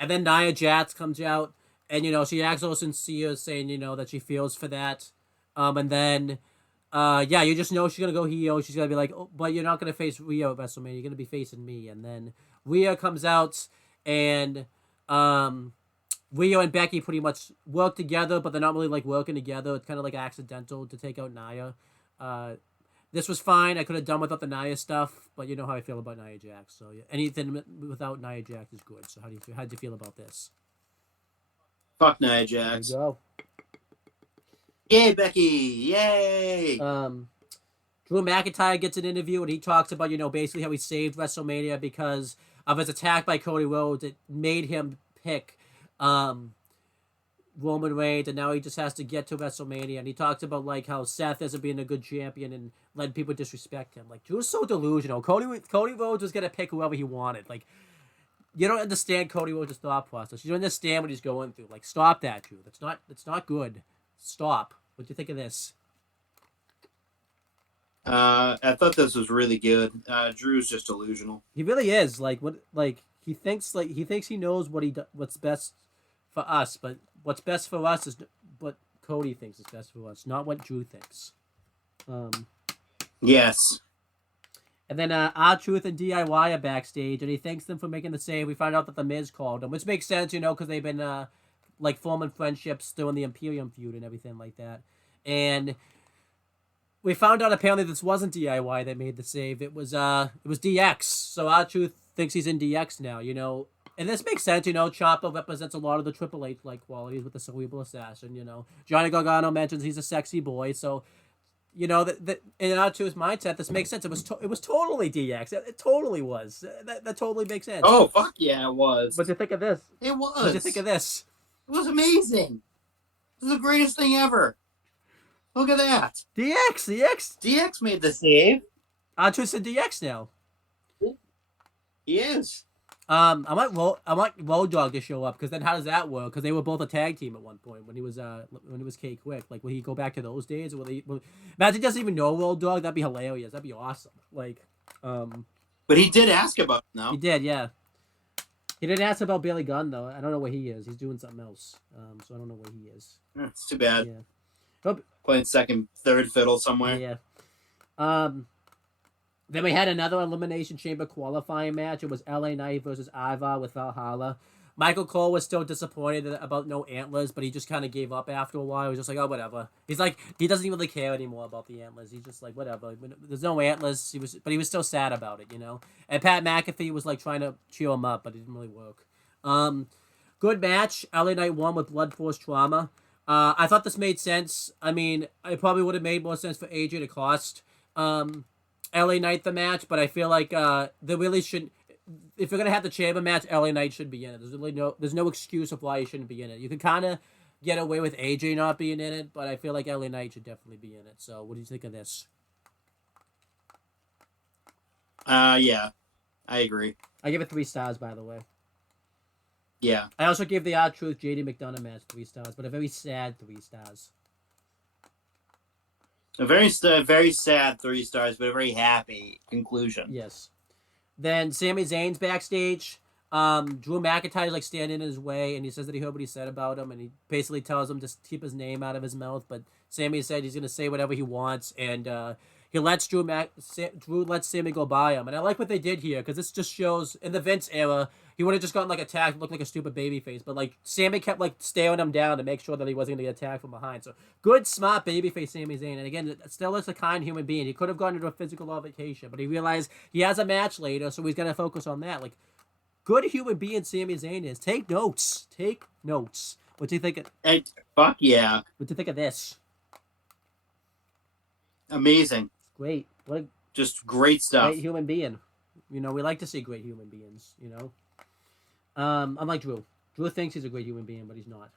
And then Nia Jax comes out, and you know she acts so sincere, saying you know that she feels for that. And then yeah, you just know she's gonna go heel. She's gonna be like, oh, but you're not gonna face Rhea at WrestleMania. You're gonna be facing me. And then Rhea comes out, and Rhea and Becky pretty much work together, but they're not really like working together. It's kind of like accidental to take out Nia. This was fine. I could have done without the Nia stuff, but you know how I feel about Nia Jax. So yeah, anything without Nia Jax is good. So how do you feel? How do you feel about this? Fuck Nia There Jax. you go. Yay, Becky! Yay! Drew McIntyre gets an interview and he talks about, basically how he saved WrestleMania because of his attack by Cody Rhodes. It made him pick Roman Reigns, and now he just has to get to WrestleMania. And he talks about like how Seth isn't being a good champion and letting people disrespect him. Like, Drew's so delusional. Cody Rhodes was gonna pick whoever he wanted. Like, you don't understand Cody Rhodes' thought process. You don't understand what he's going through. Like, stop that, Drew. That's not good. Stop. What do you think of this? I thought this was really good. Drew's just delusional. He really is. He thinks he knows what's best for us, but what's best for us is what Cody thinks is best for us, not what Drew thinks. Yes. And then R-Truth and DIY are backstage, and he thanks them for making the save. We find out that The Miz called him, which makes sense, because they've been forming friendships during the Imperium feud and everything like that. And we found out apparently this wasn't DIY that made the save. It was DX. So R-Truth thinks he's in DX now, And this makes sense, Ciampa represents a lot of the Triple H-like qualities with the cerebral assassin, Johnny Gargano mentions he's a sexy boy, so, in R-Truth's mindset, this makes sense. It was totally DX. It totally was. That totally makes sense. Oh, fuck yeah, it was. What'd you think of this? It was. What'd you think of this? It was amazing. This is the greatest thing ever. Look at that. DX. DX made the save. R-Truth's in DX now. He is. I want Road Dogg to show up, because then how does that work? Because they were both a tag team at one point when he was K Quick. Like, will he go back to those days? Or imagine he doesn't even know Road Dogg. That'd be hilarious. That'd be awesome. Like, but he did ask about it now. He did, yeah. He didn't ask about Billy Gunn though. I don't know where he is. He's doing something else. So I don't know where he is. It's too bad. Yeah. Playing second, third fiddle somewhere. Yeah. Then we had another Elimination Chamber qualifying match. It was LA Knight versus Ivar with Valhalla. Michael Cole was still disappointed about no antlers, but he just kind of gave up after a while. He was just like, oh, whatever. He's like, he doesn't even really care anymore about the antlers. He's just like, whatever. There's no antlers. But he was still sad about it, And Pat McAfee was like trying to cheer him up, but it didn't really work. Good match. LA Knight won with Blood Force Trauma. I thought this made sense. I mean, it probably would have made more sense for AJ to cost LA Knight the match, but I feel like they really shouldn't. If you're gonna have the chamber match, LA Knight should be in it. There's no excuse of why he shouldn't be in it. You can kind of get away with AJ not being in it, but I feel like LA Knight should definitely be in it. So, what do you think of this? Yeah, I agree. I give it 3 stars, by the way. Yeah. I also give the R-Truth JD McDonough match 3 stars, but a very sad 3 stars. A very sad 3 stars, but a very happy conclusion. Yes. Then Sami Zayn's backstage. Drew McIntyre's like standing in his way, and he says that he heard what he said about him, and he basically tells him to keep his name out of his mouth. But Sami said he's gonna say whatever he wants, and he lets Drew lets Sami go by him. And I like what they did here, because this just shows in the Vince era he would have just gotten like attacked, looked like a stupid babyface, but like Sami kept like staring him down to make sure that he wasn't gonna get attacked from behind. So good, smart babyface Sami Zayn. And again, still is a kind human being. He could have gone into a physical altercation, but he realized he has a match later, so he's gonna focus on that. Like, good human being Sami Zayn is. Take notes. What do you think? Hey, fuck yeah! What do you think of this? Amazing. Great. What a just great stuff. great human being. We like to see great human beings. Unlike Drew. Drew thinks he's a great human being, but he's not.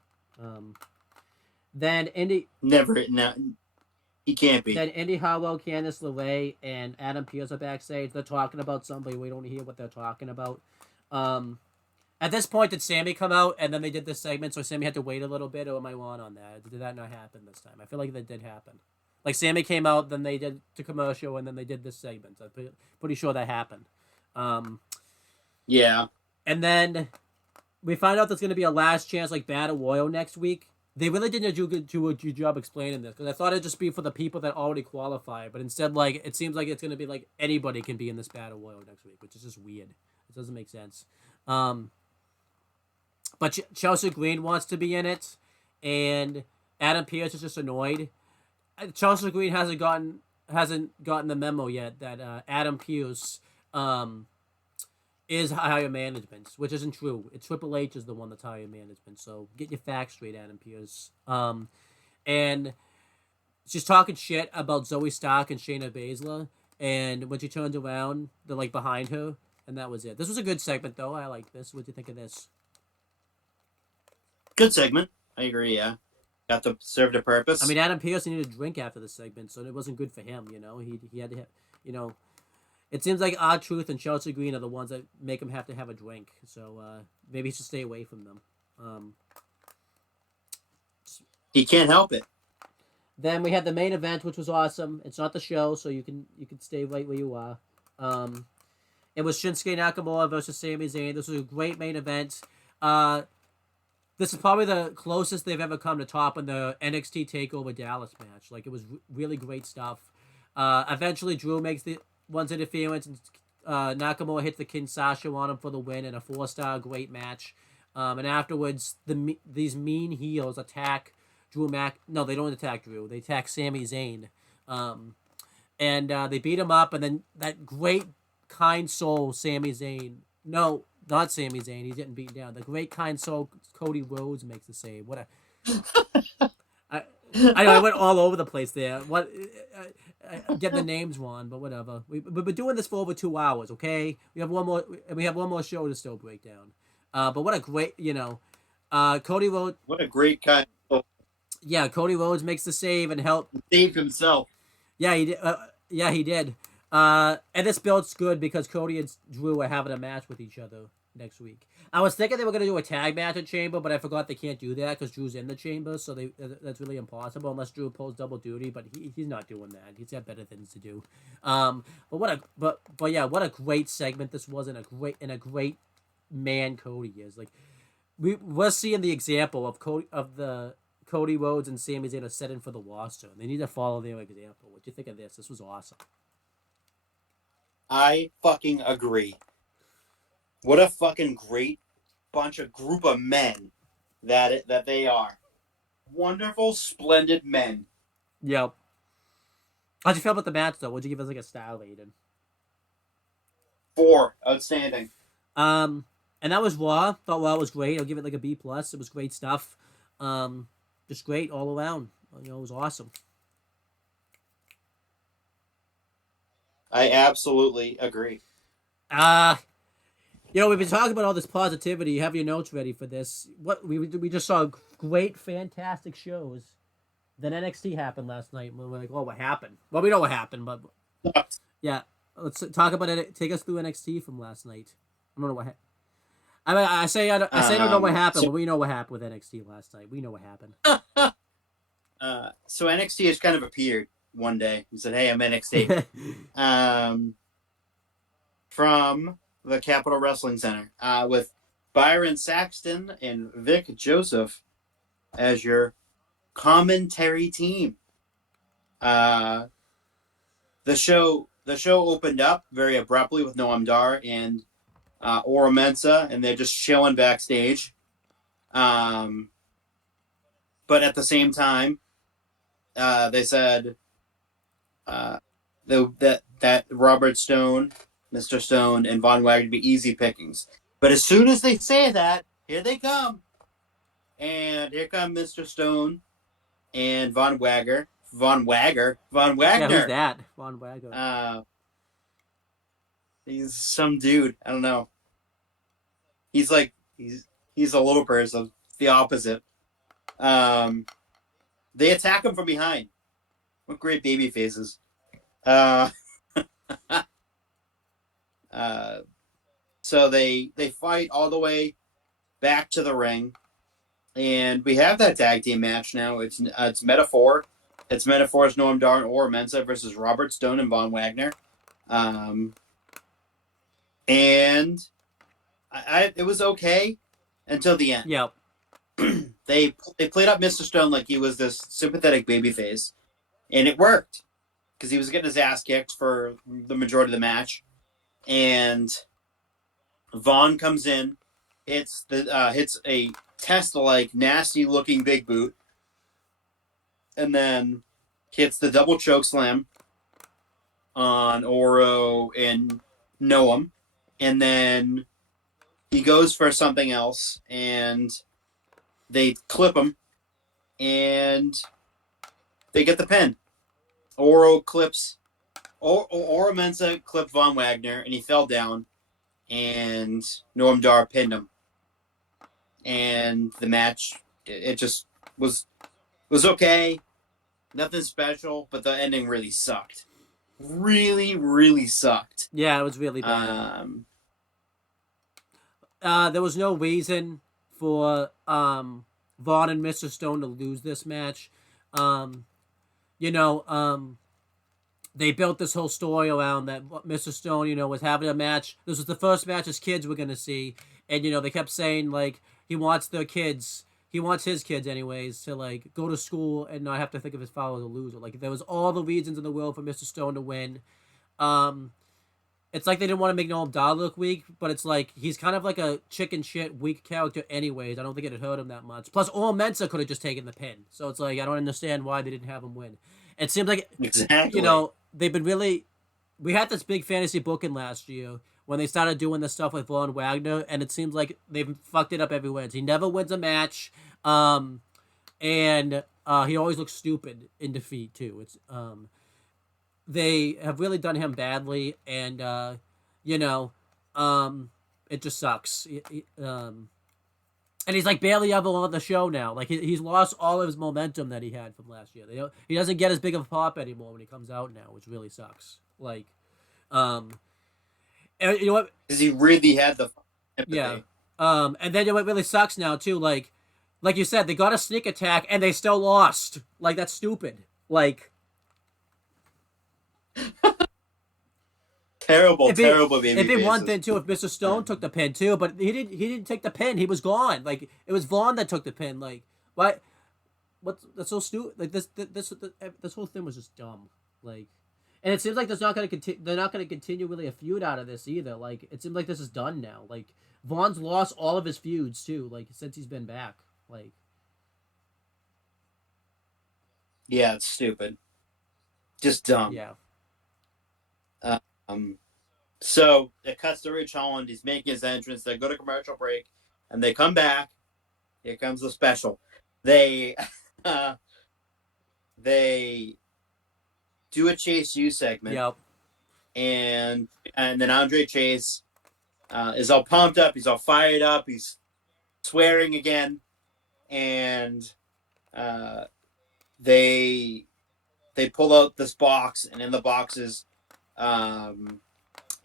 Then Indy. He can't be. Then Indy Hartwell, Candice LeRae, and Adam Pearce are backstage. They're talking about somebody. We don't hear what they're talking about. At this point, did Sami come out and then they did this segment, so Sami had to wait a little bit, or am I wrong on that? Did that not happen this time? I feel like that did happen. Like, Sami came out, then they did the commercial, and then they did this segment. I'm pretty sure that happened. Yeah. And then we find out there's going to be a last chance, like, Battle Royal next week. they really didn't do a good job explaining this, because I thought it'd just be for the people that already qualify, but instead, like, it seems like it's gonna be like anybody can be in this battle royal next week, which is just weird. It doesn't make sense. But Chelsea Green wants to be in it, and Adam Pearce is just annoyed. Chelsea Green hasn't gotten the memo yet that Adam Pearce is higher management, which isn't true. Triple H is the one that's higher management. So get your facts straight, Adam Pearce. And she's talking shit about Zoe Stark and Shayna Baszler, and when she turns around, they're like behind her, and that was it. This was a good segment, though. I like this. What do you think of this? Good segment. I agree. Yeah, got to serve a purpose. I mean, Adam Pearce needed a drink after the segment, so it wasn't good for him. You know, he had to have, you know. It seems like R-Truth and Chelsea Green are the ones that make him have to have a drink. So maybe he should stay away from them. He can't help it. Then we had the main event, which was awesome. It's not the show, so you can stay right where you are. It was Shinsuke Nakamura versus Sami Zayn. This was a great main event. This is probably the closest they've ever come to topping the NXT TakeOver Dallas match. Like, it was really great stuff. Eventually, Drew makes the one's interference, and Nakamura hits the Kinshasa on him for the win in a 4-star great match. And afterwards, these mean heels attack Drew No, they don't attack Drew. They attack Sami Zayn. And they beat him up, and then that great, kind soul Sami Zayn. No, not Sami Zayn. He's getting beaten down. The great, kind soul Cody Rhodes makes the save. What a... I know I went all over the place there. What? I get the names wrong, but whatever. We've been doing this for over 2 hours. Okay, we have one more show to still break down. But what a great, Cody Rhodes. What a great kind. Yeah, Cody Rhodes makes the save and help save himself. Yeah, he did. He did. And this build's good because Cody and Drew are having a match with each other next week. I was thinking they were going to do a tag match at Chamber, but I forgot they can't do that because Drew's in the Chamber, so that's really impossible unless Drew pulls double duty. But he's not doing that. He's got better things to do. But yeah, what a great segment this was, and a great man Cody is. Like, we're seeing the example of Cody Rhodes and Sami Zayn are setting for the roster. They need to follow their example. What do you think of this? This was awesome. I fucking agree. What a fucking great group of men that they are. Wonderful, splendid men. Yep. How'd you feel about the match, though? What'd you give us, like, a star rating? 4. Outstanding. And that was Raw. Thought Raw was great. I'll give it, like, a B+. It was great stuff. Just great all around. It was awesome. I absolutely agree. We've been talking about all this positivity. You have your notes ready for this. What we just saw great, fantastic shows. Then NXT happened last night. And we're like, oh, what happened? Well, we know what happened, but yeah, let's talk about it. Take us through NXT from last night. I don't know what happened. I say I don't know what happened, but we know what happened with NXT last night. We know what happened. So NXT has kind of appeared one day and said, "Hey, I'm NXT." From the Capitol Wrestling Center, with Byron Saxton and Vic Joseph as your commentary team. The show opened up very abruptly with Noam Dar and Ora Mensa, and they're just chilling backstage. But at the same time, they said that Robert Stone, Mr. Stone, and Von Wagner be easy pickings. But as soon as they say that, here they come. And here come Mr. Stone and Von Wagner. Yeah, who's that? Von Wagner. He's some dude. I don't know. He's like he's a little person. The opposite. They attack him from behind. What great baby faces. So they fight all the way back to the ring, and we have that tag team match now. It's Metaphor. It's Metaphor's Noam Dar and Ora Mensa versus Robert Stone and Von Wagner. And it was okay until the end. Yep. they played up Mr. Stone like he was this sympathetic babyface, and it worked because he was getting his ass kicked for the majority of the match, and Vaughn comes in, hits a Tesla-like nasty looking big boot, and then hits the double choke slam on Oro and Noam, and then he goes for something else, and they clip him, and they get the pin. Oro Mensa clipped Von Wagner, and he fell down, and Noam Dar pinned him. And the match, it just was okay. Nothing special, but the ending really sucked. Really, really sucked. Yeah, it was really bad. There was no reason for Vaughn and Mr. Stone to lose this match. They built this whole story around that Mr. Stone, was having a match. This was the first match his kids were going to see. And, they kept saying, like, he wants his kids anyways, to, like, go to school and not have to think of his father as a loser. Like, there was all the reasons in the world for Mr. Stone to win. It's like they didn't want to make Noam Dar look weak, but it's like he's kind of like a chicken shit weak character anyways. I don't think it had hurt him that much. Plus, Oro Mensa could have just taken the pin. So it's like, I don't understand why they didn't have him win. It seems like, exactly. They've been really... We had this big fantasy booking last year when they started doing this stuff with Von Wagner, and it seems like they've fucked it up every win. He never wins a match, and he always looks stupid in defeat, too. It's they have really done him badly, and, it just sucks. And he's, like, barely ever on the show now. Like, he's lost all of his momentum that he had from last year. He doesn't get as big of a pop anymore when he comes out now, which really sucks. Like, and you know what? Because he really had the empathy. Yeah. And then what really sucks now, too, like you said, they got a sneak attack, and they still lost. Like, that's stupid. Like... Terrible baby. It'd be one thing too if Mr. Stone took the pin too, but he didn't take the pin. He was gone. Like, it was Vaughn that took the pin. Like, what? That's so stupid. Like, this whole thing was just dumb. Like, and it seems like they're not gonna continue really a feud out of this either. Like, it seems like this is done now. Like, Vaughn's lost all of his feuds too. Like, since he's been back. Like, yeah, it's stupid. Just dumb. Yeah. So it cuts to Rich Holland. He's making his entrance. They go to commercial break, and they come back. Here comes the special. They they do a Chase U segment. Yep. And then Andre Chase is all pumped up. He's all fired up. He's swearing again, and they pull out this box, and in the box is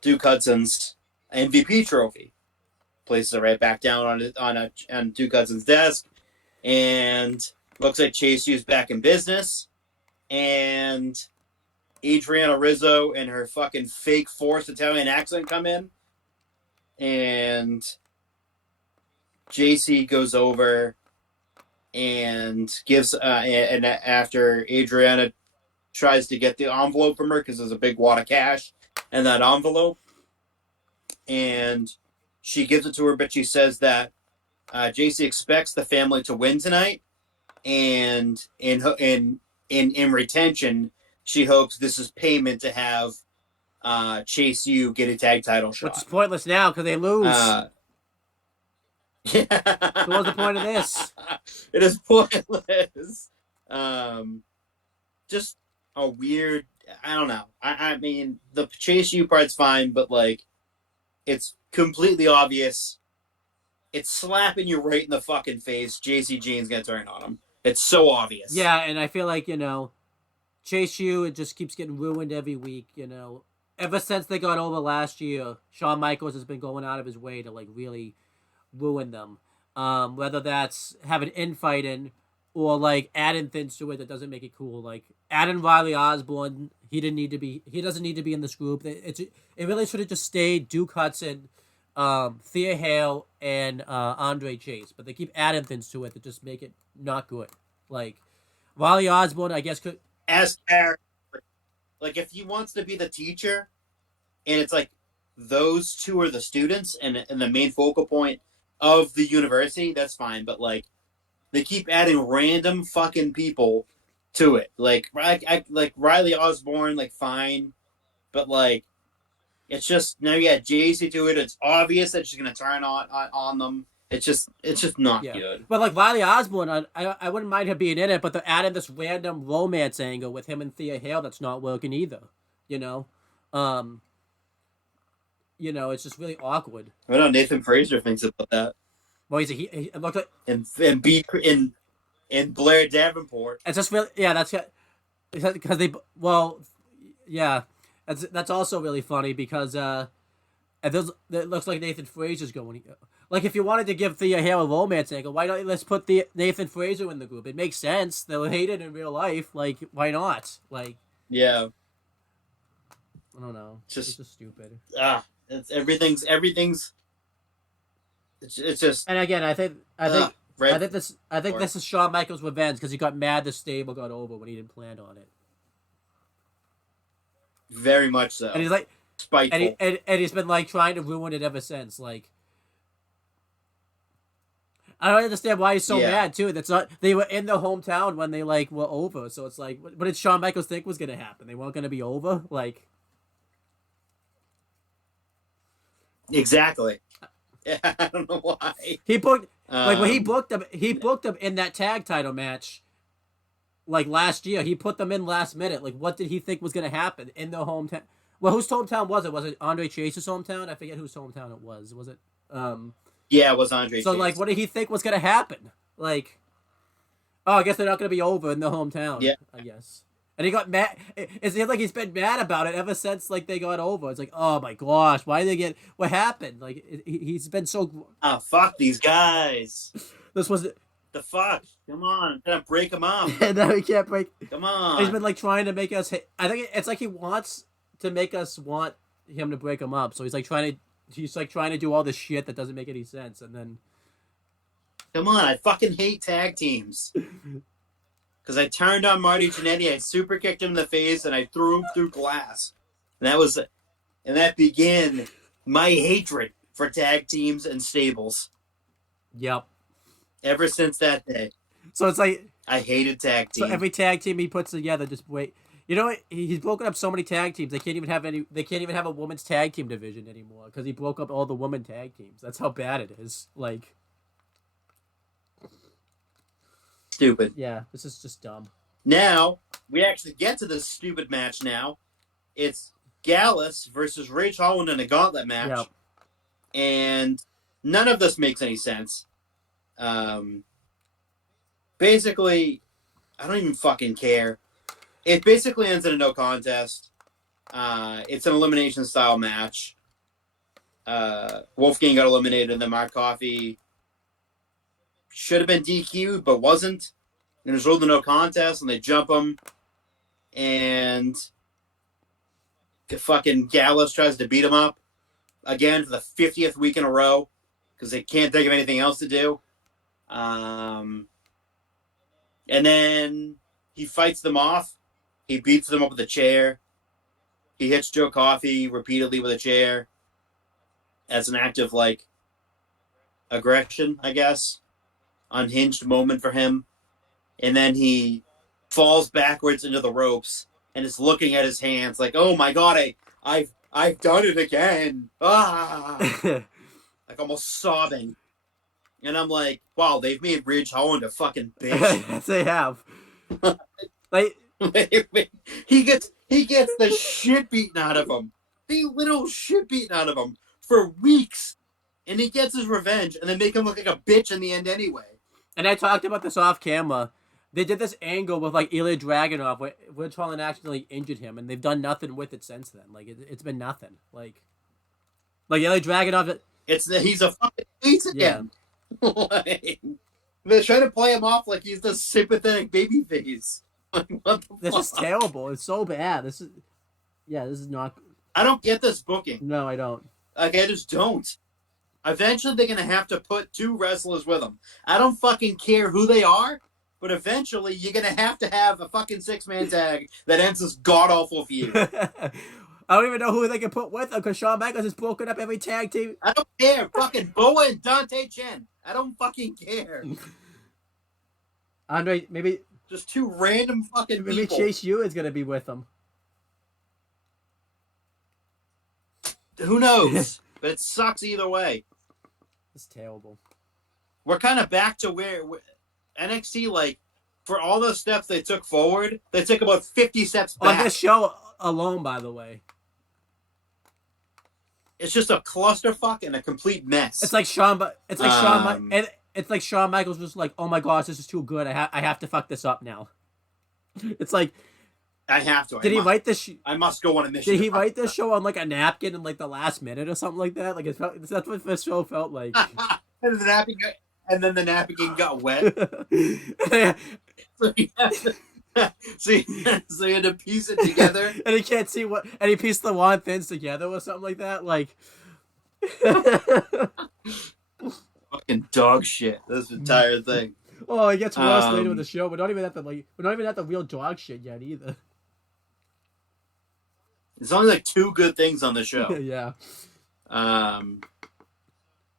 Duke Hudson's MVP trophy. Places it right back down on Duke Hudson's desk, and looks like Chase U's back in business. And Adriana Rizzo and her fucking fake forced Italian accent come in, and JC goes over and gives and after Adriana tries to get the envelope from her because there's a big wad of cash in that envelope, and she gives it to her, but she says that JC expects the family to win tonight, and in retention, she hopes this is payment to have Chase U get a tag title shot. Which is pointless now because they lose. Yeah. So what's the point of this? It is pointless. Just a weird. I don't know. I mean, the Chase U part's fine, but like, it's completely obvious. It's slapping you right in the fucking face. JC Jean's gonna turn on him. It's so obvious. Yeah, and I feel like, Chase U, it just keeps getting ruined every week, Ever since they got over last year, Shawn Michaels has been going out of his way to, like, really ruin them. Whether that's having infighting or, like, adding things to it that doesn't make it cool. Like, adding Riley Osborne, he doesn't need to be in this group. It really should have just stayed Duke Hudson Thea Hale and Andre Chase, but they keep adding things to it to just make it not good. Like Riley Osborne, I guess could. As character, like if he wants to be the teacher, and it's like those two are the students and the main focal point of the university, that's fine. But like they keep adding random fucking people to it. Like like Riley Osborne, like fine, but like it's just now you got JC to it. It's obvious that she's gonna turn on them. It's just not good. But like Riley Osborne, I wouldn't mind him being in it, but they're adding this random romance angle with him and Thea Hale that's not working either. You know, it's just really awkward. I don't know. Nathan Fraser thinks about that. Well, he looked like and Blair Davenport. it's just really that's because that's also really funny because it looks like Nathan Fraser's going. Like, if you wanted to give Thea Hale a romance angle, why don't you let's put Nathan Fraser in the group? It makes sense. They're hated in real life. Like, why not? Like, yeah, I don't know. It's just stupid. Everything's. It's just. And again, I think this is Shawn Michaels' revenge because he got mad the stable got over when he didn't plan on it. Very much so. And he's like spiteful, and he's been like trying to ruin it ever since. Like, I don't understand why he's so mad too. That's not they were in their hometown when they like were over. So it's like, what did Shawn Michaels think was gonna happen? They weren't gonna be over. Like, exactly. Yeah, I don't know why he booked when he booked them in that tag title match. Like last year, he put them in last minute. Like, what did he think was gonna happen in their hometown? Well, whose hometown was it? Was it Andre Chase's hometown? I forget whose hometown it was. Was it? Yeah, it was Andre. So, Chase. like, what did he think was gonna happen? Like, oh, I guess they're not gonna be over in the hometown. Yeah, I guess. And he got mad. It seems like he's been mad about it ever since like they got over. It's like, oh my gosh, why did they get? What happened? Like, he's been so. Fuck these guys. This was. The fuck? Come on, I'm gonna break them up. No, he can't break. Come on. He's been like trying to make us. I think it's like he wants to make us want him to break him up. So he's like trying to do all this shit that doesn't make any sense, and then. Come on, I fucking hate tag teams. Because I turned on Marty Jannetty, I super kicked him in the face, and I threw him through glass. And that began my hatred for tag teams and stables. Yep. Ever since that day. So it's like I hated tag teams. So every tag team he puts together, just wait. You know what? He's broken up so many tag teams. They can't even have a women's tag team division anymore because he broke up all the women tag teams. That's how bad it is. Like, stupid. Yeah, this is just dumb. Now we actually get to this stupid match. Now it's Gallus versus Ridge Holland in a gauntlet match, and none of this makes any sense. Basically, I don't even fucking care. It basically ends in a no contest. It's an elimination style match. Wolfgang got eliminated, and then Mark Coffey should have been DQ'd, but wasn't. And there's ruled a no contest, and they jump him. And the fucking Gallus tries to beat him up again for the 50th week in a row because they can't think of anything else to do. And then he fights them off. He beats them up with a chair. He hits Joe Coffey repeatedly with a chair as an act of, like, aggression, I guess. Unhinged moment for him. And then he falls backwards into the ropes and is looking at his hands like, oh my God, I've done it again. Ah! Like almost sobbing. And I'm like, wow, they've made Ridge Holland a fucking bitch. Yes, they have. Like, he gets the shit beaten out of him. The little shit beaten out of him for weeks. And he gets his revenge and then make him look like a bitch in the end anyway. And I talked about this off camera. They did this angle with like Ilya Dragunov where Ridge Holland accidentally injured him, and they've done nothing with it since then. Like it's been nothing. Like Ilya Dragunov. He's a fucking face again. Like, they're trying to play him off like he's the sympathetic baby face. Like, what the This fuck? is terrible. It's so bad. This is not. I don't get this booking. No, I don't. Like, I just don't. Eventually, they're gonna have to put 2 wrestlers with them. I don't fucking care who they are, but eventually, you're gonna have a fucking 6-man tag that ends this god awful feud. I don't even know who they can put with them because Shawn Michaels has broken up every tag team. I don't care. Fucking Boa and Dante Chen. I don't fucking care. Andre, maybe Just 2 random fucking maybe people. Chase U is gonna be with them. Who knows? But it sucks either way. It's terrible. We're kind of back to where NXT, like, for all those steps they took forward, they took about 50 steps back. On this show alone, by the way. It's just a clusterfuck and a complete mess. It's like Shawn Michaels was like, "Oh my gosh, this is too good. I have to fuck this up now." It's like, I have to. did he write this? I must go on a mission. Did he write this show on like a napkin in like the last minute or something like that? Like that's what this show felt like. and then the napkin got wet. So he had to piece it together. And he can't see what, and he pieced the one things together or something like that. Like, fucking dog shit. This entire thing. Oh, it gets worse later in the show. We're not even at the real dog shit yet either. There's only like 2 good things on the show. Yeah.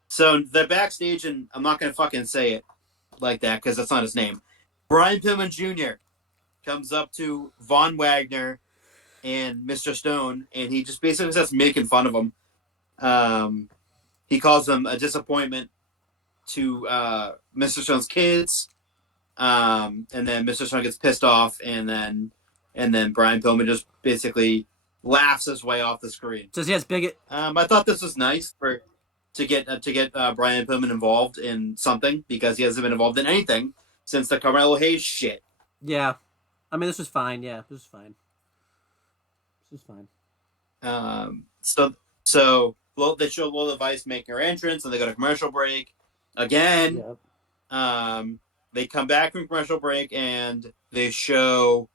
So they're backstage, and I'm not gonna fucking say it like that because that's not his name. Brian Pillman Jr. comes up to Von Wagner and Mr. Stone, and he just basically starts making fun of him. He calls them a disappointment to Mr. Stone's kids, and then Mr. Stone gets pissed off, and then Brian Pillman just basically laughs his way off the screen. Says he has big. I thought this was nice to get Brian Pillman involved in something because he hasn't been involved in anything since the Carmelo Hayes shit. Yeah, I mean this was fine. Yeah, this was fine. So they show Lola Vice making her entrance, and they go to commercial break again. Yep. They come back from commercial break, and they show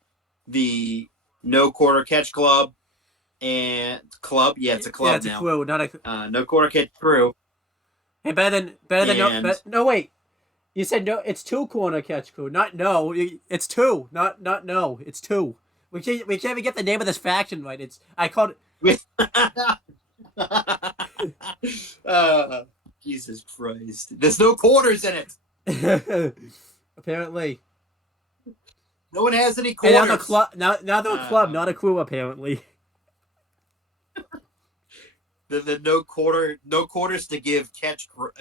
the No Quarter Catch Club and club. Yeah, it's a club now. It's a crew, not a No Quarter Catch Crew. Hey, better than no. Wait, you said no. It's 2 corner catch crew, not no. It's 2, not no. It's 2. We can't even get the name of this faction right. I called it. Jesus Christ! There's no quarters in it. Apparently. No one has any quarters. And now the club. Now they're a club, not a crew. Apparently. The no quarters to give catch club.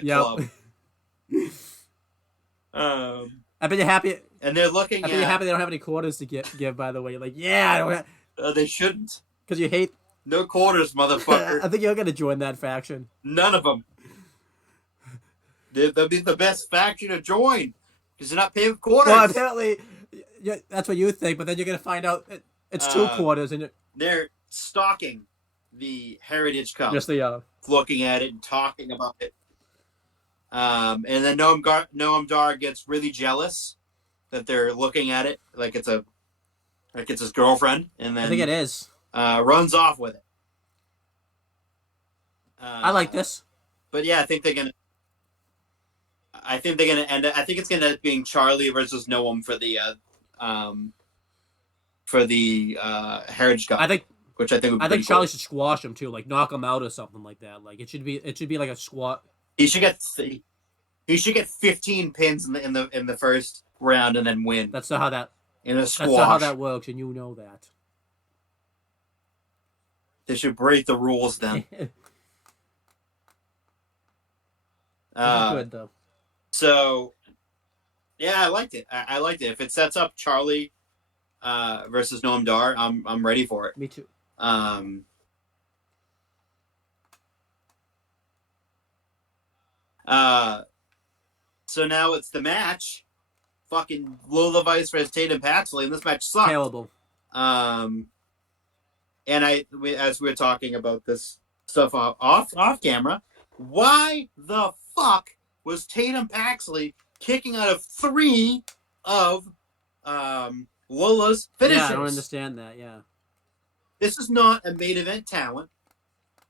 I bet you're happy. And they're looking. I bet you're happy they don't have any quarters to give. By the way, like they shouldn't. Because you hate no quarters, motherfucker. I think you're gonna join that faction. None of them. They'll be the best faction to join because you're not paying with quarters. Well, apparently, yeah, that's what you think, but then you're gonna find out it's 2 quarters, and they're stalking the Heritage Cup. Yes, they are. Looking at it and talking about it. And then Noam Dar gets really jealous that they're looking at it like it's his girlfriend, and then I think it is. Runs off with it. I like this. But yeah, I think they're gonna end. I think it's gonna end up being Charlie versus Noam for the Heritage Cup. I think would be Charlie should squash him too, like knock him out or something like that. Like it should be like a squat. He should get 15 pins in the first round and then win. That's not how that. In a squash. That's not how that works, and you know that. They should break the rules then. Good though. So, yeah, I liked it. I liked it. If it sets up Charlie versus Noam Dar, I'm ready for it. Me too. So now it's the match. Fucking Lola Vice versus Tatum Paxley, and this match sucked. Terrible. And as we were talking about this stuff off camera, why the fuck was Tatum Paxley kicking out of 3 of Lola's finishes? Yeah, I don't understand that. Yeah. This is not a main event talent.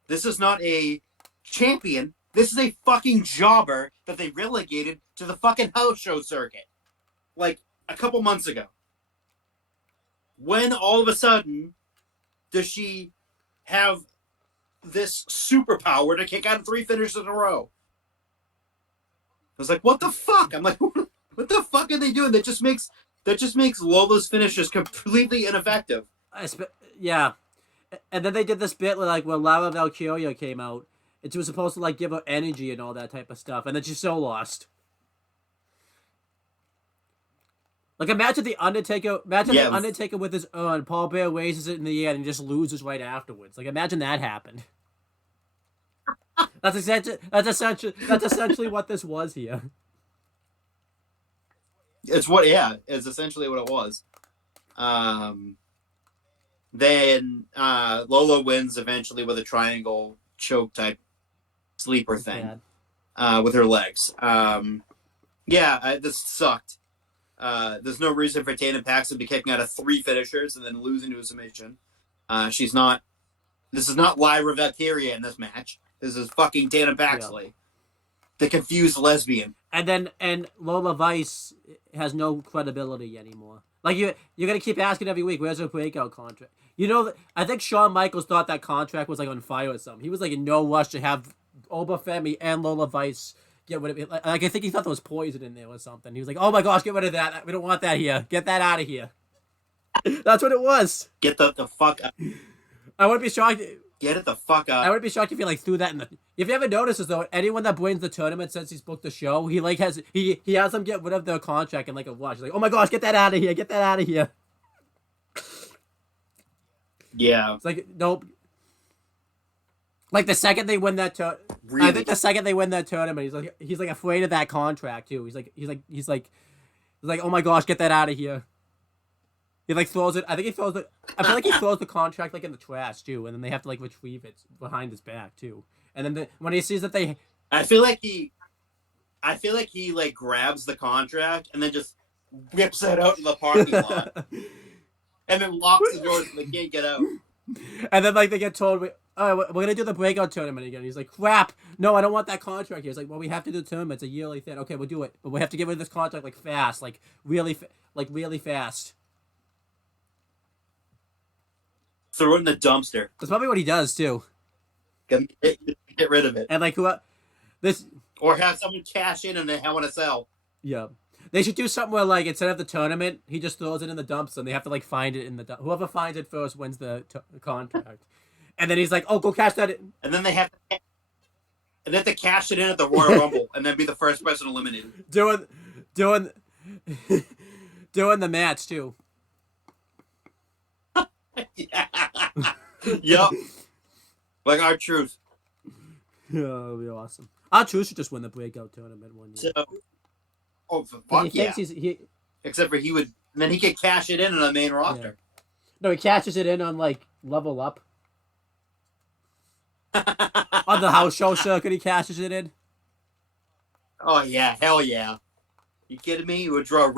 This is not a champion This is a fucking jobber that they relegated to the fucking house show circuit. Like, a couple months ago. When all of a sudden does she have this superpower to kick out of 3 finishes in a row? I was like, what the fuck? I'm like, what the fuck are they doing? That just makes Lola's finishes completely ineffective. Yeah. And then they did this bit like when Lara Valkyria came out, and she was supposed to like give her energy and all that type of stuff, and then she's so lost. Like imagine the Undertaker with his urn, Paul Bear raises it in the air and he just loses right afterwards. Like imagine that happened. That's essentially what this was here. It's essentially what it was. Then Lola wins eventually with a triangle choke type sleeper thing with her legs. This sucked. There's no reason for Tatum Paxton to be kicking out of 3 finishers and then losing to a submission. This is not Lyra Valkyria in this match. This is fucking Tatum Paxley, the confused lesbian. And Lola Vice has no credibility anymore. Like you're gonna keep asking every week, where's her breakout contract? You know, I think Shawn Michaels thought that contract was like on fire or something. He was like in no rush to have Oba Femi and Lola Vice get rid of it. Like I think he thought there was poison in there or something. He was like, oh my gosh, get rid of that. We don't want that here. Get that out of here. That's what it was. Get the fuck out. I wouldn't be shocked. Get it the fuck out. I wouldn't be shocked if he like threw that in the. If you ever notice this though, anyone that wins the tournament since he's booked the show, he like has them get rid of their contract in like a rush. He's like, oh my gosh, get that out of here. Get that out of here. Yeah. It's like nope. Like the second they win that really? I think the second they win that tournament, he's like afraid of that contract too. He's like, oh my gosh, get that out of here. He like throws it. I feel like he throws the contract like in the trash too, and then they have to like retrieve it behind his back too. And then when he sees that they, I feel like he like grabs the contract and then just whips it out in the parking lot, and then locks the doors so they can't get out. And then like they get told, oh, we're gonna do the breakout tournament again. He's like, crap, no, I don't want that contract here. He's like, well, we have to do the tournament. It's a yearly thing. Okay, we'll do it, but we have to get rid of this contract like fast, like really fast. Throw it in the dumpster. That's probably what he does too. Get rid of it. And like or have someone cash in and they want to sell. Yeah, they should do something where like instead of the tournament, he just throws it in the dumpster and they have to like find it in the whoever finds it first wins the contract. And then he's like, oh, go cash that in. And then they have to cash it in at the Royal Rumble and then be the first person eliminated. Doing the match too. Yeah. Yep. Like R-Truth. Yeah, that'd be awesome. R-Truth should just win the breakout tournament one year. Fuck yeah. Except for then he could cash it in on the main roster. Yeah. No, he cashes it in on like Level Up. On the house show circuit, he cashes it in. Oh yeah, hell yeah! You kidding me? It would draw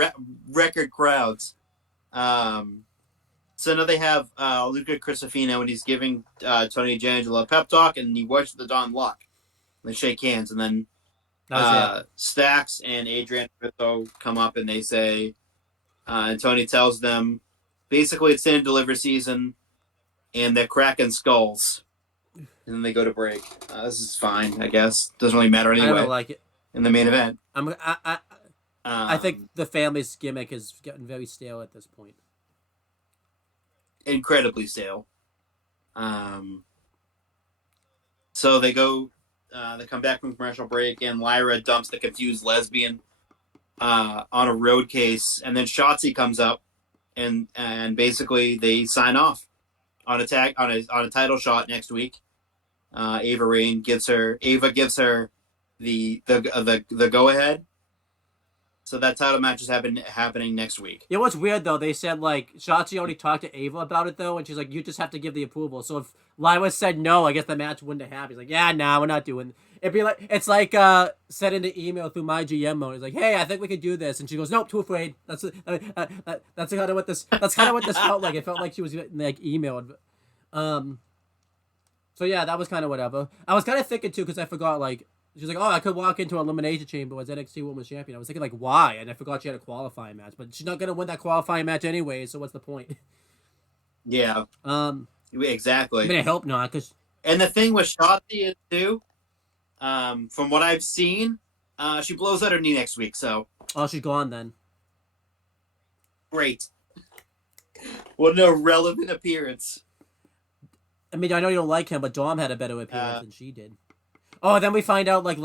record crowds. So now they have Luca Crisafino, and he's giving Tony D'Angelo a pep talk, and he works with the Don Luck. They shake hands, and then Stax and Adrian Rizzo come up, and they say, and Tony tells them, basically it's Stand and Deliver season, and they're cracking skulls. And then they go to break. This is fine, I guess. Doesn't really matter anyway. I don't like it. In the main event. I think the family's gimmick is getting very stale at this point. Incredibly stale. So they go, they come back from commercial break, and Lyra dumps the confused lesbian on a road case, and then Shotzi comes up, and basically they sign off on a title shot next week. Ava gives her the go ahead. So that title match is happening next week. Yeah, what's weird though, they said like Shotzi already talked to Ava about it though, and she's like, you just have to give the approval. So if Lyra said no, I guess the match wouldn't have happened. He's like, yeah, nah, we're not doing. It'd be like it's like sending an email through my GM mode. He's like, hey, I think we could do this, and she goes, nope, too afraid. That's kind of what this felt like. It felt like she was like emailed. So yeah, that was kind of whatever. I was kind of thinking too because I forgot like she's like, oh, I could walk into an elimination chamber as NXT Women's Champion. I was thinking like, why? And I forgot she had a qualifying match, but she's not gonna win that qualifying match anyway. So what's the point? Yeah. Exactly. I mean, I hope not, because. And the thing with Shotzi is too, from what I've seen, she blows out her knee next week. So. Oh, she's gone then. Great. What an irrelevant appearance. I mean, I know you don't like him, but Dom had a better appearance than she did. Oh, then we find out like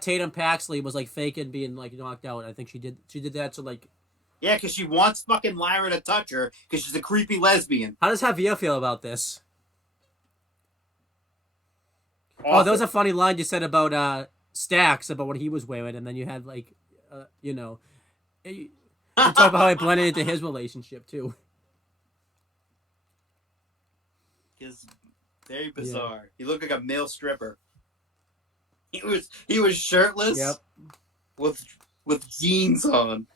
Tatum Paxley was like faking being like knocked out. I think she did that to like. Yeah, because she wants fucking Lyra to touch her because she's a creepy lesbian. How does Javier feel about this? Awful. Oh, there was a funny line you said about Stax about what he was wearing, and then you had like, you talk about how it blended into his relationship too. It's very bizarre. Yeah. He looked like a male stripper. He was shirtless. Yep. With jeans on.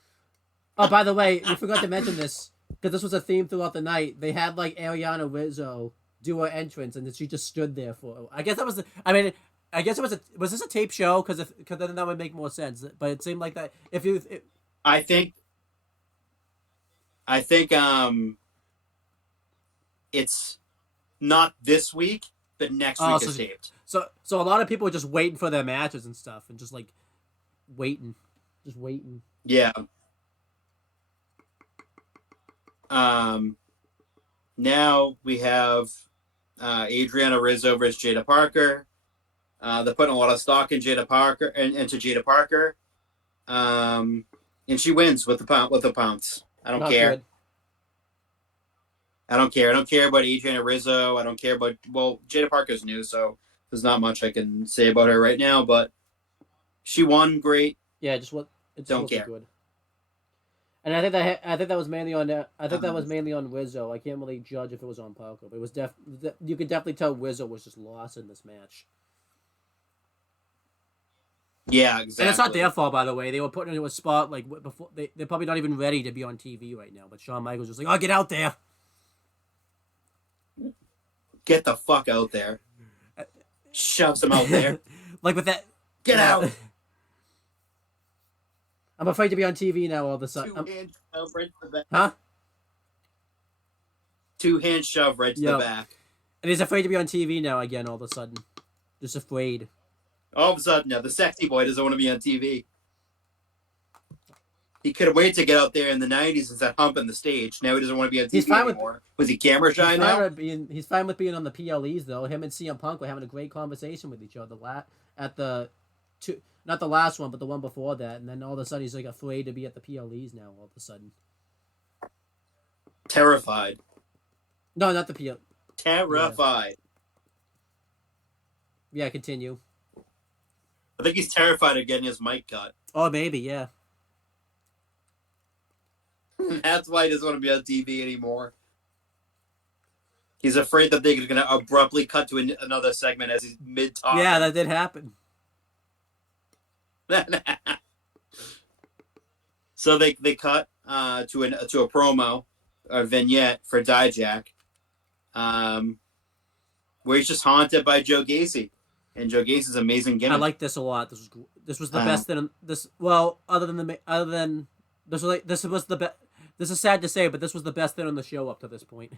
Oh, by the way, we forgot to mention this because this was a theme throughout the night. They had like Ariana Rizzo do her entrance, and then she just stood there for. I guess that was. I guess it was. Was this a tape show? Because then that would make more sense. But it seemed like that. I think. It's not this week, but next week is taped. So a lot of people are just waiting for their matches and stuff, and just like waiting. Yeah. Now we have Adriana Rizzo versus Jada Parker. They're putting a lot of stock in Jada Parker into Jada Parker. And she wins with the pounce. I don't care. Good. I don't care. I don't care about Adriana Rizzo. I don't care about Jada Parker's new, so there's not much I can say about her right now, but she won great. Yeah, don't care. Good. And I think that was mainly on Rizzo. I can't really judge if it was on Parker, but it was you could definitely tell Rizzo was just lost in this match. Yeah, exactly. And it's not their fault, by the way. They were put into a spot like before. They're probably not even ready to be on TV right now. But Shawn Michaels was like, "Oh, get out there! Get the fuck out there!" Shoves him out there. Like with that. Get out! I'm afraid to be on TV now. All of a sudden. Two-hand shove right to the back. Huh? Two-hand shove right to the back. And he's afraid to be on TV now again. All of a sudden, just afraid. All of a sudden, now the sexy boy doesn't want to be on TV. He could have waited to get out there in the 90s and start humping the stage. Now he doesn't want to be on TV anymore. Was he camera shy now? He's fine with being on the PLEs, though. Him and CM Punk were having a great conversation with each other not the last one, but the one before that. And then all of a sudden, he's like afraid to be at the PLEs now. All of a sudden, terrified. No, not the PLE. Terrified. Yeah, continue. I think he's terrified of getting his mic cut. Oh, maybe, yeah. That's why he doesn't want to be on TV anymore. He's afraid that they're going to abruptly cut to another segment as he's mid-talk. Yeah, that did happen. So they cut to a promo, a vignette for Dijak, where he's just haunted by Joe Gacy. And Joe Gacy's amazing gimmick. I like this a lot. This was the best thing. This was the best. This is sad to say, but this was the best thing on the show up to this point.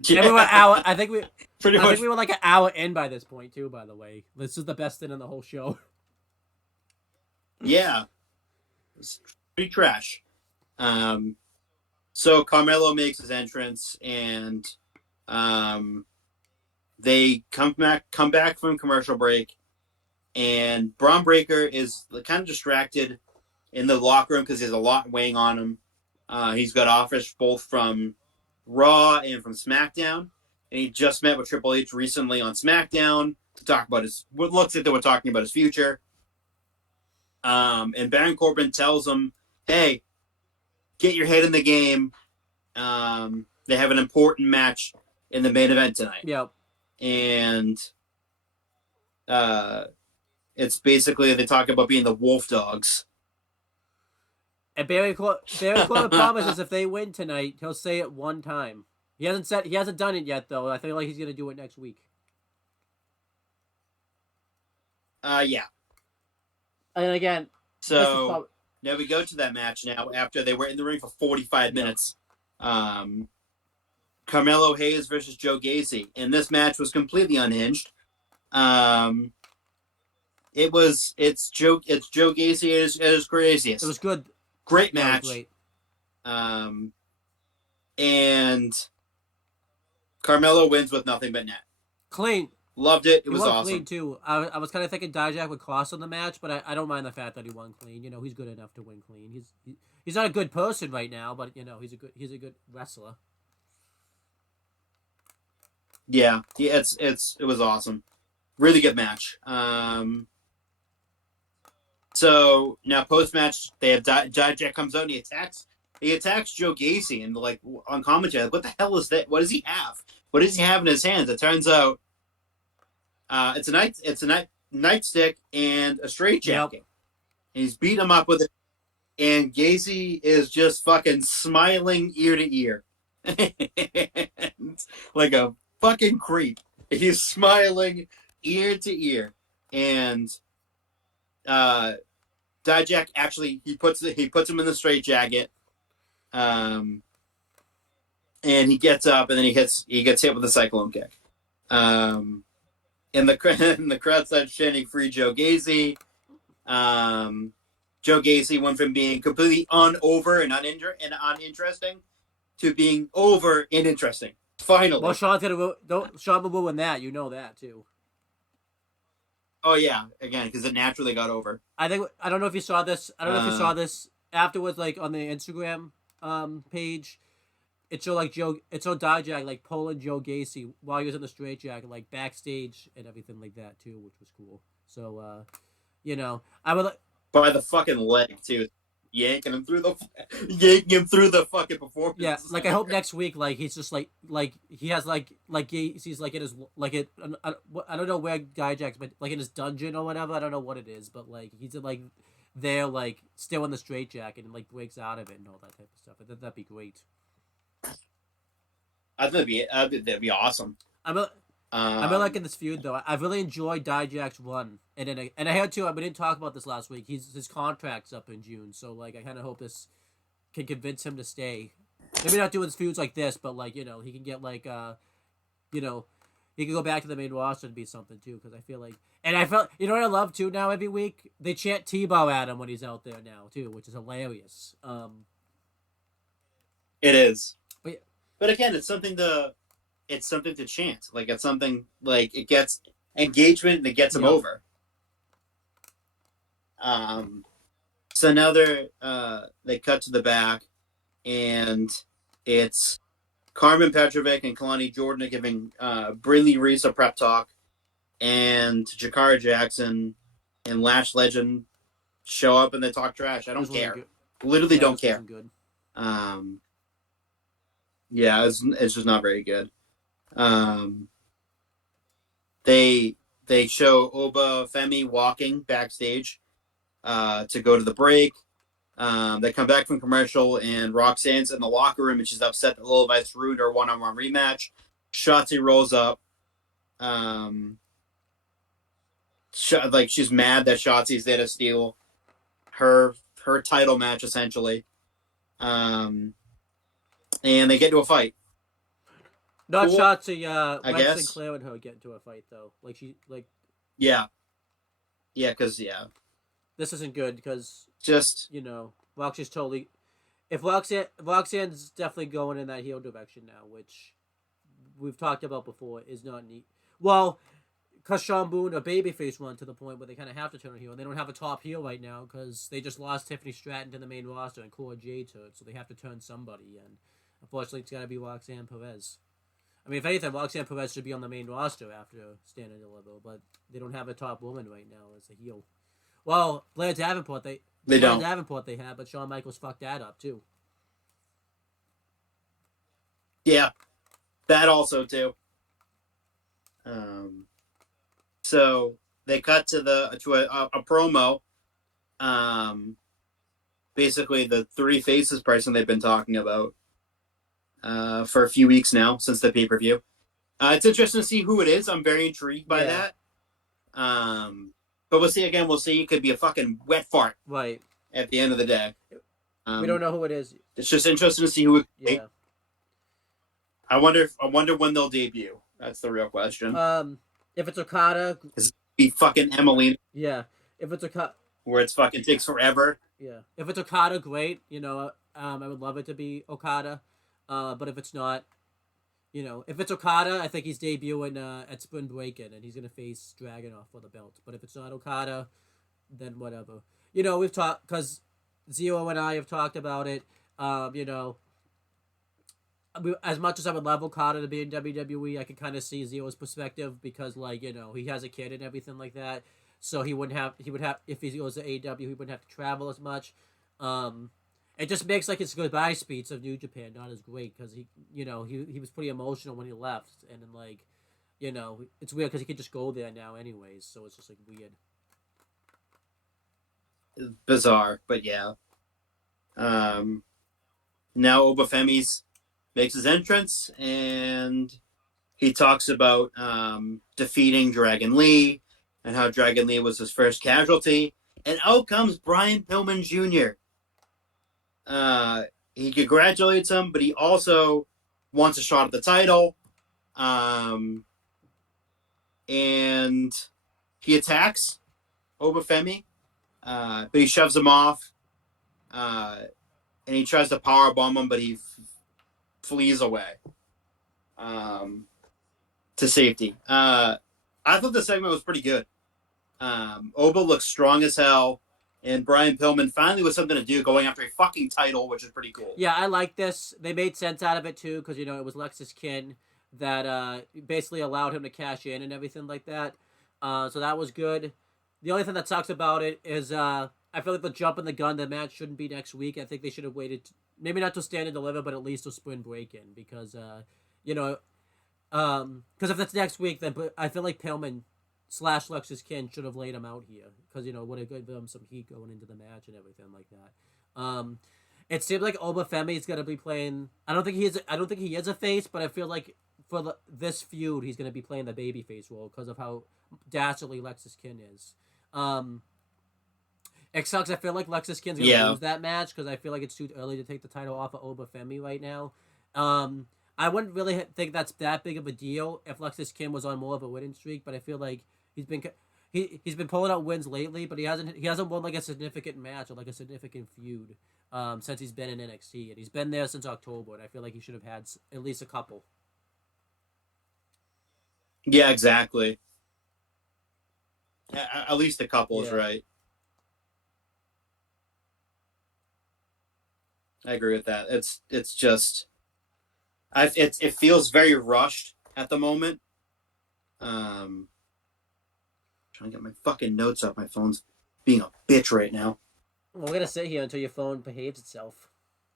Yeah. And we were an hour. I think we were like an hour in by this point too. By the way, this is the best thing in the whole show. Yeah, it's pretty trash. So Carmelo makes his entrance, and they come back from commercial break, and Braun Breaker is kind of distracted in the locker room because there's a lot weighing on him. He's got offers both from Raw and from SmackDown, and he just met with Triple H recently on SmackDown to talk about what looks like they were talking about his future. And Baron Corbin tells him, "Hey, get your head in the game. They have an important match in the main event tonight." Yep. And it's basically they talk about being the Wolf Dogs. And Barry Corbin promises if they win tonight, he'll say it one time. He hasn't done it yet though. I feel like he's gonna do it next week. Yeah. And again, this is So probably, now we go to that match now after they were in the ring for 45 Yeah. minutes. Carmelo Hayes versus Joe Gacy. And this match was completely unhinged. It's Joe Gacy at his craziest. it was good. Great Yeah, it was match. great. And Carmelo wins with nothing but net. Clean. Loved it. It He was won awesome. clean too. I was kind of thinking Dijak would cost him the match, but I don't mind the fact that he won clean. You know, he's good enough to win clean. He's not a good person right now, but you know, he's a good wrestler. Yeah, it was awesome. Really good match. So now post match, they have Dijak comes out and he attacks Joe Gacy and like on commentary, like, what the hell is that? What does he have? What does he have in his hands? It turns out, it's a nightstick and a straitjacket. Yep. And he's beating him up with it, and Gacy is just fucking smiling ear to ear, like a fucking creep. He's smiling ear to ear, and Dijak actually he puts him in the straitjacket, and he gets up and then he gets hit with a cyclone kick. And the crowd starts chanting "Free Joe Gacy." Joe Gacy went from being completely over and uninteresting to being over and interesting. Finally. Well, Sean will win that. You know that too. Oh yeah, again because it naturally got over. I don't know if you saw this. I don't know if you saw this afterwards, like on the Instagram page. It showed Dijak like pulling Joe Gacy while he was in the straitjacket, like backstage and everything like that too, which was cool. So, you know, I would by the fucking leg too, yanking him through the fucking performance. Yeah, like I hope next week, like he's just like he has like he's like in his like it. I don't know where Dijak's, but like in his dungeon or whatever. I don't know what it is, but like he's in, like there like still in the straitjacket and like breaks out of it and all that type of stuff. I think that'd be great. I think that'd be awesome. I'm really liking this feud though. I've really enjoyed Dijak's run, and I heard too. We didn't talk about this last week. His contract's up in June, so like I kind of hope this can convince him to stay. Maybe not doing feuds like this, but like you know he can get like you know he can go back to the main roster and be something too. Because I feel like, and I felt you know what I love too now every week they chant T-Bow at him when he's out there now too, which is hilarious. It is, but again, it's something to chant. Like it's something like it gets engagement and it gets him over. So now they cut to the back, and it's Carmen Petrovic and Kalani Jordan giving Brinley Reese a prep talk, and Jakara Jackson and Lash Legend show up and they talk trash. I don't care. Really Literally don't care. Good. Yeah, it's just not very good. They show Oba Femi walking backstage to go to the break. They come back from commercial, and Roxanne's in the locker room, and she's upset that Lil Vice ruined her one-on-one rematch. Shotzi rolls up. She's mad that Shotzi's there to steal her title match, essentially. And they get into a fight. Not cool, Shotzi, I Len guess. Sinclair and her get into a fight though. Yeah, because this isn't good because just you know Roxy's totally. If Roxanne's definitely going in that heel direction now, which we've talked about before, is not neat. Well, because Sean Boone a babyface run to the point where they kind of have to turn a heel, and they don't have a top heel right now because they just lost Tiffany Stratton to the main roster and Cora Jade to it, so they have to turn somebody, and unfortunately, it's got to be Roxanne Perez. I mean, if anything, Roxanne Perez should be on the main roster after Stand and Deliver, but they don't have a top woman right now as a heel. Well, Blair Davenport, they don't. Davenport they have, but Shawn Michaels fucked that up too. Yeah, that also too. So they cut to a promo. Basically, the Three Faces person they've been talking about for a few weeks now since the pay-per-view. It's interesting to see who it is. I'm very intrigued by that. But we'll see again. We'll see. It could be a fucking wet fart Right. at the end of the day. We don't know who it is. It's just interesting to see who it could be. Yeah. I wonder when they'll debut. That's the real question. If it's Okada, Be fucking Emelina, yeah. If it's Okada, where it's fucking takes forever. yeah. If it's Okada, great. You know, I would love it to be Okada. But if it's not, you know, if it's Okada, I think he's debuting at Spring Breakin', and he's gonna face Dragunov for the belt. But if it's not Okada, then whatever. You know, we've talked because Zero and I have talked about it. You know, as much as I would love Okada to be in WWE, I could kind of see Zero's perspective because, like, you know, he has a kid and everything like that, so he would have if he goes to AEW, he wouldn't have to travel as much. It just makes like his goodbye speech of New Japan not as great because he, you know, he was pretty emotional when he left, and then like, you know, it's weird because he could just go there now anyways, so it's just like weird. It's bizarre, but yeah. Now Obafemi's makes his entrance, and he talks about defeating Dragon Lee and how Dragon Lee was his first casualty. And out comes Brian Pillman Jr. He congratulates him, but he also wants a shot at the title. And he attacks Obafemi, but he shoves him off. And he tries to powerbomb him, but he flees away to safety. I thought the segment was pretty good. Oba looks strong as hell, and Brian Pillman finally with something to do, going after a fucking title, which is pretty cool. Yeah, I like this. They made sense out of it too, because, you know, it was Lexis Kin that basically allowed him to cash in and everything like that. So that was good. The only thing that sucks about it is I feel like the jump in the gun, the match shouldn't be next week. I think they should have waited, maybe not to Stand and Deliver, but at least to Spring Breakin', because, you know, because if that's next week, then I feel like Pillman / Lexis Kin should have laid him out here, because, you know, would have given them some heat going into the match and everything like that. It seems like Obafemi is gonna be playing. I don't think he is a face, but I feel like for this feud, he's gonna be playing the babyface role because of how dastardly Lexis Kin is. It sucks. I feel like Lexis Kin's gonna lose that match because I feel like it's too early to take the title off of Obafemi right now. I wouldn't really think that's that big of a deal if Lexis Kin was on more of a winning streak, but I feel like he's been pulling out wins lately, but he hasn't won like a significant match or like a significant feud since he's been in NXT, and he's been there since October, and I feel like he should have had at least a couple. Yeah, exactly. At least a couple is right. I agree with that. It's just, it feels very rushed at the moment. Trying to get my fucking notes up. My phone's being a bitch right now. Well, we're gonna sit here until your phone behaves itself,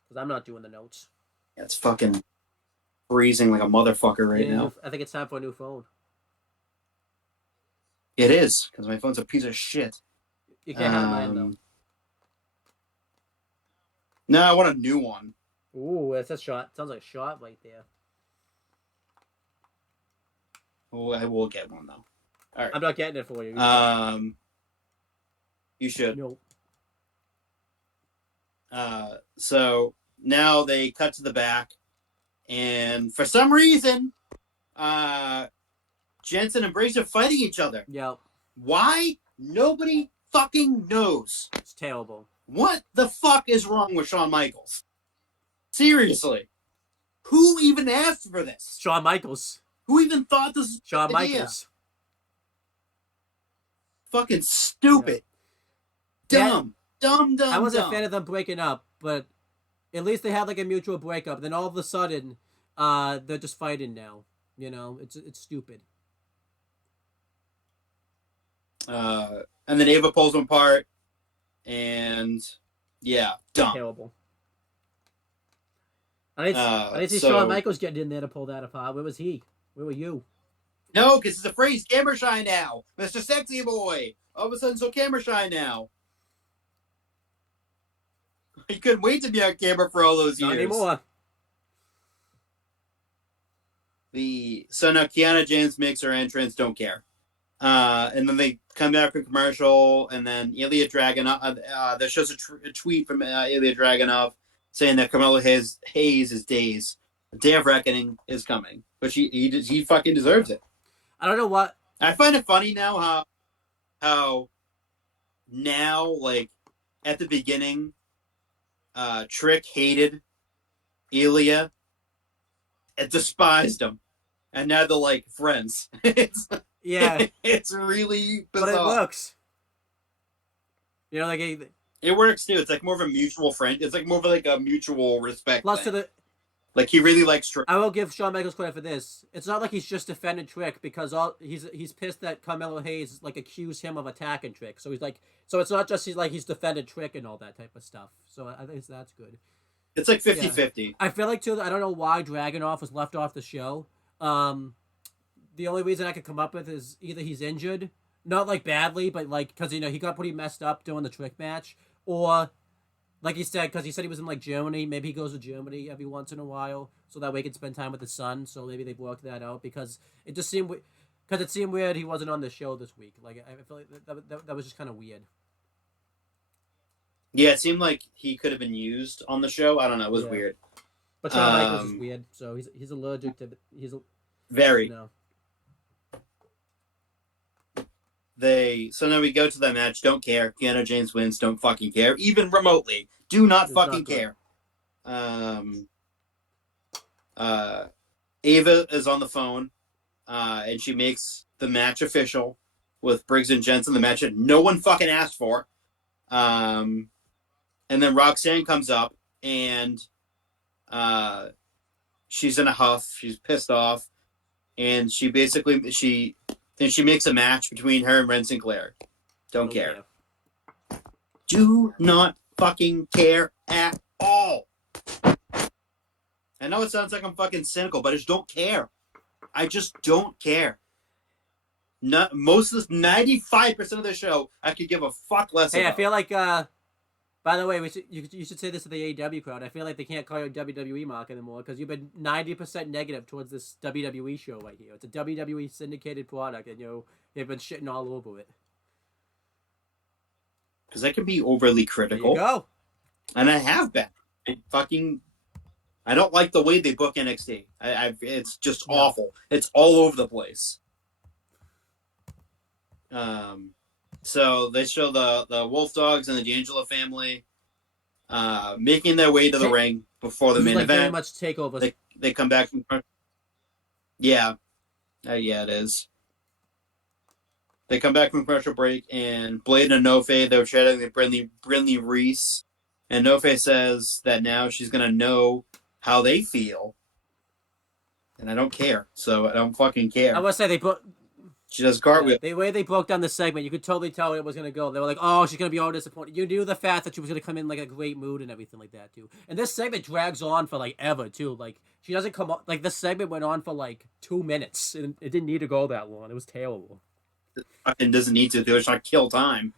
because I'm not doing the notes. Yeah, it's fucking freezing like a motherfucker right now. I think it's time for a new phone. It is, because my phone's a piece of shit. You can't have mine though. No, I want a new one. Ooh, that's a shot. Sounds like a shot right there. Oh, I will get one though. All right. I'm not getting it for you. You should. Nope. So now they cut to the back, and for some reason, Jensen and Brace are fighting each other. Yep. Why? Nobody fucking knows. It's terrible. What the fuck is wrong with Shawn Michaels? Seriously. Who even asked for this? Shawn Michaels. Who even thought this was Shawn a good idea? Michaels. Fucking stupid. Yeah. Dumb. I wasn't a fan of them breaking up, but at least they had like a mutual breakup. Then all of a sudden, they're just fighting now. You know, it's stupid. And then Ava pulls them apart, and yeah, dumb. Terrible. I didn't see Shawn Michaels getting in there to pull that apart. Where was he? Where were you? No, because it's a phrase, camera shy now. Mr. Sexy Boy. All of a sudden, so camera shy now. He couldn't wait to be on camera for all those Not years. anymore. So now Kiana James makes her entrance, don't care. And then they come back from commercial, and then Ilya Dragunov. There shows a tweet from Ilya Dragunov saying that Carmelo Hayes' days, the day of reckoning, is coming, which he fucking deserves it. I don't know what. I find it funny now how now, like, at the beginning, Trick hated Ilya and despised him, and now they're like friends. Yeah, It's really bizarre. but it works. You know, like It works too. It's like more of a mutual friend. It's like more of like a mutual respect. plus thing. to the. Like he really likes Trick. I will give Shawn Michaels credit for this. It's not like he's just defending Trick because he's pissed that Carmelo Hayes like accused him of attacking Trick. So he's like, so it's not just he's defended Trick and all that type of stuff. So I think that's good. It's like 50-50. I feel like too. I don't know why Dragunov was left off the show. The only reason I could come up with is either he's injured, not like badly, but like because he got pretty messed up during the Trick match, or like he said, because he said he was in like Germany. Maybe he goes to Germany every once in a while, so that way he can spend time with his son. So maybe they've worked that out because it just seemed weird he wasn't on the show this week. Like I feel like that was just kind of weird. Yeah, it seemed like he could have been used on the show. I don't know. It was weird. But Shawn Michaels is weird, so he's allergic to very. You know. So now we go to that match. Don't care. Piano James wins. Don't fucking care. Even remotely. Do not It's fucking not good. care. Ava is on the phone, and she makes the match official with Briggs and Jensen. The match that no one fucking asked for. And then Roxanne comes up, and she's in a huff. She's pissed off, and she makes a match between her and Ren Sinclair. Don't care. Do not fucking care at all. I know it sounds like I'm fucking cynical, but I just don't care. I just don't care. Most of this, 95% of the show, I could give a fuck less Hey, about. I feel like, by the way, you should say this to the AEW crowd. I feel like they can't call you a WWE mark anymore because you've been 90% negative towards this WWE show right here. It's a WWE syndicated product, and they've been shitting all over it. Because I can be overly There critical. you go. And I have been. I don't like the way they book NXT. It's just awful. It's all over the place. So they show the Wolf Dogs and the D'Angelo family making their way to the ring before the This main is like very event. much takeovers. They come back from yeah, it is. They come back from commercial break, and Blade and Nofe, they're chatting with Brinley Reese, and Nofe says that now she's gonna know how they feel, and I don't care, so I don't fucking care. I must say She does cartwheel. the way they broke down the segment, you could totally tell it was gonna go. They were like, "Oh, she's gonna be all disappointed." You knew the fact that she was gonna come in like a great mood and everything like that too. And this segment drags on for like ever too. Like she doesn't come up. Like this segment went on for like 2 minutes, and it didn't need to go that long. It was terrible. It doesn't need to. They're just trying to kill time.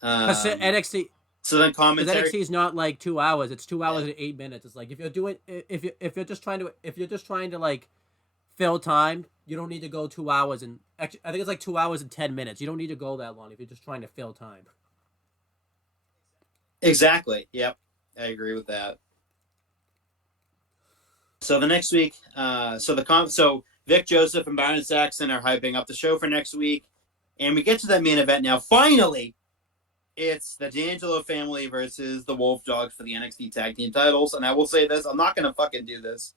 Because NXT, So then because commentary. NXT is not like 2 hours. It's 2 hours and 8 minutes. It's like if you're just trying to like fill time, you don't need to go 2 hours and actually I think it's like 2 hours and 10 minutes. You don't need to go that long if you're just trying to fill time. Exactly. Yep. I agree with that. So the next week, so Vic Joseph and Byron Saxon are hyping up the show for next week, and we get to that main event now. Finally, it's the D'Angelo family versus the Wolf Dogs for the NXT Tag Team titles. And I will say this: I'm not going to fucking do this.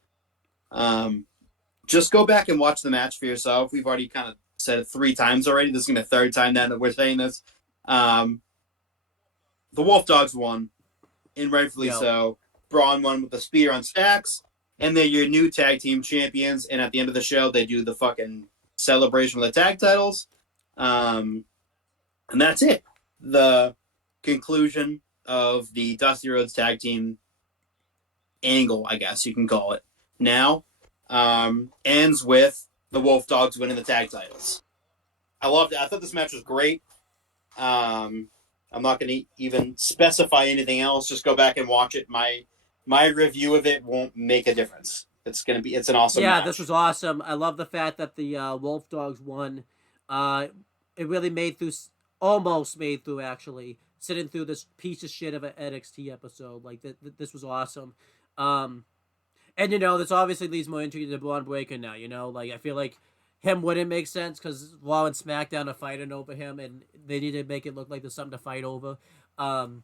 Just go back and watch the match for yourself. We've already kind of said it 3 times already. This is going to be the 3rd time that we're saying this. The Wolf Dogs won, and rightfully so. Braun won with a spear on Stacks, and they're your new tag team champions. And at the end of the show, they do the fucking celebration with the tag titles. And that's it. The conclusion of the Dusty Rhodes tag team angle, I guess you can call it, now ends with the Wolf Dogs winning the tag titles. I loved it. I thought this match was great. I'm not going to even specify anything else. Just go back and watch it. My review of it won't make a difference. It's an awesome match. This was awesome. I love the fact that the Wolf Dogs won. It really almost made through actually sitting through this piece of shit of an NXT episode. Like this was awesome. And this obviously leads more intrigue to Braun Breaker now. Like I feel like him wouldn't make sense because Raw and SmackDown are fighting over him, and they need to make it look like there's something to fight over. And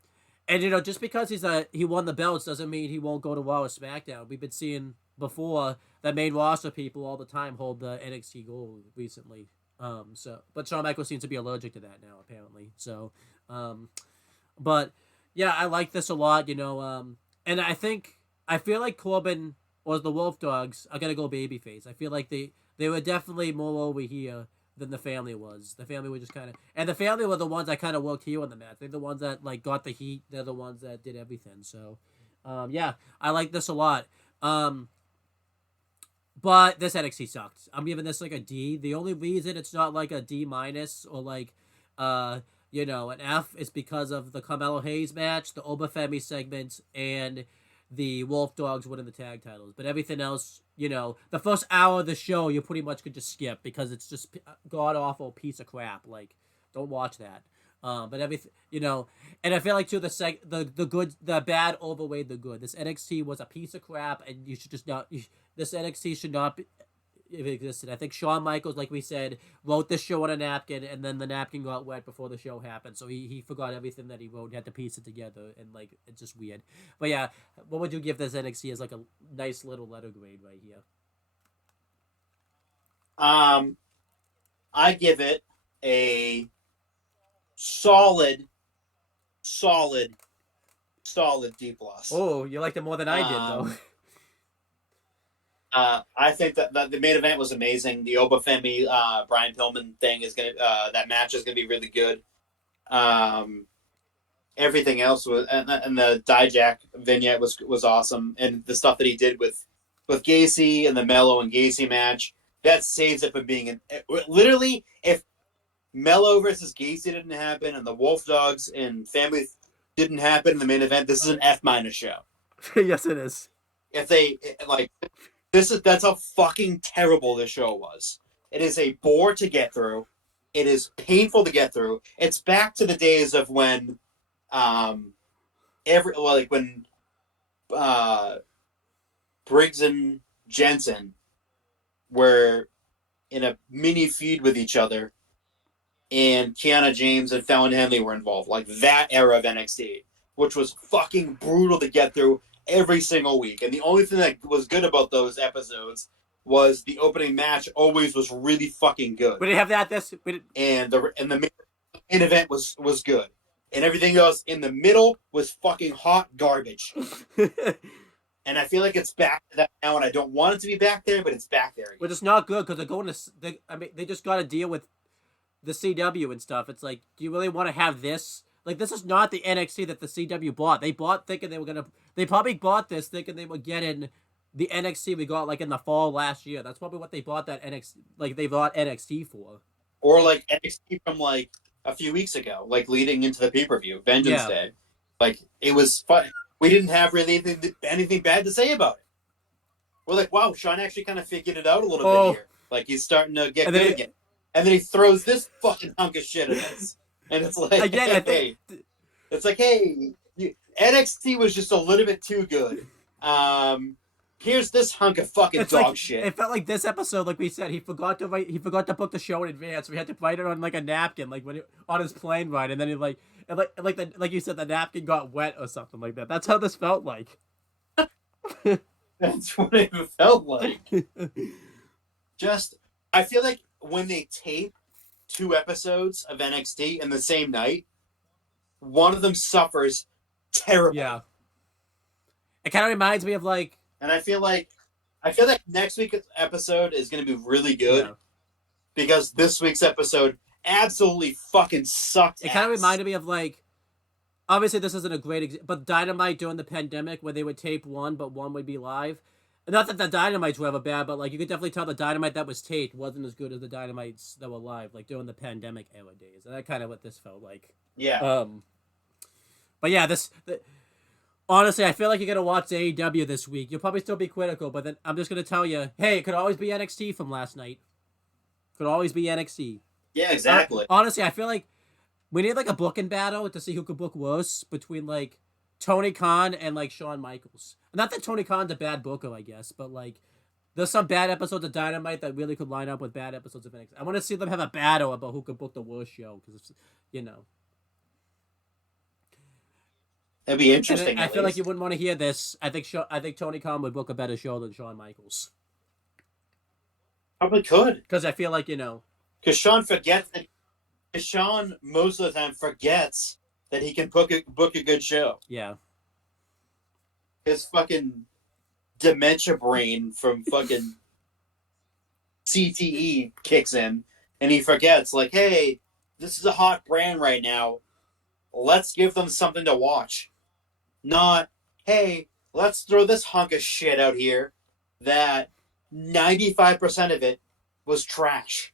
just because he won the belts doesn't mean he won't go to Raw or SmackDown. We've been seeing before that main roster people all the time hold the NXT gold recently. But Shawn Michaels seems to be allergic to that now apparently. So, but yeah, I like this a lot. And I feel like Corbin or the Wolf Dogs are gonna go babyface. I feel like they were definitely more over here than the family was. The family were just kind of, and the family were the ones that kind of worked here on the match. They're the ones that like got the heat. They're the ones that did everything. So, yeah, I like this a lot. But this NXT sucked. I'm giving this like a D. The only reason it's not like a D- or like, an F is because of the Carmelo Hayes match, the Obafemi segments, and the Wolf Dogs winning the tag titles. But everything else, the first hour of the show, you pretty much could just skip because it's just god-awful piece of crap. Like, don't watch that. But everything, and I feel like too the bad overweighed the good. This NXT was a piece of crap, and you should just not. This NXT should not be, if it existed. I think Shawn Michaels, like we said, wrote this show on a napkin, and then the napkin got wet before the show happened, so he forgot everything that he wrote. He had to piece it together, and like it's just weird. But yeah, what would you give this NXT as like a nice little letter grade right here? I give it a solid D plus. Oh, you liked it more than I did, though. I think that the main event was amazing. The Obafemi Brian Pillman thing is that match is gonna be really good. Everything else was, and the Dijak vignette was awesome, and the stuff that he did with Gacy and the Mello and Gacy match that saves it from being literally if Mello versus Gacy didn't happen and the Wolf Dogs and family didn't happen in the main event, this is an F- show. Yes, it is. If they like. That's how fucking terrible this show was. It is a bore to get through. It is painful to get through. It's back to the days of when, Briggs and Jensen were in a mini feud with each other, and Kiana James and Fallon Henley were involved. Like that era of NXT, which was fucking brutal to get through every single week. And the only thing that was good about those episodes was the opening match always was really fucking good. We didn't have that and the main event was good. And everything else in the middle was fucking hot garbage. And I feel like it's back to that now, and I don't want it to be back there, but it's back there again. But it's not good because they're going to. They just got to deal with the CW and stuff. It's like, do you really want to have this? Like, this is not the NXT that the CW bought. They bought thinking they were gonna. They probably bought this thinking they were getting the NXT we got like in the fall last year. That's probably what they bought that NXT. Like they bought NXT for. Or like NXT from like a few weeks ago, like leading into the pay-per-view, Vengeance Day. Like it was fun. We didn't have really anything bad to say about it. We're like, wow, Sean actually kind of figured it out a little bit here. Like he's starting to get good again. And then he throws this fucking hunk of shit at us. And it's like, again, NXT was just a little bit too good. Here's this hunk of fucking dog shit. It felt like this episode, like we said, he forgot to book the show in advance. We had to write it on like a napkin, like on his plane ride, and then he like you said, the napkin got wet or something like that. That's how this felt like. That's what it felt like. I feel like when they tape 2 episodes of NXT in the same night, one of them suffers terribly. Yeah. It kind of reminds me of like. And I feel like next week's episode is going to be really good because this week's episode absolutely fucking sucked. It kind of reminded me of like, obviously this isn't a great example, but Dynamite during the pandemic where they would tape one, but one would be live. And not that the Dynamites were ever bad, but like you could definitely tell the Dynamite that was taped wasn't as good as the Dynamites that were live, like during the pandemic era days. And that's kind of what this felt like. Yeah. But yeah, honestly, I feel like you're going to watch AEW this week. You'll probably still be critical, but then I'm just going to tell you, hey, it could always be NXT from last night. Could always be NXT. Yeah, exactly. Honestly, I feel like we need like a booking battle to see who could book worse between like Tony Khan and like Shawn Michaels. Not that Tony Khan's a bad booker, I guess, but like there's some bad episodes of Dynamite that really could line up with bad episodes of NXT. I want to see them have a battle about who could book the worst show because you know. That'd be interesting. And I feel like you wouldn't want to hear this. I think Tony Khan would book a better show than Shawn Michaels. Probably could. Because I feel like, you know. Because Shawn forgets. Shawn most of the time forgets that he can book a good show. Yeah. His fucking dementia brain from fucking CTE kicks in, and he forgets, like, hey, this is a hot brand right now. Let's give them something to watch. Not, hey, let's throw this hunk of shit out here that 95% of it was trash.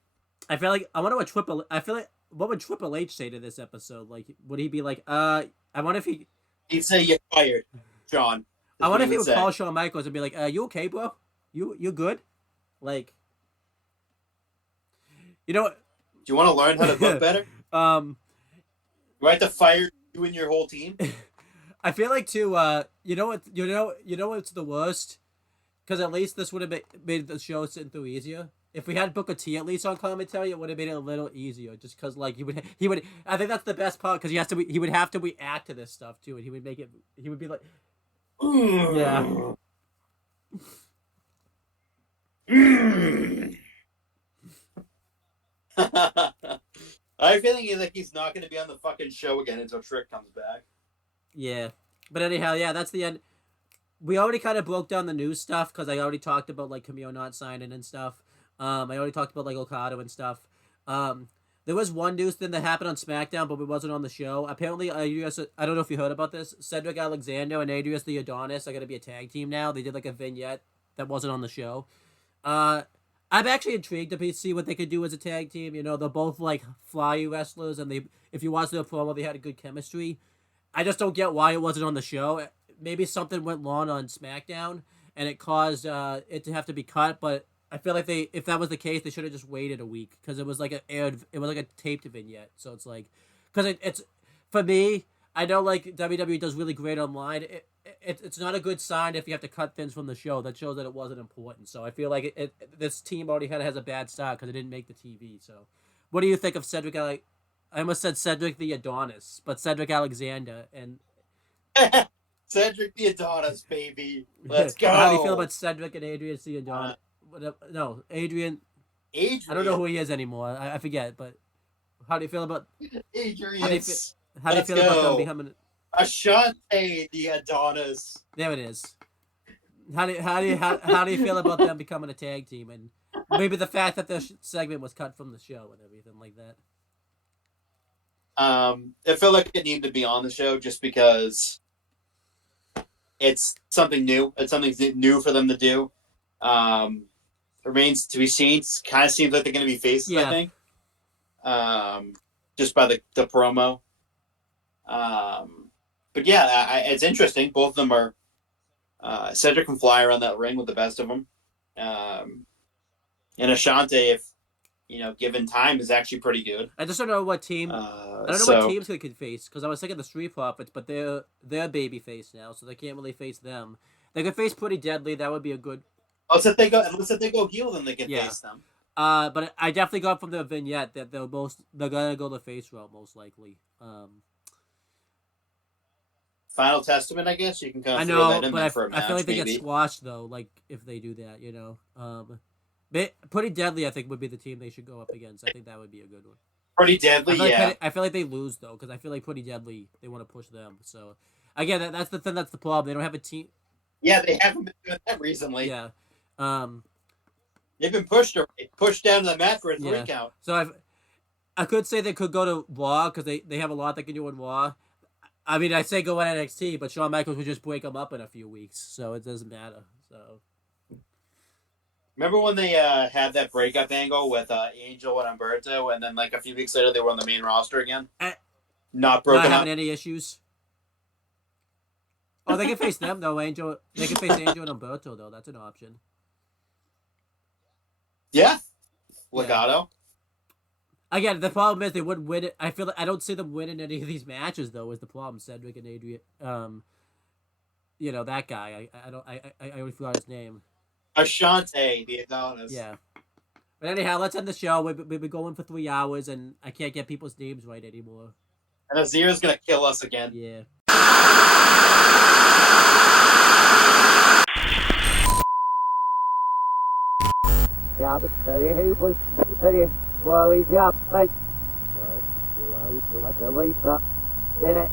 I feel like what would Triple H say to this episode? Like, would he be like, I wonder if he... He'd say, you're fired, John. I wonder if he would call Shawn Michaels and be like, you okay, bro? You good? Like, you know what? Do you want to learn how to book better? Do I have to fire you and your whole team? I feel like too. You know what's the worst? Because at least this would have made the show sitting through easier. If we had Booker T at least on commentary, it would have made it a little easier. Just because like he would. I think that's the best part because he would have to react to this stuff too, and he would make it. He would be like, yeah. I have a feeling like he's not going to be on the fucking show again until Trick comes back. Yeah, but anyhow, yeah, that's the end. We already kind of broke down the news stuff because I already talked about like Camille not signing and stuff. I already talked about like Okada and stuff. There was one news thing that happened on SmackDown, but it wasn't on the show. Apparently, I don't know if you heard about this. Cedric Alexander and Adrius the Adonis are going to be a tag team now. They did like a vignette that wasn't on the show. I'm actually intrigued to see what they could do as a tag team. You know, they're both like fly wrestlers, and if you watch their promo, they had a good chemistry. I just don't get why it wasn't on the show. Maybe something went wrong on SmackDown, and it caused it to have to be cut. But I feel like if that was the case, they should have just waited a week because it was like a taped vignette. So it's like, because it's for me, I know like WWE does really great online. It's not a good sign if you have to cut things from the show. That shows that it wasn't important. So I feel like this team already kind of has a bad start because it didn't make the TV. So, what do you think of Cedric? I almost said Cedric the Adonis, but Cedric Alexander and Cedric the Adonis, baby. Let's go. How do you feel about Cedric and Adrian the Adonis? No, Adrian. I don't know who he is anymore. I forget. But how do you feel about Adrian? How do you feel about them becoming Ashante the Adonis? There it is. How do you feel about them becoming a tag team and maybe the fact that the segment was cut from the show and everything like that? I feel like it needed to be on the show just because it's something new. It's something new for them to do. Remains to be seen. It kind of seems like they're going to be faces, yeah. I think. Just by the promo. But yeah, it's interesting. Both of them are Cedric can fly around that ring with the best of them. And Ashante, if given time, is actually pretty good. I just don't know what team. I don't know what teams they could face because I was thinking the Street Profits, but they're baby face now, so they can't really face them. They could face Pretty Deadly. That would be a good. Unless if they go heel, then they can face them. But I definitely got from the vignette that they're gonna go the face route most likely. Final Testament, I guess you can kind of throw that in there for a match. I feel like they maybe. get squashed though, like if they do that, Pretty Deadly, I think would be the team they should go up against. I think that would be a good one. Pretty Deadly, I feel like they lose though, because I feel like Pretty Deadly they want to push them. So again, that's the thing. That's the problem. They don't have a team. Yeah, they haven't been doing that recently. Yeah. They've been pushed down to the mat for a 3 count. So I could say they could go to Raw because they have a lot they can do in Raw. I mean, I say go on NXT, but Shawn Michaels would just break them up in a few weeks, so it doesn't matter. So remember when they had that breakup angle with Angel and Umberto, and then like a few weeks later they were on the main roster again? Not broken up. Not having any issues. Oh, they can face them though, Angel. They can face Angel and Umberto though. That's an option. Yeah, Legato. Again, the problem is they wouldn't win it. I feel like I don't see them winning any of these matches though. Is the problem? Cedric and Adrian. That guy. I already forgot his name. Ashante, the Adonis. Yeah. But anyhow, let's end the show. We've been going for 3 hours, and I can't get people's names right anymore. And Azir's gonna kill us again. Yeah. Yeah, but hey, boy, hey, boy, yeah, hey. What? You want to let the way stop? Yeah,